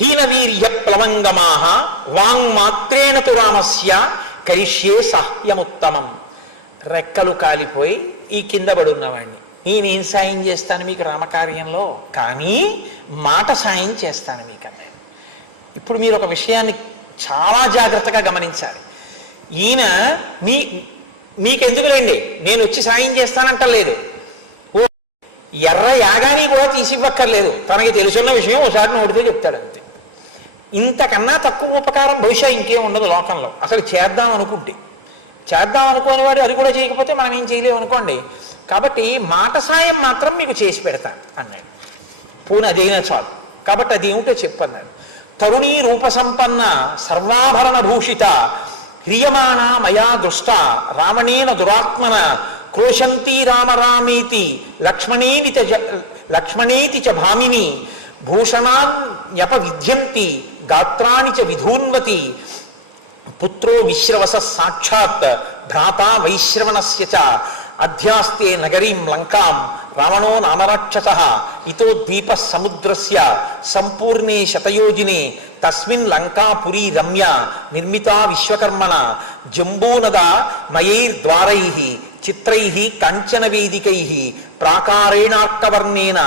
హీనవీర్య ప్లవంగమాహ వాంగ్మాత్రేణ తు రామస్య కరిష్యే సహ్యముత్తమం. రెక్కలు కాలిపోయి ఈ కింద పడున్నవాడిని నేనేం సాయం చేస్తాను మీకు రామకార్యంలో, కానీ మాట సాయం చేస్తాను మీకు అన్నాడు. ఇప్పుడు మీరు ఒక విషయాన్ని చాలా జాగ్రత్తగా గమనించాలి. ఈయన మీకెందుకులేండి నేను వచ్చి సాయం చేస్తానంటలేదు, ఎర్ర యాగాని కూడా తీసివ్వక్కర్లేదు, తనకి తెలుసున్న విషయం ఒకసారి నోటితో చెప్తాడు అంతే. ఇంతకన్నా తక్కువ ఉపకారం బహుశా ఇంకేం ఉండదు లోకంలో. అసలు చేద్దాం అనుకుంటే చేద్దాం అనుకోని వాడు అది కూడా చేయకపోతే మనం ఏం చేయలేము అనుకోండి. కాబట్టి మాట సాయం మాత్రం మీకు చేసి పెడతాను అన్నాడు. పూన అదైనా చాలు, కాబట్టి అది ఏమిటో చెప్పన్నాడు. తరుణీ రూపసంపన్న సర్వాభరణ భూషిత హ్రియమాణ మయా దృష్ట రావణేన దురాత్మన క్రోశంతి రామరామేతి లక్ష్మణేతి చ భామిని భూషణాన్యప విద్యంతి గాత్రాణి చ విధూన్వతి పుత్రో విశ్రవస సాక్షాత్ భ్రాత వైశ్రవణస్య చ అధ్యాస్తే నగరీం లంకాం రావణో నామరాక్షసః ఇతో ద్వీప సముద్రస్య సంపూర్ణే శతయోజినే తస్మిన్ లంకాపురీ రమ్య నిర్మితా విశ్వకర్మణ జంబూనద మయైర్ద్వారైః చిత్రైః కాంచన వేదికైః ప్రాకారేణార్కవర్ణేన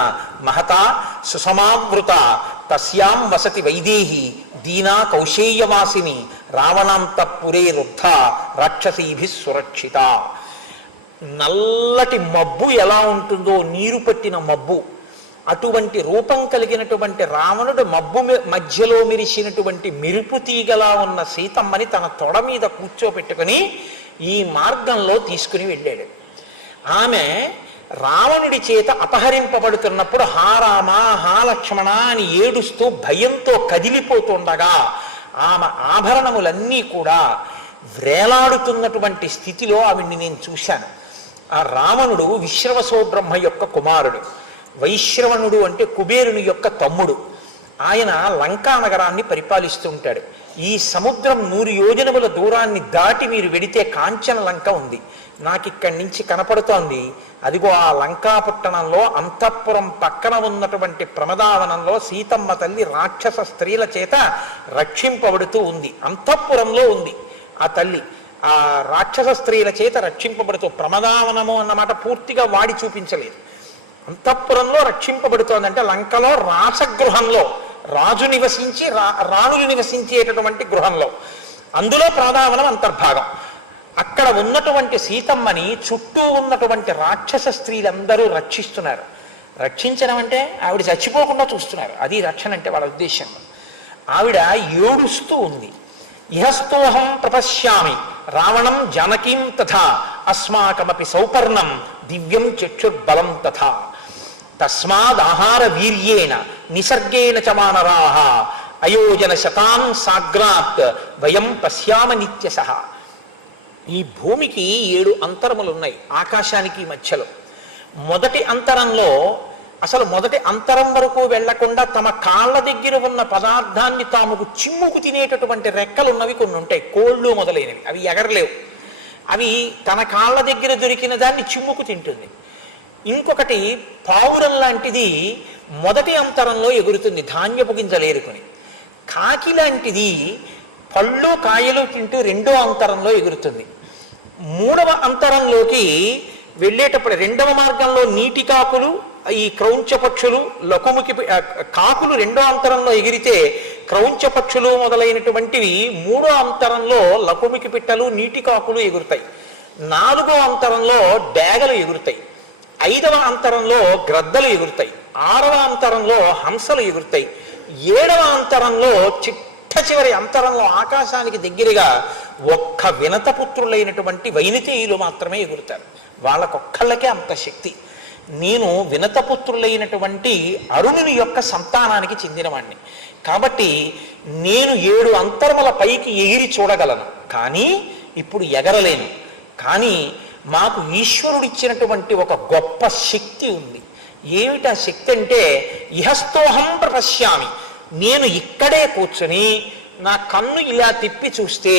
మహతా సుసమావృత తస్యాం వసతి వైదేహి దీనా కౌశేయవాసిని రావణాంతఃపురే రుద్ధ రాక్షసీభిః సురక్షిత. నల్లటి మబ్బు ఎలా ఉంటుందో, నీరు పట్టిన మబ్బు, అటువంటి రూపం కలిగినటువంటి రావణుడు మబ్బు మధ్యలో మెరిసినటువంటి మెరుపు తీగలా ఉన్న సీతమ్మని తన తొడ మీద కూర్చోపెట్టుకుని ఈ మార్గంలో తీసుకుని వెళ్ళాడు. ఆమె రావణుడి చేత అపహరింపబడుతున్నప్పుడు హా రామ హా లక్ష్మణ అని ఏడుస్తూ భయంతో కదిలిపోతుండగా ఆమె ఆభరణములన్నీ కూడా వ్రేలాడుతున్నటువంటి స్థితిలో ఆవిడ్ని నేను చూశాను. ఆ రావణుడు విశ్రవసో బ్రహ్మ యొక్క కుమారుడు. వైశ్రవణుడు అంటే కుబేరుని యొక్క తమ్ముడు. ఆయన లంకా నగరాన్ని పరిపాలిస్తూ ఉంటాడు. ఈ సముద్రం 100 యోజనముల దూరాన్ని దాటి మీరు వెడితే కాంచన లంక ఉంది, నాకు ఇక్కడి నుంచి కనపడుతోంది. అదిగో ఆ లంకాపట్టణంలో అంతఃపురం పక్కన ఉన్నటువంటి ప్రమదావనంలో సీతమ్మ తల్లి రాక్షస స్త్రీల చేత రక్షింపబడుతూ ఉంది. అంతఃపురంలో ఉంది ఆ తల్లి, ఆ రాక్షస స్త్రీల చేత రక్షింపబడుతూ. ప్రమదావనము అన్నమాట పూర్తిగా వాడి చూపించలేదు. అంతఃపురంలో రక్షింపబడుతోందంటే లంకలో రాసగృహంలో, రాజు నివసించి రాణులు నివసించేటటువంటి గృహంలో, అందులో ప్రమదావనం అంతర్భాగం. అక్కడ ఉన్నటువంటి సీతమ్మని చుట్టూ ఉన్నటువంటి రాక్షస స్త్రీలందరూ రక్షిస్తున్నారు. రక్షించడం అంటే ఆవిడ చచ్చిపోకుండా చూస్తున్నారు, అది రక్షణ అంటే వాళ్ళ ఉద్దేశం. ఆవిడ ఏడుస్తూ ఉంది. ఇహస్తోహం ప్రపశ్యామి రావణం జానకీం తథా అస్మాకమపి సౌపర్ణం దివ్యం చక్షుర్బలం తథా తస్మాదాహార వీర్యేణ నిసర్గేణ చ వానరాః అయోజన శతాన్ సాగ్రాత్ వయం పశ్యామ నిత్యశః. ఈ భూమికి 7 అంతరములు ఉన్నాయి ఆకాశానికి మధ్యలో. మొదటి అంతరంలో అసలు మొదటి అంతరం వరకు వెళ్లకుండా తమ కాళ్ళ దగ్గర ఉన్న పదార్థాన్ని తాముకు చిమ్ముకు తినేటటువంటి రెక్కలు ఉన్నవి కొన్ని ఉంటాయి, కోళ్ళు మొదలైనవి. అవి ఎగరలేవు, అవి తన కాళ్ళ దగ్గర దొరికిన దాన్ని చిమ్ముకు తింటుంది. ఇంకొకటి పావురం లాంటిది మొదటి అంతరంలో ఎగురుతుంది ధాన్యపు గింజలేరుకుని. కాకి లాంటిది పళ్ళు కాయలు తింటూ రెండో అంతరంలో ఎగురుతుంది. 3వ అంతరంలోకి వెళ్ళేటప్పుడు 2వ మార్గంలో నీటి కాకులు, ఈ క్రౌంచ పక్షులు, లకుముకి కాకులు 2వ అంతరంలో ఎగిరితే క్రౌంచ పక్షులు మొదలైనటువంటివి 3వ అంతరంలో లకుముకి పిట్టలు, నీటి కాకులు ఎగురుతాయి. 4వ అంతరంలో డేగలు ఎగురుతాయి. 5వ అంతరంలో గ్రద్దలు ఎగురుతాయి. 6వ అంతరంలో హంసలు ఎగురుతాయి. 7వ అంతరంలో చివరి అంతరంలో ఆకాశానికి దగ్గరగా ఒక్క వినతపుత్రులైనటువంటి వైనతేయులు మాత్రమే ఎగురుతారు. వాళ్ళకొక్కళ్ళకే అంత శక్తి. నేను వినతపుత్రులైనటువంటి అరుణుని యొక్క సంతానానికి చెందినవాణ్ణి కాబట్టి నేను 7 అంతరముల పైకి ఎగిరి చూడగలను, కానీ ఇప్పుడు ఎగరలేను. కానీ మాకు ఈశ్వరుడిచ్చినటువంటి ఒక గొప్ప శక్తి ఉంది. ఏమిటా శక్తి అంటే ఇహస్తోహం ప్రపశ్యామి, నేను ఇక్కడే కూర్చుని నా కన్ను ఇలా తిప్పి చూస్తే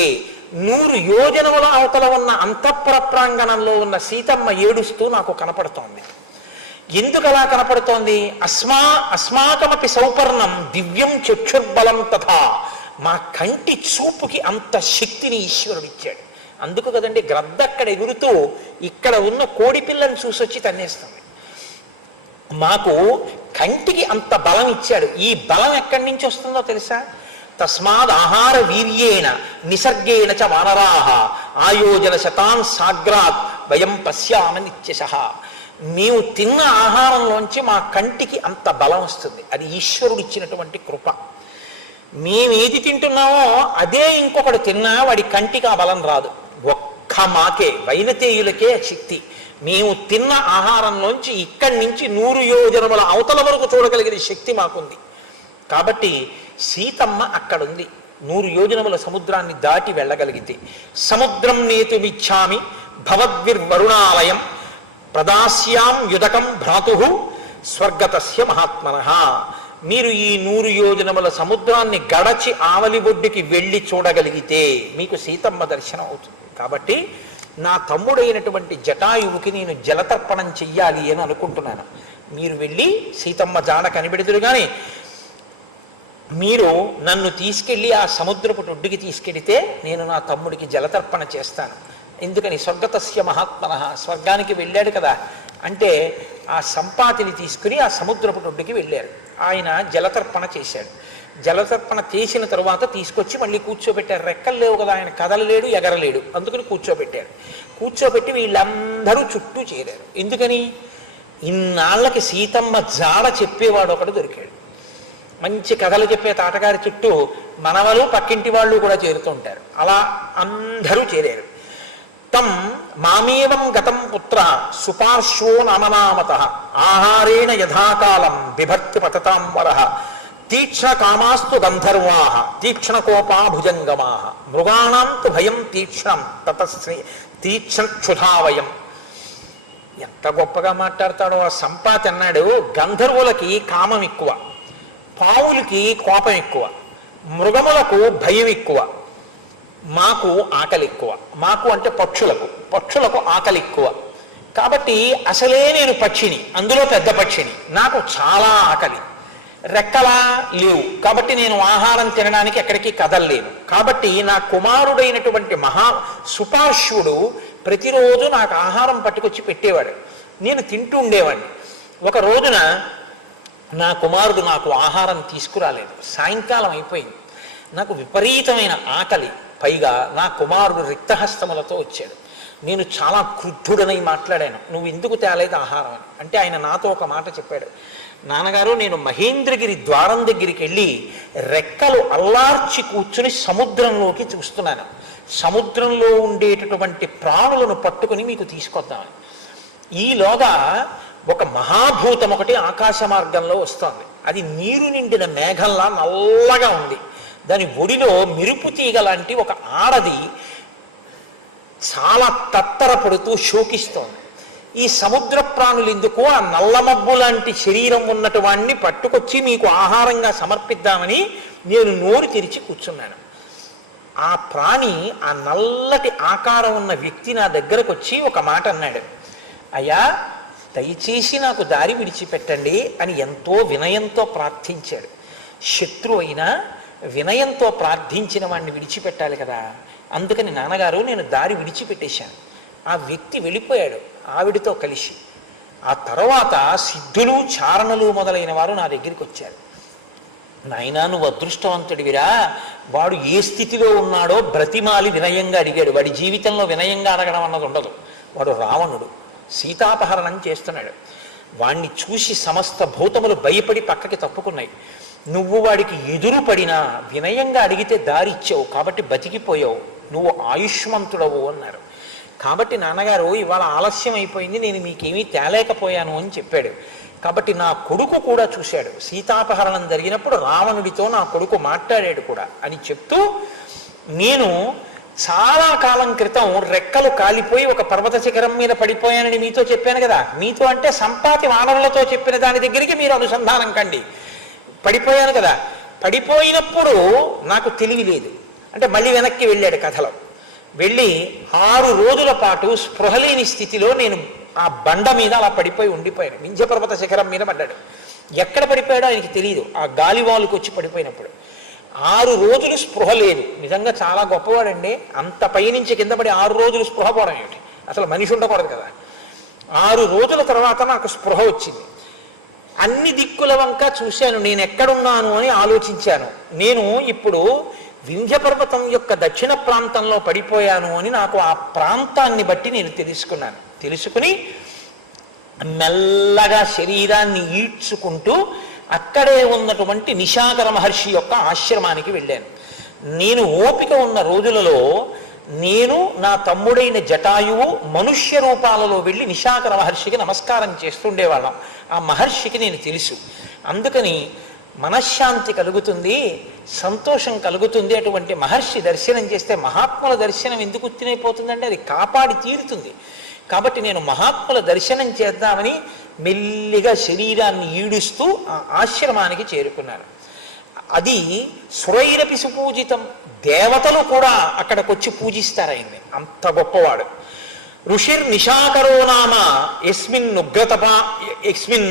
100 యోజనముల అవతల ఉన్న అంతఃపుర ప్రాంగణంలో ఉన్న సీతమ్మ ఏడుస్తూ నాకు కనపడుతోంది. ఎందుకు అలా కనపడుతోంది? అస్మాకమపి సౌపర్ణం దివ్యం చక్షుర్బలం తథా, మా కంటి చూపుకి అంత శక్తిని ఈశ్వరుడిచ్చాడు. అందుకు కదండి గ్రద్ద అక్కడ ఎగురుతూ ఇక్కడ ఉన్న కోడి పిల్లని చూసొచ్చి తన్నేస్తుంది. మాకు కంటికి అంత బలం ఇచ్చాడు. ఈ బలం ఎక్కడి నుంచి వస్తుందో తెలుసా? తస్మాద్ ఆహార వీర్యేణ నిసర్గేణ చ వానరాః ఆయోజన శతాన్ సాగ్రాత్ వయం పశ్యామ నిత్యశః. మేము తిన్న ఆహారంలోంచి మా కంటికి అంత బలం వస్తుంది. అది ఈశ్వరుడు ఇచ్చినటువంటి కృప. మేమేది తింటున్నామో అదే ఇంకొకడు తిన్నా వాడి కంటికి ఆ బలం రాదు. ఒక్క మాకే వైనతేయులకే శక్తి. మేము తిన్న ఆహారంలోంచి ఇక్కడి నుంచి 100 యోజనముల అవతల వరకు చూడగలిగిన శక్తి మాకుంది. కాబట్టి సీతమ్మ అక్కడుంది. 100 యోజనముల సముద్రాన్ని దాటి వెళ్ళగలిగితే సముద్రం నేతుమిచ్చామి భవద్విర్వరుణాలయం ప్రదాస్యాం యుదకం భ్రాతు స్వర్గతస్య మహాత్మనః. మీరు ఈ 100 యోజనముల సముద్రాన్ని గడచి ఆవలి ఒడ్డుకి వెళ్ళి చూడగలిగితే మీకు సీతమ్మ దర్శనం అవుతుంది. కాబట్టి నా తమ్ముడైనటువంటి జటాయువుకి నేను జలతర్పణం చెయ్యాలి అని అనుకుంటున్నాను. మీరు వెళ్ళి సీతమ్మ జాడ కనిపెడుతురు, కానీ మీరు నన్ను తీసుకెళ్ళి ఆ సముద్రపు ఒడ్డుకి తీసుకెళితే నేను నా తమ్ముడికి జలతర్పణ చేస్తాను. ఎందుకని? స్వర్గతస్య మహాత్మనః, స్వర్గానికి వెళ్ళాడు కదా అంటే ఆ సంపాతిని తీసుకుని ఆ సముద్రపు ఒడ్డుకి వెళ్ళారు. ఆయన జలతర్పణ చేశాడు. జలతర్పణ చేసిన తరువాత తీసుకొచ్చి మళ్ళీ కూర్చోబెట్టారు. రెక్కలు లేవు కదా, ఆయన కదలలేడు, ఎగరలేడు, అందుకని కూర్చోబెట్టారు. కూర్చోబెట్టి వీళ్ళందరూ చుట్టూ చేరారు. ఎందుకని? ఇన్నాళ్ళకి సీతమ్మ జాడ చెప్పేవాడు ఒకడు దొరికాడు. మంచి కథలు చెప్పే తాతగారి చుట్టూ మనవలు పక్కింటి వాళ్ళు కూడా చేరుతూ ఉంటారు. అలా అందరూ చేరారు. తం మామేవం గతం పుత్ర సుపార్శ్వో నామనామతః ఆహారేణ యథాకాలం బిభర్తి పతతాం వరః తీక్ష్ణ కామాస్తు గంధర్వాః తీక్ష్ణ కోపా భుజంగమాః మృగాణాం తు భయం తీక్ష్ణం తతశ్రీ తీక్ష్ణక్షుధావయం. ఎంత గొప్పగా మాట్లాడతాడో ఆ సంపాతి అన్నాడు. గంధర్వులకి కామం ఎక్కువ, పావులకి కోపం ఎక్కువ. మృగములకు భయం ఎక్కువ, మాకు ఆకలి ఎక్కువ. మాకు అంటే పక్షులకు ఆకలి ఎక్కువ. కాబట్టి అసలే నేను పక్షిని, అందులో పెద్ద పక్షిని, నాకు చాలా ఆకలి. రెక్కలా లేవు కాబట్టి నేను ఆహారం తినడానికి ఎక్కడికి కదలలేను. కాబట్టి నా కుమారుడైనటువంటి సుపార్శ్వుడు ప్రతిరోజు నాకు ఆహారం పట్టుకొచ్చి పెట్టేవాడు, నేను తింటూ ఉండేవాడిని. ఒక రోజున నా కుమారుడు నాకు ఆహారం తీసుకురాలేదు. సాయంకాలం అయిపోయింది, నాకు విపరీతమైన ఆకలి. పైగా నా కుమారుడు రిక్తహస్తములతో వచ్చాడు. నేను చాలా క్రుద్ధుడనై మాట్లాడాను, నువ్వు ఎందుకు తేలేదు ఆహారం అని. అంటే ఆయన నాతో ఒక మాట చెప్పాడు, నాన్నగారు నేను మహేంద్రగిరి ద్వారం దగ్గరికి వెళ్ళి రెక్కలు అల్లార్చి కూర్చుని సముద్రంలోకి చూస్తున్నాను, సముద్రంలో ఉండేటటువంటి ప్రాణులను పట్టుకుని మీకు తీసుకొద్దామని. ఈలోగా ఒక మహాభూతం ఒకటి ఆకాశ మార్గంలో వస్తోంది. అది నీరు నిండిన మేఘంలా నల్లగా ఉంది. దాని ఒడిలో మెరుపు తీగ లాంటి ఒక ఆడది చాలా తత్తరపడుతూ శోకిస్తోంది. ఈ సముద్ర ప్రాణులు ఎందుకు ఆ నల్లమబ్బు లాంటి శరీరం ఉన్నటు వాణ్ణి పట్టుకొచ్చి మీకు ఆహారంగా సమర్పిద్దామని నేను నోరు తెరిచి కూర్చున్నాను. ఆ ప్రాణి, ఆ నల్లటి ఆకారం ఉన్న వ్యక్తి నా దగ్గరకు వచ్చి ఒక మాట అన్నాడు, అయ్యా దయచేసి నాకు దారి విడిచిపెట్టండి అని ఎంతో వినయంతో ప్రార్థించాడు. శత్రువు అయినా వినయంతో ప్రార్థించిన వాడిని విడిచిపెట్టాలి కదా. అందుకని నాన్నగారు నేను దారి విడిచిపెట్టేశాను. ఆ వ్యక్తి వెళ్ళిపోయాడు ఆవిడతో కలిసి. ఆ తర్వాత సిద్ధులు, చారణలు మొదలైన వారు నా దగ్గరికి వచ్చారు. నాయనా నువ్వు అదృష్టవంతుడివిరా, వాడు ఏ స్థితిలో ఉన్నాడో బ్రతిమాలి వినయంగా అడిగాడు. వాడి జీవితంలో వినయంగా అడగడం అన్నది ఉండదు. వాడు రావణుడు, సీతాపహరణం చేస్తున్నాడు. వాణ్ణి చూసి సమస్త భూతములు భయపడి పక్కకి తప్పుకున్నాయి. నువ్వు వాడికి ఎదురు పడినా వినయంగా అడిగితే దారి ఇచ్చావు కాబట్టి బతికిపోయావు, నువ్వు ఆయుష్మంతుడవు అన్నారు. కాబట్టి నాన్నగారు ఇవాళ ఆలస్యం అయిపోయింది, నేను మీకేమీ తేలేకపోయాను అని చెప్పాడు. కాబట్టి నా కొడుకు కూడా చూశాడు, సీతాపహరణం జరిగినప్పుడు రావణుడితో నా కొడుకు మాట్లాడాడు కూడా అని చెప్తూ, నేను చాలా కాలం క్రితం రెక్కలు కాలిపోయి ఒక పర్వత శిఖరం మీద పడిపోయానని మీతో చెప్పాను కదా. మీతో అంటే సంపాతి వానరులతో చెప్పిన దాని దగ్గరికి మీరు అనుసంధానం కండి. పడిపోయాను కదా, పడిపోయినప్పుడు నాకు తెలివి లేదు. అంటే మళ్ళీ వెనక్కి వెళ్ళాడు కథలో. వెళ్ళి 6 రోజుల పాటు స్పృహలేని స్థితిలో నేను ఆ బండ మీద అలా పడిపోయి ఉండిపోయాను. వింధ్యపర్వత శిఖరం మీద పడ్డాడు. ఎక్కడ పడిపోయాడో ఆయనకి తెలియదు. ఆ గాలివాలుకి వచ్చి పడిపోయినప్పుడు 6 రోజులు స్పృహ లేదు. నిజంగా చాలా గొప్పవాడండి. అంత పైనుంచి కింద పడి 6 రోజులు స్పృహ పోవడం ఏమిటి, అసలు మనిషి ఉండకూడదు కదా. 6 రోజుల తర్వాత నాకు స్పృహ వచ్చింది. అన్ని దిక్కుల వంక చూశాను, నేను ఎక్కడున్నాను అని ఆలోచించాను. నేను ఇప్పుడు వింధ్యపర్వతం యొక్క దక్షిణ ప్రాంతంలో పడిపోయాను అని నాకు ఆ ప్రాంతాన్ని బట్టి నేను తెలుసుకుని మెల్లగా శరీరాన్ని ఈడ్చుకుంటూ అక్కడే ఉన్నటువంటి నిశాకర మహర్షి యొక్క ఆశ్రమానికి వెళ్ళాను. నేను ఓపిక ఉన్న రోజులలో నేను, నా తమ్ముడైన జటాయువు మనుష్య రూపాలలో వెళ్ళి నిశాకర మహర్షికి నమస్కారం చేస్తుండేవాళ్ళం. ఆ మహర్షికి నేను తెలుసు. అందుకని మనశ్శాంతి కలుగుతుంది, సంతోషం కలుగుతుంది. అటువంటి మహర్షి దర్శనం చేస్తే మహాత్ముల దర్శనం ఎందుకు తినైపోతుందంటే అది కాపాడి తీరుతుంది. కాబట్టి నేను మహాత్ముల దర్శనం చేద్దామని మెల్లిగా శరీరాన్ని ఈడుస్తూ ఆ ఆశ్రమానికి చేరుకున్నాను. అది సురైరపి సుపూజితం, దేవతలు కూడా అక్కడికి వచ్చి పూజిస్తారు ఆయన్ని, అంత గొప్పవాడు. ఋషిర్ నిశాకరో నామ ఎస్మిన్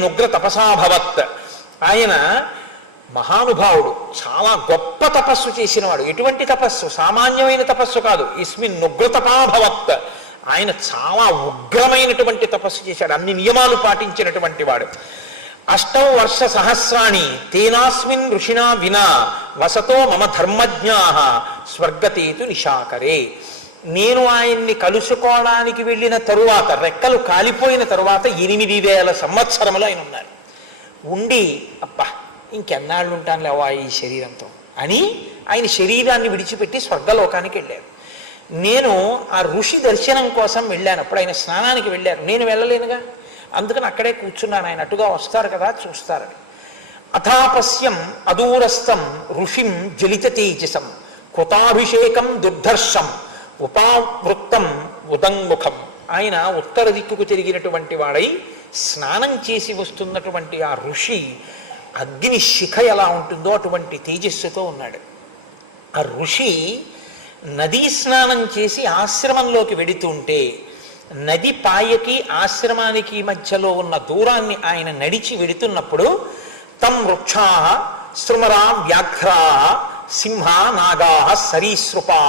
ఉగ్ర తపసాభవత్. ఆయన మహానుభావుడు, చాలా గొప్ప తపస్సు చేసినవాడు. ఎటువంటి తపస్సు, సామాన్యమైన తపస్సు కాదు. ఎస్మిన్ ఉగ్ర తపాభవత్, ఆయన చాలా ఉగ్రమైనటువంటి తపస్సు చేశాడు, అన్ని నియమాలు పాటించినటువంటి వాడు. 8 వర్ష సహస్రాణి తేనాస్మిన్ ఋషినా వినా వసతో మమ ధర్మజ్ఞాః స్వర్గతేతు నిశాకరే. నేను ఆయన్ని కలుసుకోవడానికి వెళ్ళిన తరువాత, రెక్కలు కాలిపోయిన తరువాత 8000 సంవత్సరములు ఆయన ఉన్నారు. ఉండి అబ్బా ఇంకెన్నాళ్ళు ఉంటాను లేవా ఈ శరీరంతో అని ఆయన శరీరాన్ని విడిచిపెట్టి స్వర్గలోకానికి వెళ్ళారు. నేను ఆ ఋషి దర్శనం కోసం వెళ్ళాను. అప్పుడు ఆయన స్నానానికి వెళ్ళారు, నేను వెళ్ళలేనుగా. అందుకని అక్కడే కూర్చున్నాను, ఆయన అటుగా వస్తారు కదా చూస్తారని. అథాపస్యం అదూరస్థం ఋషిం జలిత తేజసం కృతాభిషేకం దుర్ధర్షం ఉపావృత్తం ఉదంగుఖం. ఆయన ఉత్తర దిక్కుకు తిరిగినటువంటి వాడై స్నానం చేసి వస్తున్నటువంటి ఆ ఋషి అగ్ని శిఖ ఎలా ఉంటుందో అటువంటి తేజస్సుతో ఉన్నాడు. ఆ ఋషి నదీ స్నానం చేసి ఆశ్రమంలోకి వెడుతుంటే నది పాయకి ఆశ్రమానికి మధ్యలో ఉన్న దూరాన్ని ఆయన నడిచి వెడుతున్నప్పుడు తం వృక్షా శృమరా వ్యాఘ్రా సింహ నాగా సరీసృపా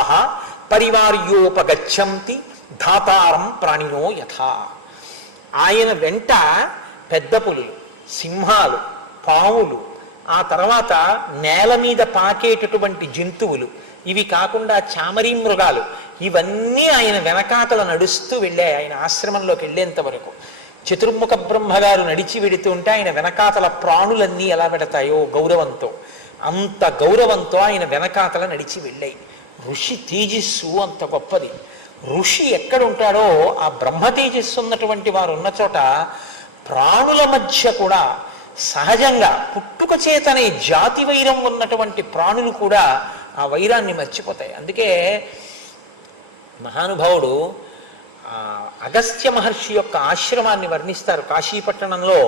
పరివార్యోపగచ్చంతి ధాతారం ప్రాణినో యథా. ఆయన వెంట పెద్ద పులులు, సింహాలు, పావులు, ఆ తర్వాత నేల మీద పాకేటటువంటి జంతువులు, ఇవి కాకుండా చామరీ మృగాలు, ఇవన్నీ ఆయన వెనకాతల నడుస్తూ వెళ్ళాయి. ఆయన ఆశ్రమంలోకి వెళ్ళేంత వరకు చతుర్ముఖ బ్రహ్మగారు నడిచి వెడుతుంటే ఆయన వెనకాతల ప్రాణులన్నీ ఎలా పెడతాయో గౌరవంతో, అంత గౌరవంతో ఆయన వెనకాతల నడిచి వెళ్ళాయి. ఋషి తేజస్సు అంత గొప్పది. ఋషి ఎక్కడుంటాడో ఆ బ్రహ్మ తేజస్సు ఉన్నటువంటి వారు ఉన్న చోట ప్రాణుల మధ్య కూడా సహజంగా పుట్టుక చేతనే జాతి వైరం ఉన్నటువంటి ప్రాణులు కూడా ఆ వైరాన్ని మర్చిపోతాయి. అందుకే మహానుభావుడు అగస్త్య మహర్షి యొక్క ఆశ్రమాన్ని వర్ణిస్తారు. కాశీపట్టణంలో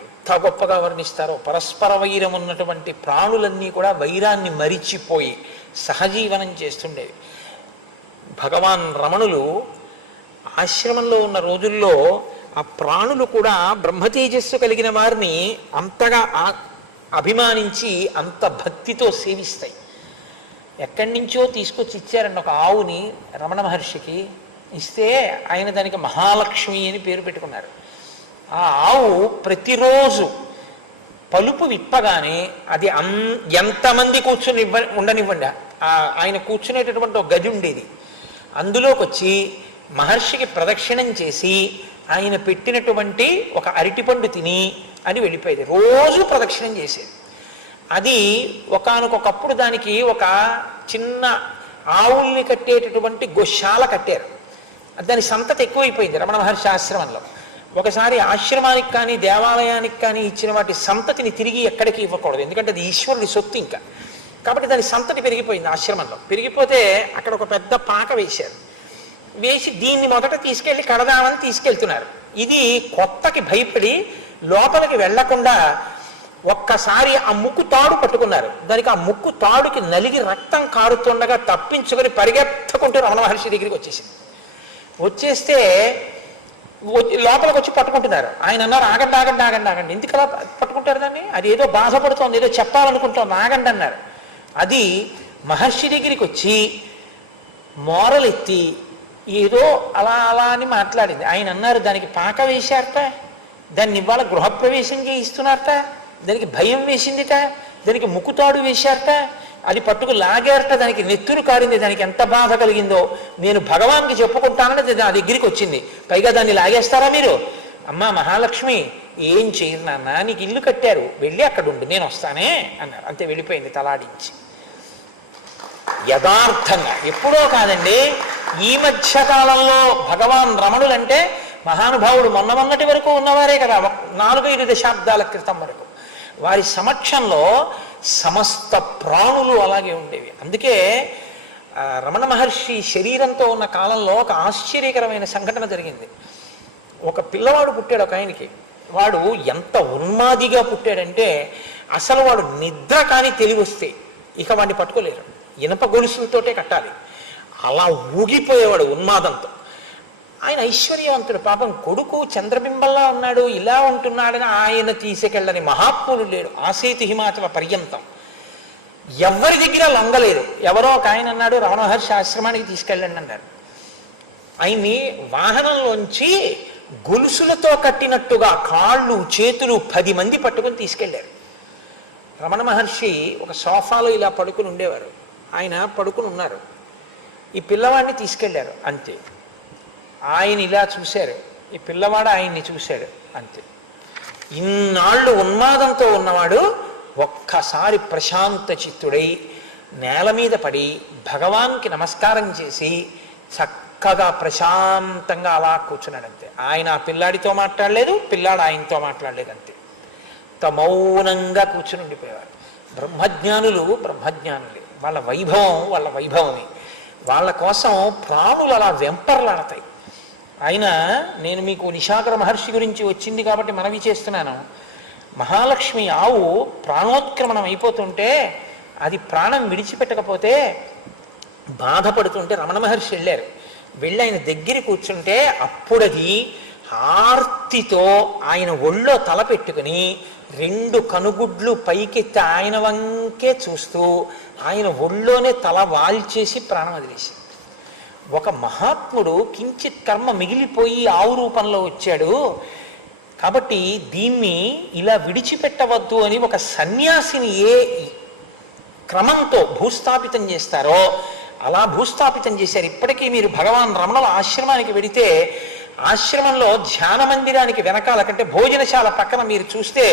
ఎంత గొప్పగా వర్ణిస్తారో. పరస్పర వైరం ఉన్నటువంటి ప్రాణులన్నీ కూడా వైరాన్ని మరిచిపోయి సహజీవనం చేస్తుండేవి. భగవాన్ రమణులు ఆశ్రమంలో ఉన్న రోజుల్లో ఆ ప్రాణులు కూడా బ్రహ్మతేజస్సు కలిగిన వారిని అంతగా అభిమానించి అంత భక్తితో సేవిస్తాయి. ఎక్కడి నుంచో తీసుకొచ్చి ఇచ్చారండి ఒక ఆవుని రమణ మహర్షికి. ఇస్తే ఆయన దానికి మహాలక్ష్మి అని పేరు పెట్టుకున్నారు. ఆ ఆవు ప్రతిరోజు పలుపు విప్పగానే అది ఎంతమంది కూర్చుని ఉండనివ్వండి, ఆయన కూర్చునేటటువంటి ఒక గది ఉండేది. అందులోకి వచ్చి మహర్షికి ప్రదక్షిణం చేసి ఆయన పెట్టినటువంటి ఒక అరటిపండు తిని అని వెళ్ళిపోయేది. రోజు ప్రదక్షిణం చేసేది. అది ఒకానొకప్పుడు దానికి ఒక చిన్న ఆవుల్ని కట్టేటటువంటి గోశాల కట్టారు. దాని సంతతి ఎక్కువైపోయింది రమణ మహర్షి ఆశ్రమంలో. ఒకసారి ఆశ్రమానికి కానీ దేవాలయానికి కానీ ఇచ్చిన వాటి సంతతిని తిరిగి ఎక్కడికి ఇవ్వకూడదు, ఎందుకంటే అది ఈశ్వరుడి సొత్తు ఇంకా. కాబట్టి దాని సంతతి పెరిగిపోయింది ఆశ్రమంలో. పెరిగిపోతే అక్కడ ఒక పెద్ద పాక వేశారు. వేసి దీన్ని మొదట తీసుకెళ్ళి కడదామని తీసుకెళ్తున్నారు. ఇది కొత్తకి భయపడి లోపలికి వెళ్లకుండా ఒక్కసారి ఆ ముక్కు తాడు పట్టుకున్నారు. దానికి ఆ ముక్కు తాడుకి నలిగి రక్తం కారుతుండగా తప్పించుకొని పరిగెత్తకుంటూ రమణ మహర్షి దగ్గరికి వచ్చేసింది. వచ్చేస్తే లోపలికి వచ్చి పట్టుకుంటున్నారు. ఆయన అన్నారు, ఆగండి ఆగండి ఆగండి ఆగండి. ఎందుకు అలా పట్టుకుంటారు దాన్ని? అది ఏదో బాధపడుతోంది, ఏదో చెప్పాలనుకుంటోంది, ఆగండి అన్నారు. అది మహర్షి దగ్గరికి వచ్చి మోరలెత్తి ఏదో అలా అలా అని మాట్లాడింది. ఆయన అన్నారు, దానికి పాక వేశారట, దాన్ని ఇవాళ గృహప్రవేశం చేయిస్తున్నారట, దానికి భయం వేసిందిట, దానికి ముక్కుతాడు వేశారట, అది పట్టుకు లాగారట, దానికి నెత్తురు కారింది, దానికి ఎంత బాధ కలిగిందో నేను భగవాన్కి చెప్పుకుంటానని నా దగ్గరికి వచ్చింది. పైగా దాన్ని లాగేస్తారా మీరు? అమ్మా మహాలక్ష్మి, ఏం చేయరు నాన్న, నీకు ఇల్లు కట్టారు, వెళ్ళి అక్కడ ఉండు, నేను వస్తానే అన్నారు. అంతే, వెళ్ళిపోయింది తలాడించి. యథార్థంగా ఎప్పుడో కాదండి, ఈ మధ్య కాలంలో భగవాన్ రమణులంటే మహానుభావుడు మొన్నటి వరకు ఉన్నవారే కదా, 4-5 దశాబ్దాల క్రితం వరకు. వారి సమక్షంలో సమస్త ప్రాణులు అలాగే ఉండేవి. అందుకే రమణ మహర్షి శరీరంతో ఉన్న కాలంలో ఒక ఆశ్చర్యకరమైన సంఘటన జరిగింది. ఒక పిల్లవాడు పుట్టాడు ఒక ఆయనకి. వాడు ఎంత ఉన్మాదిగా పుట్టాడంటే అసలు వాడు నిద్ర కానీ తెలివి వస్తే ఇక వాడిని పట్టుకోలేరు, ఇనప గొలుసులతోటే కట్టాలి. అలా ఊగిపోయేవాడు ఉన్మాదంతో. ఆయన ఐశ్వర్యవంతుడు, పాపం కొడుకు చంద్రబింబంలా ఉన్నాడు, ఇలా ఉంటున్నాడని ఆయన తీసుకెళ్ళని మహాత్ములు లేడు. ఆసేతు హిమాచల పర్యంతం ఎవరి దగ్గర లొంగలేదు. ఎవరో ఒక ఆయన అన్నాడు, రమణ మహర్షి ఆశ్రమానికి తీసుకెళ్ళండి అన్నారు. ఆయన్ని వాహనంలోంచి గొలుసులతో కట్టినట్టుగా కాళ్ళు చేతులు 10 మంది పట్టుకొని తీసుకెళ్ళారు. రమణ మహర్షి ఒక సోఫాలో ఇలా పడుకుని ఉండేవారు. ఆయన పడుకుని ఉన్నారు. ఈ పిల్లవాడిని తీసుకెళ్లారు, అంతే. ఆయన ఇలా చూశారు, ఈ పిల్లవాడు ఆయన్ని చూశాడు, అంతే. ఇన్నాళ్ళు ఉన్మాదంతో ఉన్నవాడు ఒక్కసారి ప్రశాంత చిత్తుడై నేల మీద పడి భగవాన్కి నమస్కారం చేసి చక్కగా ప్రశాంతంగా అలా కూర్చున్నాడు, అంతే. ఆయన ఆ పిల్లాడితో మాట్లాడలేదు, పిల్లాడు ఆయనతో మాట్లాడలేదు, అంతే. మౌనంగా కూర్చుని ఉండిపోయేవారు. బ్రహ్మజ్ఞానులు బ్రహ్మజ్ఞానులే, వాళ్ళ వైభవం వాళ్ళ వైభవమే. వాళ్ళ కోసం ప్రాణులు అలా వెంపర్లాడతాయి. ఆయన, నేను మీకు నిశాకర మహర్షి గురించి వచ్చింది కాబట్టి మనవి చేస్తున్నాను. మహాలక్ష్మి ఆవు ప్రాణోత్క్రమణం అయిపోతుంటే అది ప్రాణం విడిచిపెట్టకపోతే బాధపడుతుంటే రమణ మహర్షి వెళ్ళారు. వెళ్ళి ఆయన దగ్గర కూర్చుంటే అప్పుడది ఆర్తితో ఆయన ఒళ్ళో తల పెట్టుకుని 2 కనుగుడ్లు పైకెత్తి ఆయన వంకే చూస్తూ ఆయన ఒళ్ళోనే తల వాల్చేసి ప్రాణం వదిలేసి, ఒక మహాత్ముడు కించిత్ కర్మ మిగిలిపోయి ఆవు రూపంలో వచ్చాడు కాబట్టి దీన్ని ఇలా విడిచిపెట్టవద్దు అని ఒక సన్యాసిని ఏ క్రమంతో భూస్థాపితం చేస్తారో అలా భూస్థాపితం చేశారు. ఇప్పటికీ మీరు భగవాన్ రమణుల ఆశ్రమానికి వెడితే ఆశ్రమంలో ధ్యాన మందిరానికి వెనకాల కంటే భోజనశాల పక్కన మీరు చూస్తే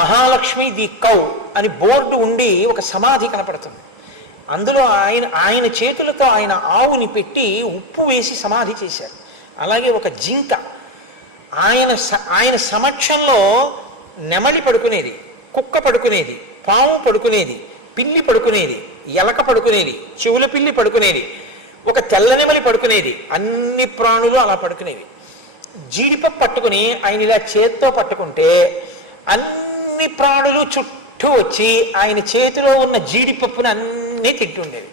మహాలక్ష్మి ది కౌ అని బోర్డు ఉండి ఒక సమాధి కనపడుతుంది. అందులో ఆయన చేతులతో ఆయన ఆవుని పెట్టి ఉప్పు వేసి సమాధి చేశారు. అలాగే ఒక జింక ఆయన సమక్షంలో నెమలి పడుకునేది, కుక్క పడుకునేది, పాము పడుకునేది, పిల్లి పడుకునేది, ఎలక పడుకునేది, చెవుల పిల్లి పడుకునేది, ఒక తెల్లనెమలి పడుకునేది, అన్ని ప్రాణులు అలా పడుకునేవి. జీడిపప్పు పట్టుకుని ఆయన ఇలా చేత్తో పట్టుకుంటే అన్ని ప్రాణులు చుట్టూ వచ్చి ఆయన చేతిలో ఉన్న జీడిపప్పుని అన్నీ తింటుండేవి.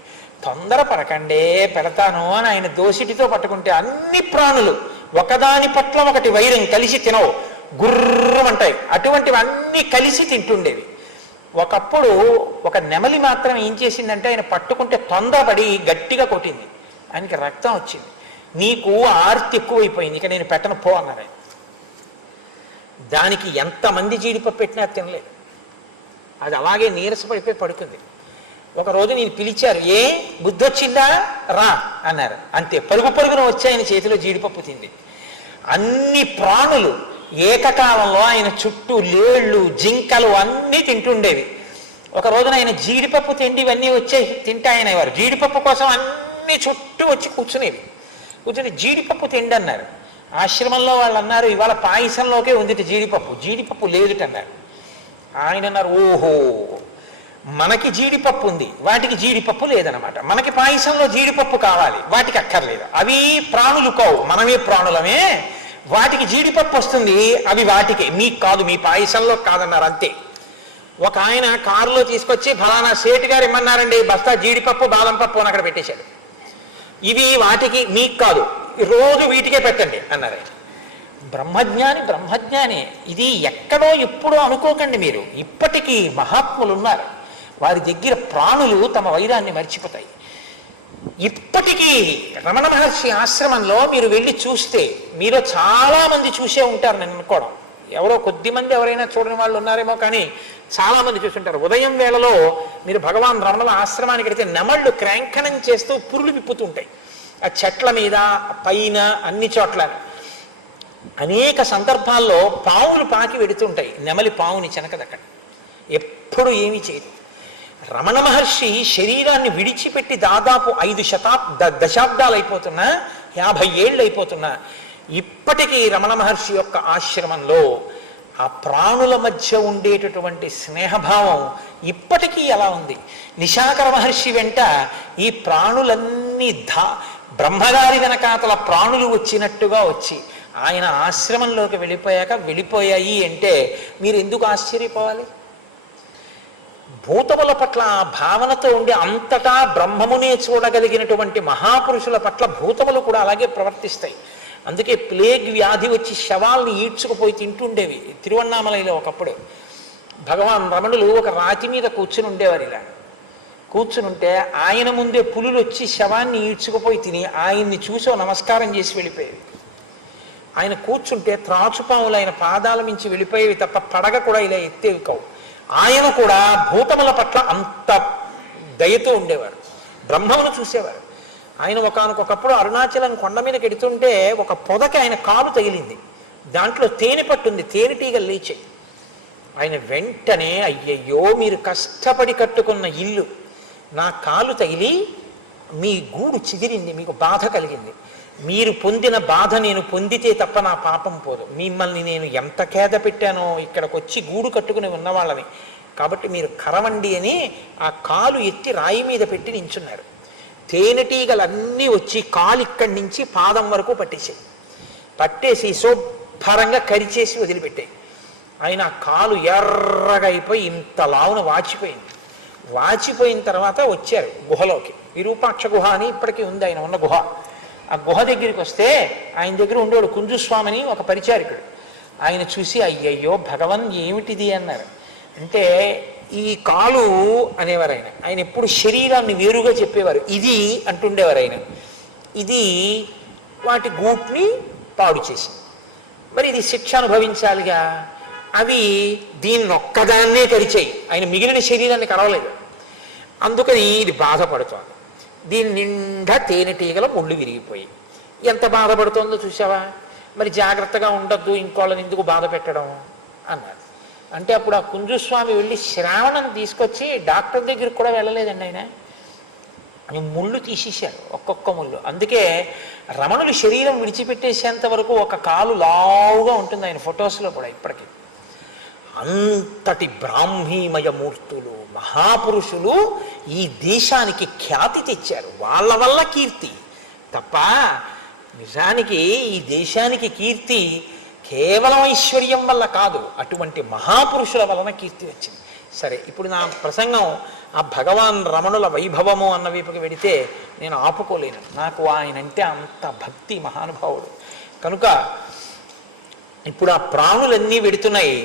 తొందరపడకండే పెడతాను అని ఆయన దోసిటితో పట్టుకుంటే అన్ని ప్రాణులు ఒకదాని పట్ల ఒకటి వైరం కలిసి తినవు, గుర్రమంటాయి, అటువంటివి అన్నీ కలిసి తింటుండేవి. ఒకప్పుడు ఒక నెమలి మాత్రం ఏం చేసిందంటే ఆయన పట్టుకుంటే తొందరపడి గట్టిగా కొట్టింది, ఆయనకి రక్తం వచ్చింది. నీకు ఆర్తి ఎక్కువైపోయింది, ఇక నేను పెట్టను పో అన్నారు. దానికి ఎంతమంది జీడిపప్పు పెట్టినా తినలేదు, అది అలాగే నీరసపడిపోయి పడుకుంది. ఒకరోజు నేను పిలిచారు, ఏ బుద్ధి వచ్చిందా రా అన్నారు. అంతే, పరుగు పరుగున వచ్చి ఆయన చేతిలో జీడిపప్పు తింది. అన్ని ప్రాణులు ఏకకాలంలో ఆయన చుట్టూ లేళ్ళు, జింకలు అన్నీ తింటుండేవి. ఒక రోజున ఆయన జీడిపప్పు తిండి ఇవన్నీ వచ్చే తింటే ఆయన వారు జీడిపప్పు కోసం అన్ని చుట్టూ వచ్చి కూర్చుని జీడిపప్పు తిండి అన్నారు. ఆశ్రమంలో వాళ్ళు అన్నారు, ఇవాళ పాయసంలోకే ఉంది జీడిపప్పు, జీడిపప్పు లేదుటన్నారు. ఆయన అన్నారు, ఓహో మనకి జీడిపప్పు ఉంది, వాటికి జీడిపప్పు లేదనమాట. మనకి పాయసంలో జీడిపప్పు కావాలి, వాటికి అక్కర్లేదు. అవి ప్రాణులు కావు, మనమే ప్రాణులమే, వాటికి జీడిపప్పు వస్తుంది, అవి వాటికి, మీకు కాదు, మీ పాయసంలో కాదన్నారు. అంతే. ఒక ఆయన కారులో తీసుకొచ్చి ఫలానా సేటు గారు ఇమ్మన్నారండి బస్తా జీడిపప్పు బాదం పప్పు అని అక్కడ పెట్టేశాడు. ఇవి వాటికి, మీకు కాదు, రోజు వీటికే పెట్టండి అన్నారు. బ్రహ్మజ్ఞాని ఇది ఎక్కడో ఎప్పుడో అనుకోకండి మీరు. ఇప్పటికీ మహాత్ములు ఉన్నారు, వారి దగ్గర ప్రాణులు తమ వైరాన్ని మర్చిపోతాయి. ఇప్పటికీ రమణ మహర్షి ఆశ్రమంలో మీరు వెళ్ళి చూస్తే, మీరు చాలా మంది చూసే ఉంటారు నేను అనుకోవడం, ఎవరో కొద్ది మంది ఎవరైనా చూడని వాళ్ళు ఉన్నారేమో, కానీ చాలా మంది చూస్తుంటారు. ఉదయం వేళలో మీరు భగవాన్ రమణుల ఆశ్రమానికి వెళితే నెమళ్ళు క్రాంకణం చేస్తూ పురులు విప్పుతుంటాయి ఆ చెట్ల మీద, పైన, అన్ని చోట్ల. అనేక సందర్భాల్లో పావులు పాకి వెడుతుంటాయి, నెమలి పావుని చెనకదక్కడ, ఎప్పుడు ఏమీ చేయదు. రమణ మహర్షి శరీరాన్ని విడిచిపెట్టి దాదాపు 5 దశాబ్దాలు అయిపోతున్నా, 50 ఏళ్ళు అయిపోతున్నా, ఇప్పటికీ రమణ మహర్షి యొక్క ఆశ్రమంలో ఆ ప్రాణుల మధ్య ఉండేటటువంటి స్నేహభావం ఇప్పటికీ ఎలా ఉంది. నిశాకర మహర్షి వెంట ఈ ప్రాణులన్నీ బ్రహ్మగారి వెనకాతల ప్రాణులు వచ్చినట్టుగా వచ్చి ఆయన ఆశ్రమంలోకి వెళ్ళిపోయాయి అంటే మీరు ఎందుకు ఆశ్చర్యపోవాలి? భూతముల పట్ల ఆ భావనతో ఉండి అంతటా బ్రహ్మమునే చూడగలిగినటువంటి మహాపురుషుల పట్ల భూతములు కూడా అలాగే ప్రవర్తిస్తాయి. అందుకే ప్లేగ్ వ్యాధి వచ్చి శవాల్ని ఈడ్చుకుపోయి తింటుండేవి తిరువన్నామలైలో. ఒకప్పుడు భగవాన్ రమణులు ఒక రాతి మీద కూర్చుని ఉండేవారు. ఇలా కూర్చునుంటే ఆయన ముందే పులులు వచ్చి శవాన్ని ఈడ్చుకుపోయి తిని ఆయన్ని చూసో నమస్కారం చేసి వెళ్ళిపోయేవి. ఆయన కూర్చుంటే త్రాచుపాములు ఆయన పాదాల మించి వెళ్ళిపోయేవి తప్ప పడగ కూడా ఇలా ఎత్తేవి కావు. ఆయన కూడా భూతముల పట్ల అంత దయతో ఉండేవారు, బ్రహ్మమును చూసేవారు. ఆయన ఒకానొకప్పుడు అరుణాచలం కొండ మీదకి ఎడుతుంటే ఒక పొదకి ఆయన కాలు తగిలింది, దాంట్లో తేనె పట్టుంది, తేనెటీగలు లేచాయి. ఆయన వెంటనే, అయ్యయ్యో మీరు కష్టపడి కట్టుకున్న ఇల్లు నా కాలు తగిలి మీ గూడు చిదిరింది, మీకు బాధ కలిగింది, మీరు పొందిన బాధ నేను పొందితే తప్ప నా పాపం పోదు, మిమ్మల్ని నేను ఎంత ఖేద పెట్టానో ఇక్కడికి వచ్చి గూడు కట్టుకుని ఉన్నవాళ్ళని, కాబట్టి మీరు కరవండి అని ఆ కాలు ఎత్తి రాయి మీద పెట్టి నించున్నారు. తేనెటీగలన్నీ వచ్చి కాలు ఇక్కడి నుంచి పాదం వరకు పట్టేసి శుభ్రంగా కరిచేసి వదిలిపెట్టాయి. ఆయన కాలు ఎర్రగా అయిపోయి ఇంత లావున వాచిపోయింది. వాచిపోయిన తర్వాత వచ్చారు గుహలోకి. విరూపాక్ష గుహ అని ఇప్పటికీ ఉంది ఆయన ఉన్న గుహ. ఆ గుహ దగ్గరికి వస్తే ఆయన దగ్గర ఉండేవాడు కుంజుస్వామిని ఒక పరిచారికుడు. ఆయన చూసి అయ్యయ్యో భగవన్ ఏమిటిది అన్నారు. అంటే ఈ కాలు అనేవారు ఆయన. ఆయన ఎప్పుడు శరీరాన్ని వేరుగా చెప్పేవారు. ఇది అంటుండేవారు ఆయన. ఇది వాటి గూట్ని పాడు చేసింది. మరి ఇది శిక్ష అనుభవించాలిగా. అవి దీన్నొక్కదాన్నే కరిచాయి, ఆయన మిగిలిన శరీరాన్ని కరవలేదు. అందుకని ఇది బాధపడుతోంది. దీని నిండా తేనెటీగల ముళ్ళు విరిగిపోయి ఎంత బాధపడుతోందో చూసావా. మరి జాగ్రత్తగా ఉండద్దు, ఇంకోళ్ళని ఎందుకు బాధ పెట్టడం అన్నారు. అంటే అప్పుడు ఆ కుంజుస్వామి వెళ్ళి శ్రావణం తీసుకొచ్చి డాక్టర్ దగ్గరికి కూడా వెళ్ళలేదండి ఆయన. ముళ్ళు తీసేశారు, ఒక్కొక్క ముళ్ళు. అందుకే రమణులు శరీరం విడిచిపెట్టేసేంత వరకు ఒక కాలు లావుగా ఉంటుంది ఆయన ఫొటోస్లో కూడా ఇప్పటికీ. అంతటి బ్రాహ్మీమయ మూర్తులు మహాపురుషులు ఈ దేశానికి ఖ్యాతి తెచ్చారు. వాళ్ళ వల్ల కీర్తి తప్ప నిజానికి ఈ దేశానికి కీర్తి కేవలం ఐశ్వర్యం వల్ల కాదు, అటువంటి మహాపురుషుల వలన కీర్తి వచ్చింది. సరే, ఇప్పుడు నా ప్రసంగం ఆ భగవాన్ రమణుల వైభవము అన్న వైపుకి వెడితే నేను ఆపుకోలేను. నాకు ఆయనంటే అంత భక్తి, మహానుభావుడు కనుక. ఇప్పుడు ఆ ప్రాణులన్నీ వెడుతున్నాయి.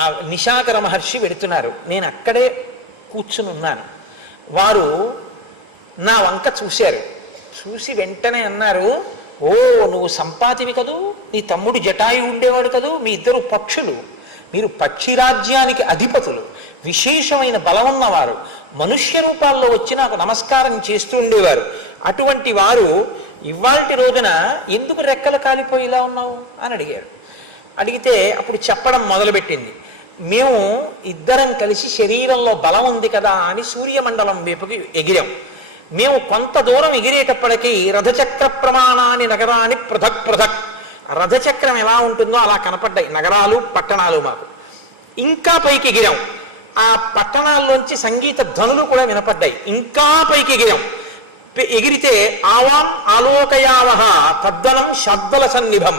ఆ నిశాకర మహర్షి వెడుతున్నారు. నేను అక్కడే కూర్చుని ఉన్నాను. వారు నా వంక చూశారు. చూసి వెంటనే అన్నారు, ఓ నువ్వు సంపాతివి కదూ, నీ తమ్ముడు జటాయు ఉండేవాడు కదూ, మీ ఇద్దరు పక్షులు, మీరు పక్షిరాజ్యానికి అధిపతులు, విశేషమైన బలం ఉన్నవారు, మనుష్య రూపాల్లో వచ్చి నాకు నమస్కారం చేస్తూ ఉండేవారు. అటువంటి వారు ఇవాల్టి రోజున ఎందుకు రెక్కలు కాలిపోయి ఇలా ఉన్నావు అని అడిగారు. అడిగితే అప్పుడు చెప్పడం మొదలుపెట్టింది. మేము ఇద్దరం కలిసి శరీరంలో బలం ఉంది కదా అని సూర్యమండలం వైపుకి ఎగిరాం. మేము కొంత దూరం ఎగిరేటప్పటికీ రథచక్ర ప్రమాణాన్ని నగరాన్ని పృథక్ పృథక్, రథచక్రం ఎలా ఉంటుందో అలా కనపడ్డాయి నగరాలు పట్టణాలు మాకు. ఇంకా పైకి ఎగిరాం. ఆ పట్టణాల్లోంచి సంగీత ధ్వనులు కూడా వినపడ్డాయి. ఇంకా పైకి ఎగిరాం. ఎగిరితే ఆవాం ఆలోకయావహ తద్వనం శబ్దల సన్నిభం,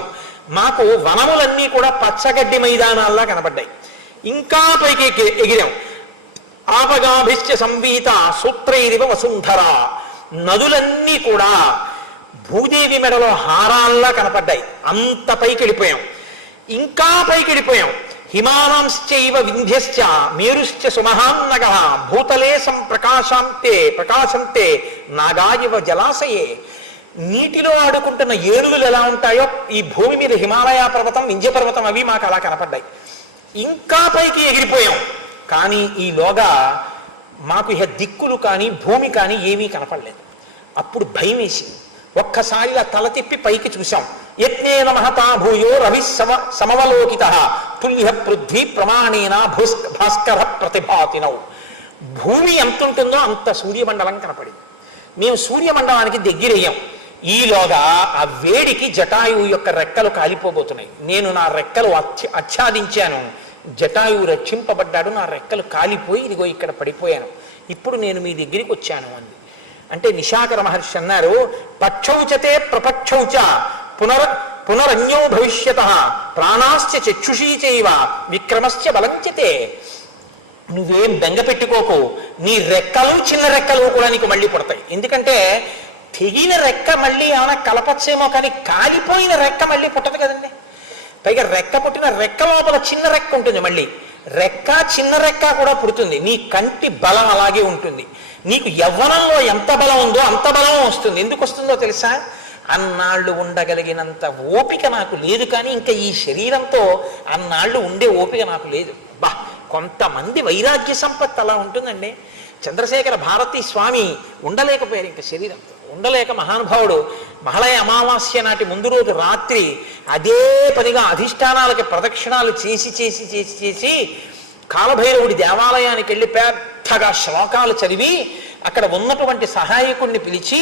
మాకు వనములన్నీ కూడా పచ్చగడ్డి మైదానాల్లా కనపడ్డాయి. ఇంకా పైకి ఎగిరాం. ఆపగాభిశ్చ సంవీత సూత్రైరివ వసుంధర, నదులన్నీ కూడా భూదేవి మెడలో హారాల్లా కనపడ్డాయి. అంత పైకి వెళ్ళిపోయాం. ఇంకా పైకి వెళ్ళిపోయాం. హిమానాంశ్చైవ వింధ్యశ్చ మేరుశ్చ సుమహాన్నగ భూతలే ప్రకాశంతే నాగాయివ జలాశయే, నీటిలో ఆడుకుంటున్న ఏనుగులు ఎలా ఉంటాయో ఈ భూమి మీద హిమాలయ పర్వతం, వింధ్య పర్వతం అవి మాకు అలా కనపడ్డాయి. ఇంకా పైకి ఎగిరిపోయాం. కానీ ఈలోగా మాకు ఇహ దిక్కులు కానీ భూమి కానీ ఏమీ కనపడలేదు. అప్పుడు భయం వేసి ఒక్కసారిగా తల తిప్పి పైకి చూశాం. యత్నేన మహతా భూయో రవి సమవలోకిత తుల్య పృథ్వీ ప్రమాణేన భాస్కర ప్రతిభాతినౌ, భూమి ఎంత ఉంటుందో అంత సూర్యమండలం కనపడింది. మేము సూర్యమండలానికి దగ్గరయ్యాం. ఈలోగా ఆ వేడికి జటాయువు యొక్క రెక్కలు కాలిపోబోతున్నాయి. నేను నా రెక్కలు ఆచ్ఛాదించాను. జటాయువు రక్షింపబడ్డాడు. నా రెక్కలు కాలిపోయి ఇదిగో ఇక్కడ పడిపోయాను. ఇప్పుడు నేను మీ దగ్గరికి వచ్చాను అంది. అంటే నిశాకర మహర్షి అన్నారు, పక్షౌచతే ప్రపక్షౌచ పునరన్యో భవిష్యత ప్రాణాశ్చ చక్షుషీ చైవ విక్రమశ్చ బలంచితే. నువ్వేం బెంగ పెట్టుకోకు, నీ రెక్కలు చిన్న రెక్కలు కూడా నీకు మళ్ళీ పుడతాయి. ఎందుకంటే తెగిన రెక్క మళ్ళీ ఏమైనా కలపచ్చేమో, కానీ కాలిపోయిన రెక్క మళ్ళీ పుట్టదు కదండి. పైగా రెక్క పుట్టిన రెక్క లోపల చిన్న రెక్క ఉంటుంది. మళ్ళీ రెక్క చిన్న రెక్క కూడా పుడుతుంది. నీ కంటి బలం అలాగే ఉంటుంది. నీకు యవ్వనంలో ఎంత బలం ఉందో అంత బలం వస్తుంది. ఎందుకు వస్తుందో తెలుసా? అన్నాళ్ళు ఉండగలిగినంత ఓపిక నాకు లేదు, కానీ ఇంకా ఈ శరీరంతో అన్నాళ్ళు ఉండే ఓపిక నాకు లేదు. బా, కొంతమంది వైరాగ్య సంపత్తి అలా ఉంటుందండి. చంద్రశేఖర భారతీ స్వామి ఉండలేకపోయారు ఇంకా శరీరంతో. ఉండలేక మహానుభావుడు మహాలయ అమావాస్య నాటి ముందు రోజు రాత్రి అదే పనిగా అధిష్టానాలకి ప్రదక్షిణాలు చేసి చేసి చేసి చేసి కాలభైరవుడి దేవాలయానికి వెళ్ళి పెద్దగా శ్లోకాలు చదివి అక్కడ ఉన్నటువంటి సహాయకుడిని పిలిచి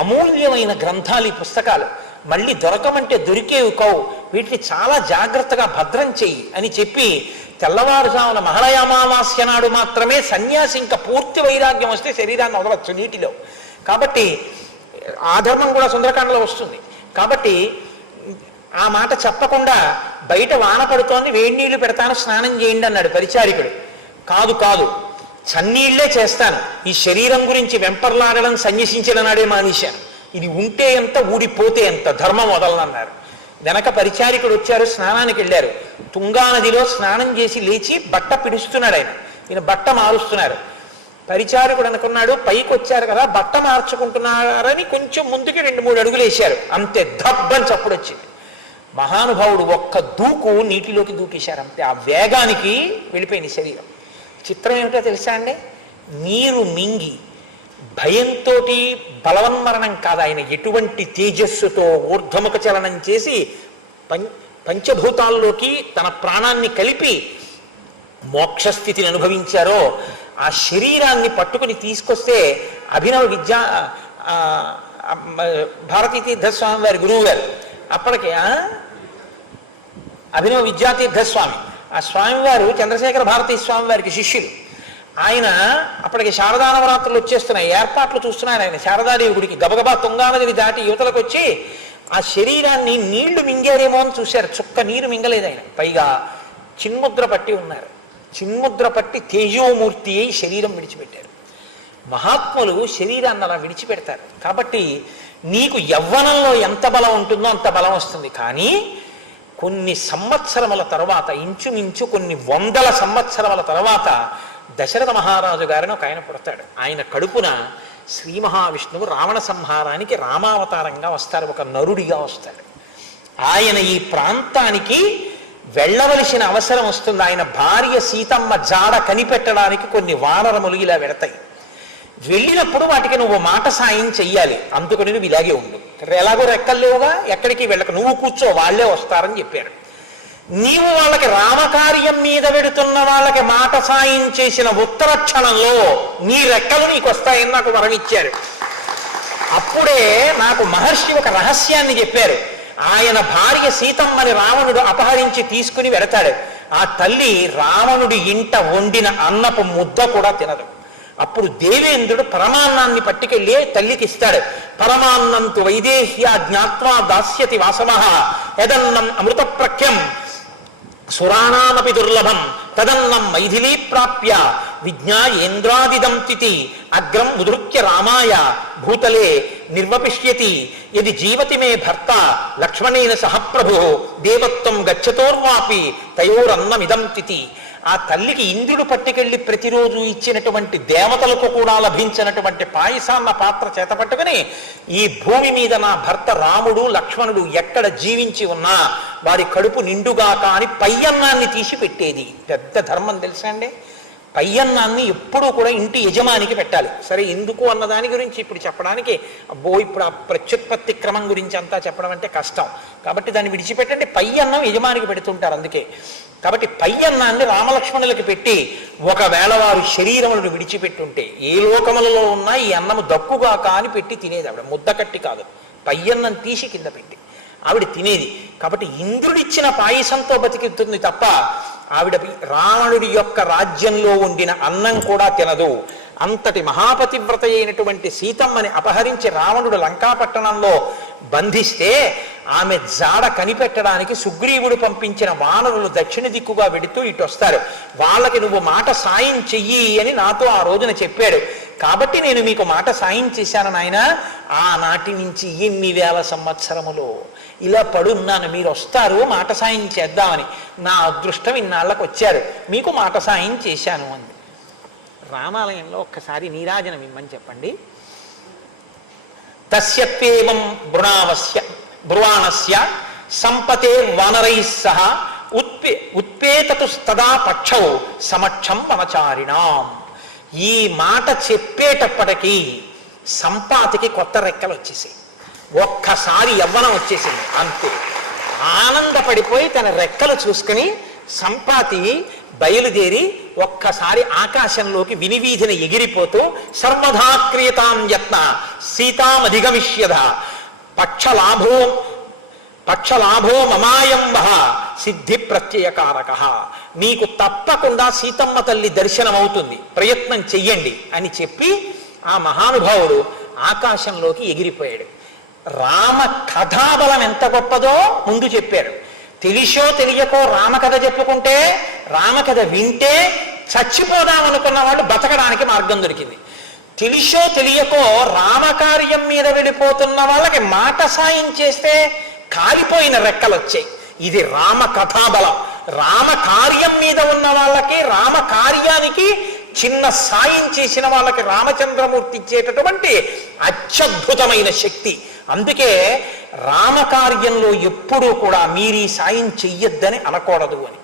అమూల్యమైన గ్రంథాలు ఈ పుస్తకాలు మళ్ళీ దొరకమంటే దొరికేవి కావు, వీటిని చాలా జాగ్రత్తగా భద్రం చెయ్యి అని చెప్పి తెల్లవారుజామున మహాలయ అమావాస్య నాడు మాత్రమే సన్యాసి ఇంకా పూర్తి వైరాగ్యం వస్తే శరీరాన్ని వదలవచ్చు నీటిలో. కాబట్టి ఆ ధర్మం కూడా సుందరకాండలో వస్తుంది. కాబట్టి ఆ మాట చెప్పకుండా బయట వాన పడుతోంది, వేడి నీళ్లు పెడతాను స్నానం చేయండి అన్నాడు పరిచారికుడు. కాదు కాదు, చన్నీళ్లే చేస్తాను, ఈ శరీరం గురించి వెంపర్లాడడం సన్యసించిన నాడే మానేశాను, ఇది ఉంటే ఎంత ఊడిపోతే ఎంత, ధర్మం వదలనన్నారు. వెనక పరిచారికుడు వచ్చారు, స్నానానికి వెళ్ళారు. తుంగా నదిలో స్నానం చేసి లేచి బట్ట పిడుస్తున్నాడు ఆయన. ఈయన బట్ట మారుస్తున్నారు. పరిచారకుడు అనుకున్నాడు పైకి వచ్చారు కదా బట్ట మార్చుకుంటున్నారని కొంచెం ముందుకి 2-3 అడుగులు వేశారు. అంతే, దబ్బని చప్పుడు వచ్చింది. మహానుభావుడు ఒక్క దూకు నీటిలోకి దూకేశారు. అంతే, ఆ వేగానికి వెళ్ళిపోయింది శరీరం. చిత్రం ఏమిటో తెలుసా అండి, నీరు మింగి భయంతో బలవన్మరణం కాదు, ఆయన ఎటువంటి తేజస్సుతో ఊర్ధ్వముఖ చలనం చేసి పంచభూతాల్లోకి తన ప్రాణాన్ని కలిపి మోక్షస్థితిని అనుభవించారో ఆ శరీరాన్ని పట్టుకుని తీసుకొస్తే అభినవ విద్యా భారతీ తీర్థస్వామి వారి గురువు గారు అప్పటికి అభినవ విద్యాతీర్థస్వామి, ఆ స్వామివారు చంద్రశేఖర భారతీ స్వామి వారికి శిష్యులు. ఆయన అప్పటికి శారదా నవరాత్రులు వచ్చేస్తున్నాయి, ఏర్పాట్లు చూస్తున్నారు ఆయన. శారదాదేవి గుడికి గబగబా తుంగానదిని దాటి యువతలకు వచ్చి ఆ శరీరాన్ని నీళ్లు మింగారేమో అని చూశారు. చుక్క నీరు మింగలేదు ఆయన. పైగా చిన్ముద్ర పట్టి ఉన్నారు. చిన్ముద్ర పట్టి తేజోమూర్తి అయి శరీరం విడిచిపెట్టారు. మహాత్ములు శరీరాన్ని అలా విడిచిపెడతారు. కాబట్టి నీకు యవ్వనంలో ఎంత బలం ఉంటుందో అంత బలం వస్తుంది. కానీ కొన్ని సంవత్సరముల తర్వాత, ఇంచుమించు కొన్ని 100 సంవత్సరముల తర్వాత దశరథ మహారాజు గారిని ఒక ఆయన పుడతాడు. ఆయన కడుపున శ్రీ మహావిష్ణువు రావణ సంహారానికి రామావతారంగా వస్తారు, ఒక నరుడిగా వస్తాడు. ఆయన ఈ ప్రాంతానికి వెళ్ళవలసిన అవసరం వస్తుంది. ఆయన భార్య సీతమ్మ జాడ కనిపెట్టడానికి కొన్ని వానరములు ఇలా వెడతాయి. వెళ్ళినప్పుడు వాటికి నువ్వు మాట సాయం చెయ్యాలి, అందుకని నువ్వు ఇలాగే ఉండు, ఎలాగో రెక్కలేవుగా, ఎక్కడికి వెళ్ళక, నువ్వు కూర్చో, వాళ్లే వస్తారని చెప్పారు. నీవు వాళ్ళకి రామకార్యం మీద పెడుతున్న వాళ్ళకి మాట సాయం చేసిన ఉత్తర క్షణంలో నీ రెక్కలు నీకు వస్తాయని నాకు వరం ఇచ్చారు. అప్పుడే నాకు మహర్షి ఒక రహస్యాన్ని చెప్పారు. ఆయన భార్య సీతమ్మని రావణుడు అపహరించి తీసుకుని వెడతాడు. ఆ తల్లి రావణుడి ఇంట వండిన అన్నపు ముద్ద కూడా తినదు. అప్పుడు దేవేంద్రుడు పరమాన్నాన్ని పట్టుకెళ్ళి తల్లికి ఇస్తాడు. పరమాన్నంతు వైదేహ్య జ్ఞాత్వా దాస్యతి వాసమః యదన్నం అమృత ప్రఖ్యం సురాణామపి దుర్లభం తదన్నం మైథిలీ ప్రాప్య విజ్ఞాయేంద్రాదిదం తిథి అగ్రం ఉదృత్య రామాయ భూతలే నిర్వపిష్యతి యది జీవతి మే భర్త లక్ష్మణేన సహ ప్రభు దేవత్వం గచ్చతోర్వాపి తయోరన్నమిదం తిథి. ఆ తల్లికి ఇంద్రుడు పట్టుకెళ్ళి ప్రతిరోజు ఇచ్చినటువంటి దేవతలకు కూడా లభించినటువంటి పాయసాన్న పాత్ర చేతపట్టుకుని ఈ భూమి మీద నా భర్త రాముడు లక్ష్మణుడు ఎక్కడ జీవించి ఉన్నా వారి కడుపు నిండుగాక అని పయ్యన్నాన్ని తీసి పెట్టేది. పెద్ద ధర్మం తెలుసా అండి. పయ్యన్నాన్ని ఎప్పుడూ కూడా ఇంటి యజమానికి పెట్టాలి. సరే, ఎందుకు అన్న దాని గురించి ఇప్పుడు చెప్పడానికి ఇప్పుడు ఆ ప్రత్యుత్పత్తి క్రమం గురించి అంతా చెప్పడం అంటే కష్టం, కాబట్టి దాన్ని విడిచిపెట్టండి. పయ్యన్నం యజమానికి పెడుతుంటారు అందుకే. కాబట్టి పయ్యన్నాన్ని రామలక్ష్మణులకి పెట్టి ఒకవేళ వారు శరీరములను విడిచిపెట్టుంటే ఏ లోకములలో ఉన్నా ఈ అన్నము దక్కుగాక అని పెట్టి తినేది ఆవిడ. ముద్ద కట్టి కాదు, పయ్యన్నం తీసి కింద పెట్టి ఆవిడ తినేది. కాబట్టి ఇంద్రుడిచ్చిన పాయసంతో బతికిస్తుంది తప్ప ఆవిడ రావణుడి యొక్క రాజ్యంలో ఉండిన అన్నం కూడా తినదు. అంతటి మహాపతివ్రత అయినటువంటి సీతమ్మని అపహరించి రావణుడు లంకాపట్టణంలో బంధిస్తే ఆమె జాడ కనిపెట్టడానికి సుగ్రీవుడు పంపించిన వానరులు దక్షిణ దిక్కుగా వెడుతూ ఇటు వస్తారు. వాళ్ళకి నువ్వు మాట సాయం చెయ్యి అని నాతో ఆ రోజున చెప్పాడు. కాబట్టి నేను మీకు మాట సాయం చేశాను నాయన. ఆనాటి నుంచి ఎన్ని వేల సంవత్సరములో ఇలా పడున్నాను, మీరు వస్తారు మాట సాయం చేద్దామని. నా అదృష్టం ఇన్నాళ్ళకు వచ్చారు, మీకు మాట సాయం చేశాను అంది. రామాలయంలో ఒక్కసారి నీరాజనం ఇమ్మని చెప్పండి. తస్యత్వేవం బ్రువాణస్య సంపతే వానరై సహ ఉత్పేతతుస్తదా పక్షౌ సమక్షం వనచారిణాం. ఈ మాట చెప్పేటప్పటికీ సంపాతికి కొత్త రెక్కలు వచ్చేసాయి. ఒక్కసారి యవ్వనం వచ్చేసింది, అంతే. ఆనందపడిపోయి తన రెక్కలు చూసుకుని సంపాతి బయలుదేరి ఒక్కసారి ఆకాశంలోకి వినివీధిన ఎగిరిపోతూ సర్వధా క్రియతాం యత్న సీతామధిగమిష్యద పక్షలాభో మమాయం వహ సిద్ధి ప్రత్యయకారక. మీకు తప్పకుండా సీతమ్మ తల్లి దర్శనం అవుతుంది, ప్రయత్నం చెయ్యండి అని చెప్పి ఆ మహానుభావుడు ఆకాశంలోకి ఎగిరిపోయాడు. రామ కథాబలం ఎంత గొప్పదో ముందు చెప్పారు. తెలిసో తెలియకో రామకథ చెప్పుకుంటే, రామకథ వింటే చచ్చిపోదామనుకున్న వాళ్ళు బతకడానికి మార్గం దొరికింది. తెలిసో తెలియకో రామకార్యం మీద వెళ్ళిపోతున్న వాళ్ళకి మాట సాయం చేస్తే కాలిపోయిన రెక్కలు వచ్చాయి. ఇది రామ కథాబలం. రామ కార్యం మీద ఉన్న వాళ్ళకి, రామ కార్యానికి చిన్న సాయం చేసిన వాళ్ళకి రామచంద్రమూర్తి ఇచ్చేటటువంటి అత్యద్భుతమైన శక్తి. అందుకే రామకార్యంలో ఎప్పుడూ కూడా మీరు ఈ సాయం చెయ్యొద్దని అనకూడదు అని,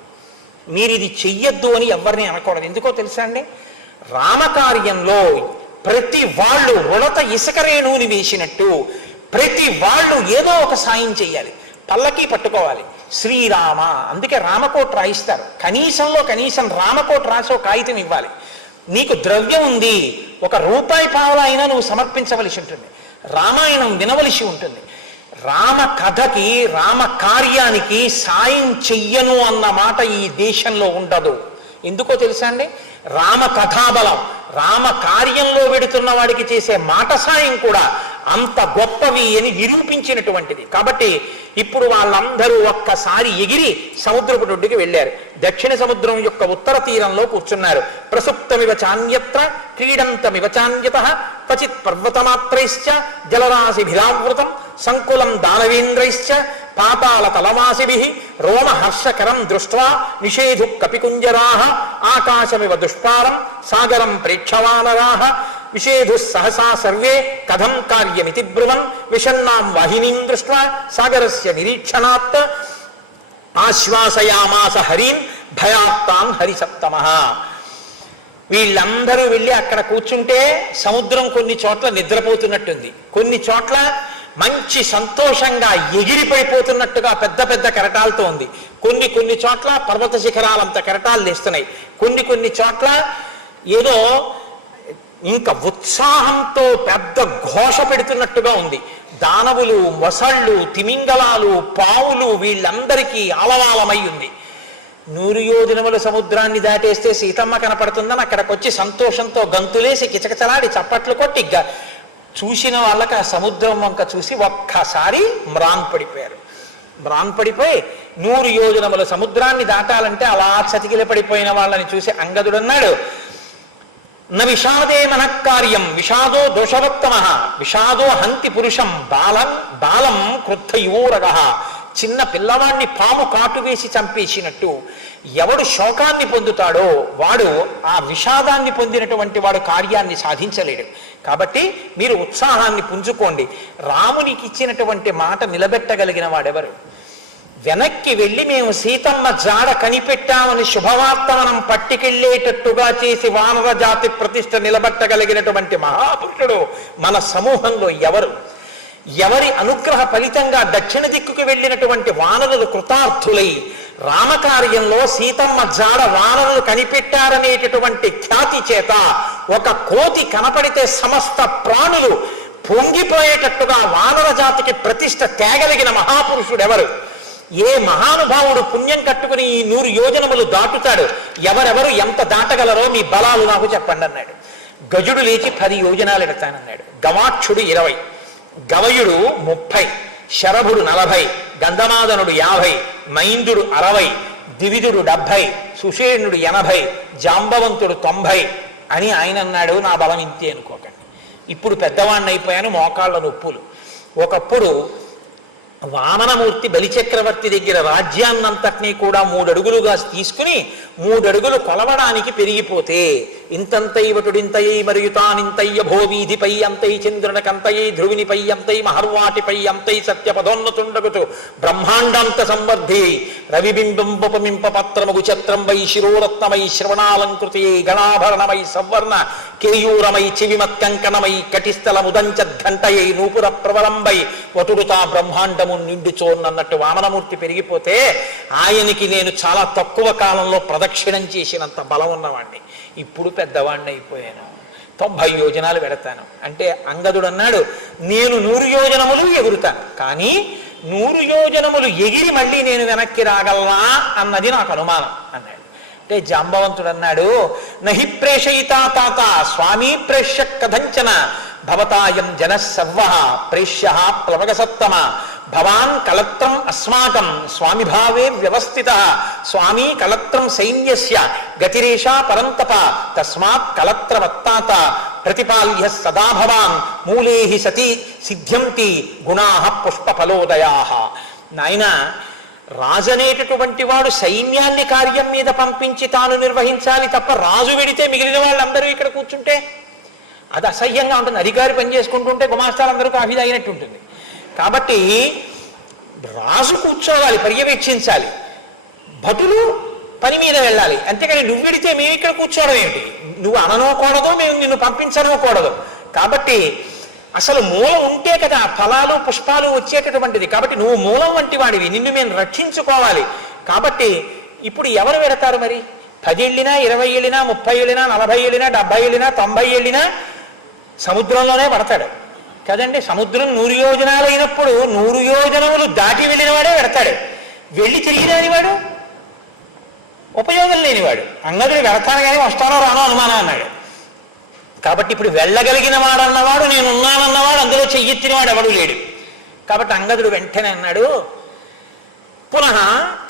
మీరు ఇది చెయ్యొద్దు అని ఎవరిని అనకూడదు. ఎందుకో తెలుసా అండి, రామకార్యంలో ప్రతి వాళ్ళు ఉడత ఇసుక రేణువుని వేసినట్టు ప్రతి వాళ్ళు ఏదో ఒక సాయం చెయ్యాలి. పల్లకి పట్టుకోవాలి, శ్రీరామ, అందుకే రామకోట రాయిస్తారు. కనీసంలో కనీసం రామకోట రాసో కాగితం ఇవ్వాలి. నీకు ద్రవ్యం ఉంది, ఒక రూపాయి పావలా అయినా నువ్వు సమర్పించవలసి ఉంటుంది. రామాయణం వినవలసి ఉంటుంది. రామ కథకి, రామ కార్యానికి సాయం చెయ్యను అన్న మాట ఈ దేశంలో ఉండదు. ఎందుకో తెలుసా అండి, రామ కథాబలం, రామ కార్యంలో వెడుతున్న వాడికి చేసే మాట సాయం కూడా అంత గొప్పవి అని నిరూపించినటువంటిది. కాబట్టి ఇప్పుడు వాళ్ళందరూ ఒక్కసారి ఎగిరి సముద్రపు ఒడ్డుకి వెళ్ళారు. దక్షిణ సముద్రం యొక్క ఉత్తర తీరంలో కూర్చున్నారు. ప్రసుప్తమివ చాన్యత్ర క్రీడంతమివ చాన్యతః క్వచిత్ పర్వతమాత్రైశ్చ జలరాశిభిరావృతం సంకులం దానవేంద్రైశ్చ పాతాళ తలవాసిభిః రోమహర్షకరం దృష్ట్వా నిషేధు కపికుంజరాః ఆకాశమివ దుష్పారం సాగరం ప్రేక్షవానరాః విషేధు సహసా సర్వే కథం కార్యమితి బ్రువన్ విషన్నాం వాహినీం దృష్ట్వా సాగరస్య నిరీక్షణాత్ ఆశ్వాసయామాస హరిం భయాత్తాన్ హరిసప్తమః. వీళ్ళందరూ వెళ్ళి అక్కడ కూర్చుంటే సముద్రం కొన్ని చోట్ల నిద్రపోతున్నట్టుంది, కొన్ని చోట్ల మంచి సంతోషంగా ఎగిరి పడిపోతున్నట్టుగా పెద్ద పెద్ద కెరటాలతో ఉంది. కొన్ని చోట్ల పర్వత శిఖరాలంత కెరటాలు లేస్తున్నాయి. కొన్ని చోట్ల ఏదో ఇంకా ఉత్సాహంతో పెద్ద ఘోష పెడుతున్నట్టుగా ఉంది. దానవులు, మొసళ్ళు, తిమింగలాలు, పావులు వీళ్ళందరికీ ఆలవాలమై ఉంది. 100 యోజనముల సముద్రాన్ని దాటేస్తే సీతమ్మ కనపడుతుందని అక్కడికి వచ్చి సంతోషంతో గంతులేసి కిచకిచలాడి చప్పట్లు కొట్టి చూసిన వాళ్ళకి ఆ సముద్రం వంక చూసి ఒక్కసారి మ్రాన్పడిపోయారు. మ్రాన్పడిపోయి 100 యోజనముల సముద్రాన్ని దాటాలంటే అలా చతికిల పడిపోయిన వాళ్ళని చూసి అంగదుడన్నాడు, న విషాదే మనఃకార్యం విషాదో దోషవత్తమః విషాదో హంతి పురుషం బాలం క్రుద్ధ యువోరగః. చిన్న పిల్లవాడిని పాము కాటు వేసి చంపేసినట్టు ఎవడు శోకాన్ని పొందుతాడో వాడు ఆ విషాదాన్ని పొందినటువంటి వాడు కార్యాన్ని సాధించలేడు. కాబట్టి మీరు ఉత్సాహాన్ని పుంజుకోండి. రామునికి ఇచ్చినటువంటి మాట నిలబెట్టగలిగిన వాడెవరు? వెనక్కి వెళ్ళి మేము సీతమ్మ జాడ కనిపెట్టామని శుభవార్త మనం పట్టుకెళ్ళేటట్టుగా చేసి వానర జాతి ప్రతిష్ఠ నిలబెట్టగలిగినటువంటి మహాపురుషుడు మన సమూహంలో ఎవరు? ఎవరి అనుగ్రహ ఫలితంగా దక్షిణ దిక్కుకు వెళ్ళినటువంటి వానరులు కృతార్థులై రామకార్యంలో సీతమ్మ జాడ వానరులు కనిపెట్టారనేటటువంటి ఖ్యాతి చేత ఒక కోతి కనపడితే సమస్త ప్రాణులు పొంగిపోయేటట్టుగా వానర జాతికి ప్రతిష్ఠ తేగలిగిన మహాపురుషుడు ఎవరు? ఏ మహానుభావుడు పుణ్యం కట్టుకుని ఈ 100 యోజనములు దాటుతాడు? ఎవరెవరు ఎంత దాటగలరో మీ బలాలు నాకు చెప్పండి అన్నాడు. గజుడు లేచి 10 యోజనాలు ఎడతానన్నాడు. గవాక్షుడు 20, గవయుడు 30, శరభుడు 40, గంధమాదనుడు 50, మైందుడు 60, దివిదుడు 70, సుషేణుడు 80, జాంబవంతుడు 90 అని ఆయన అన్నాడు. నా బలం ఇంతే అనుకోకండి. ఇప్పుడు పెద్దవాణ్ణి అయిపోయాను, మోకాళ్ళ నొప్పులు. ఒకప్పుడు వామనమూర్తి బలిచక్రవర్తి దగ్గర రాజ్యాన్నంతటినీ కూడా 3 అడుగులుగా తీసుకుని 3 అడుగులు కొలవడానికి పెరిగిపోతే ఇంతంతైవటుడింతయై మరియుతానింతయ్య భోవీధిపై అంతై చంద్రునకంతయై ధ్రువినిపై అంతై మహర్వాటిపై అంతై సత్యపదోన్నతుండగుతూ బ్రహ్మాండాంత సంవర్ధి రవిబింబింపమింప పత్రముగు ఛత్రంబై శిరోరత్నమై శ్రవణాలంకృతియై గణాభరణమై సవర్ణ కేయూరమై చివిమత్కంకణమై కటిస్థల ముదంచద్ఘంటయై నూపుర ప్రవలంబై వటుడుతా బ్రహ్మాండము నిండుచోన్నట్టు వామనమూర్తి పెరిగిపోతే ఆయనకి నేను చాలా తక్కువ కాలంలో ప్రదక్షిణం చేసినంత బలం ఉన్నవాణ్ణి. ఇప్పుడు పెద్దవాణ్ణి అయిపోయాను, 90 యోజనాలు పెడతాను అంటే అంగదుడు అన్నాడు, నేను 100 యోజనములు ఎగురుతాను, కానీ 100 యోజనములు ఎగిరి మళ్ళీ నేను వెనక్కి రాగలనా అన్నది నాకు అనుమానం అన్నాడు. అంటే జాంబవంతుడు అన్నాడు, నహి ప్రేషయితా తాత స్వామి ప్రేష్య కథంచన భవతాయం జన సర్వ ప్రేష్య ప్లవగసత్తమ భవాన్ కలత్రం అస్మాకం స్వామి భావే వ్యవస్థిత స్వామి కలత్రం సైన్యస్య గతిరేషా పరంతప తస్మాత్ కలత్రవత్తాత ప్రతిపాల్య సదా భవాన్ మూలే సతి సిద్ధ్యంతి గుణా పుష్పఫలోదయా. నాయన, రాజనేటటువంటి వాడు సైన్యాన్ని కార్యం మీద పంపించి తాను నిర్వహించాలి తప్ప రాజు వెడితే మిగిలిన వాళ్ళందరూ ఇక్కడ కూర్చుంటే అది అసహ్యంగా ఉంటుంది. అధికారి పని చేసుకుంటుంటే గుమాస్తాలందరూ కాఫీ తాగినట్టు ఉంటుంది. కాబట్టి రాజు కూర్చోవాలి, పర్యవేక్షించాలి, భటులు పని మీద వెళ్ళాలి. అంతేకాని నువ్వు వెడితే మేము ఇక్కడ కూర్చోవడం ఏమిటి? నువ్వు అననోకూడదు, మేము నిన్ను పంపించనోకూడదు. కాబట్టి అసలు మూలం ఉంటే కదా ఫలాలు పుష్పాలు వచ్చేటటువంటిది. కాబట్టి నువ్వు మూలం వంటి వాడివి, నిన్ను మేము రక్షించుకోవాలి. కాబట్టి ఇప్పుడు ఎవరు వెడతారు మరి? 10 ఏళ్ళినా 20 ఏళ్ళినా 30 ఏళ్ళినా 40 ఏళ్ళినా 70 ఏళ్ళినా 90 ఏళ్ళినా సముద్రంలోనే పడతాడు కదండి. సముద్రం 100 యోజనాలు అయినప్పుడు 100 యోజనములు దాటి వెళ్ళిన వాడే వెడతాడు. వెళ్ళి తిరిగిరాని వాడు ఉపయోగం లేనివాడు. అంగదుడు వెడతాను కానీ వస్తానో రానో అనుమానం అన్నాడు. కాబట్టి ఇప్పుడు వెళ్ళగలిగిన వాడు అన్నవాడు, నేనున్నానన్నవాడు, అందులో చెయ్యెత్తినవాడు ఎవడు లేడు. కాబట్టి అంగదుడు వెంటనే అన్నాడు, పునః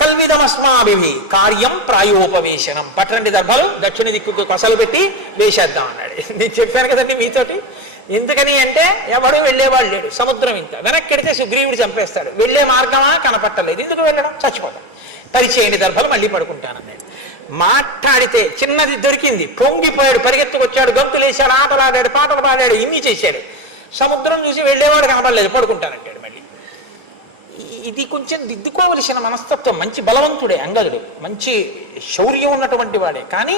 కల్విదమస్మాభి కార్యం ప్రాయోపవేశనం. పట్టండి దర్భలు, దక్షిణ దిక్కుకు కొసలు పెట్టి వేసేద్దాం అన్నాడు. నేను చెప్పాను కదండి మీతోటి. ఎందుకని అంటే ఎవడు వెళ్ళేవాడు లేడు. సముద్రం ఇంత వెనక్కెడితే సుగ్రీవుడు చంపేస్తాడు. వెళ్ళే మార్గమా కనపట్టలేదు. ఎందుకు వెళ్ళడం? చచ్చిపోతాం. పరిచేయండి దర్భలు, మళ్ళీ పడుకుంటానన్నాడు. మాట్లాడితే చిన్నది దొరికింది, పొంగిపోయాడు, పరిగెత్తుకొచ్చాడు, గంతులేశాడు, ఆటలాడాడు, పాటలు పాడాడు, ఇన్ని చేశాడు. సముద్రం చూసి వెళ్ళేవాడు కనపడలేదు, పడుకుంటానంటాడు మళ్ళీ. ఇది కొంచెం దిద్దుకోవలసిన మనస్తత్వం. మంచి బలవంతుడే అంగదుడు, మంచి శౌర్యం ఉన్నటువంటి వాడే. కానీ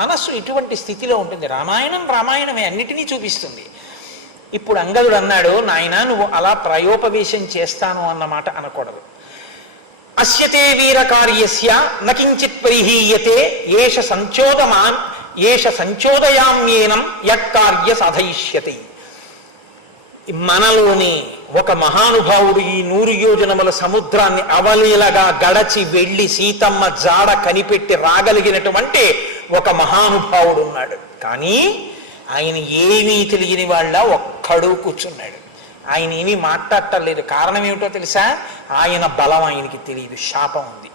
మనస్సు ఇటువంటి స్థితిలో ఉంటుంది. రామాయణం రామాయణమే, అన్నిటినీ చూపిస్తుంది. ఇప్పుడు అంగదుడు అన్నాడు, నాయన నువ్వు అలా ప్రాయోపవేశం చేస్తాను అన్నమాట అనకూడదు. అస్యతే వీర కార్యస్య నకించిత్ పరిహీయతే ఏష సంచోదయామ్యేనం యక్కార్య సాధయిష్యతి. మనలోని ఒక మహానుభావుడు ఈ 100 యోజనముల సముద్రాన్ని అవలీలగా గడచి వెళ్ళి సీతమ్మ జాడ కనిపెట్టి రాగలిగినటువంటి ఒక మహానుభావుడు ఉన్నాడు. కానీ ఆయన ఏమీ తెలియని వాళ్ళ ఒక్కడు కూర్చున్నాడు. ఆయన ఏమీ మాట్లాడటలేదు. కారణం ఏమిటో తెలుసా? ఆయన బలం ఆయనకి తెలియదు, శాపం ఉంది.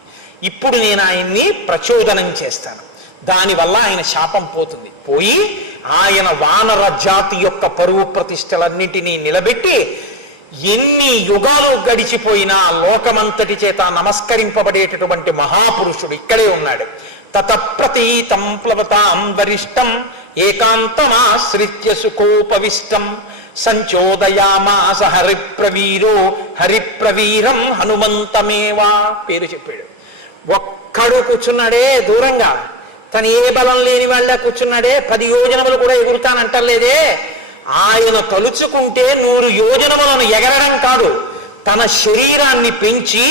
ఇప్పుడు నేను ఆయన్ని ప్రచోదనం చేస్తాను, దానివల్ల ఆయన శాపం పోతుంది. పోయి ఆయన వానర జాతి యొక్క పరువు ప్రతిష్టలన్నింటినీ నిలబెట్టి ఎన్ని యుగాలు గడిచిపోయినా లోకమంతటి చేత నమస్కరింపబడేటటువంటి మహాపురుషుడు ఇక్కడే ఉన్నాడు. తతప్రతీతం ప్లవతాం వరిష్టం ఏకాంతమాశ్రిత్య సుఖోపవిష్టం సంచోదయామాస హరిప్రవీరం హనుమంతమేవా. పేరు చెప్పాడు. ఒక్కడు కూర్చున్నాడే దూరంగా, తను ఏ బలం లేని వాళ్ళ కూర్చున్నాడే. 10 యోజనములు కూడా ఎగురుతానంటలేదే. ఆయన తలుచుకుంటే 100 యోజనములను ఎగరడం కాదు, తన శరీరాన్ని పెంచి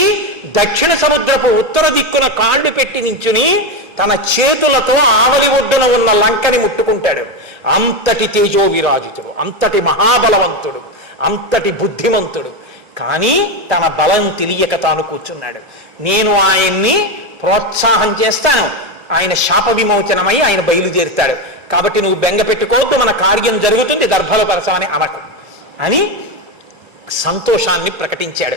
దక్షిణ సముద్రపు ఉత్తర దిక్కున కాళ్ళు పెట్టి నించుని తన చేతులతో ఆవలి ఒడ్డున ఉన్న లంకని ముట్టుకుంటాడు. అంతటి తేజో విరాజితుడు, అంతటి మహాబలవంతుడు, అంతటి బుద్ధిమంతుడు. కానీ తన బలం తెలియక తాను కూర్చున్నాడు. నేను ఆయన్ని ప్రోత్సాహం చేస్తాను, ఆయన శాప విమోచనమై ఆయన బయలుదేరుతాడు. కాబట్టి నువ్వు బెంగ పెట్టుకోవద్దు, మన కార్యం జరుగుతుంది, దర్భల పరచమని అనకు అని సంతోషాన్ని ప్రకటించాడు.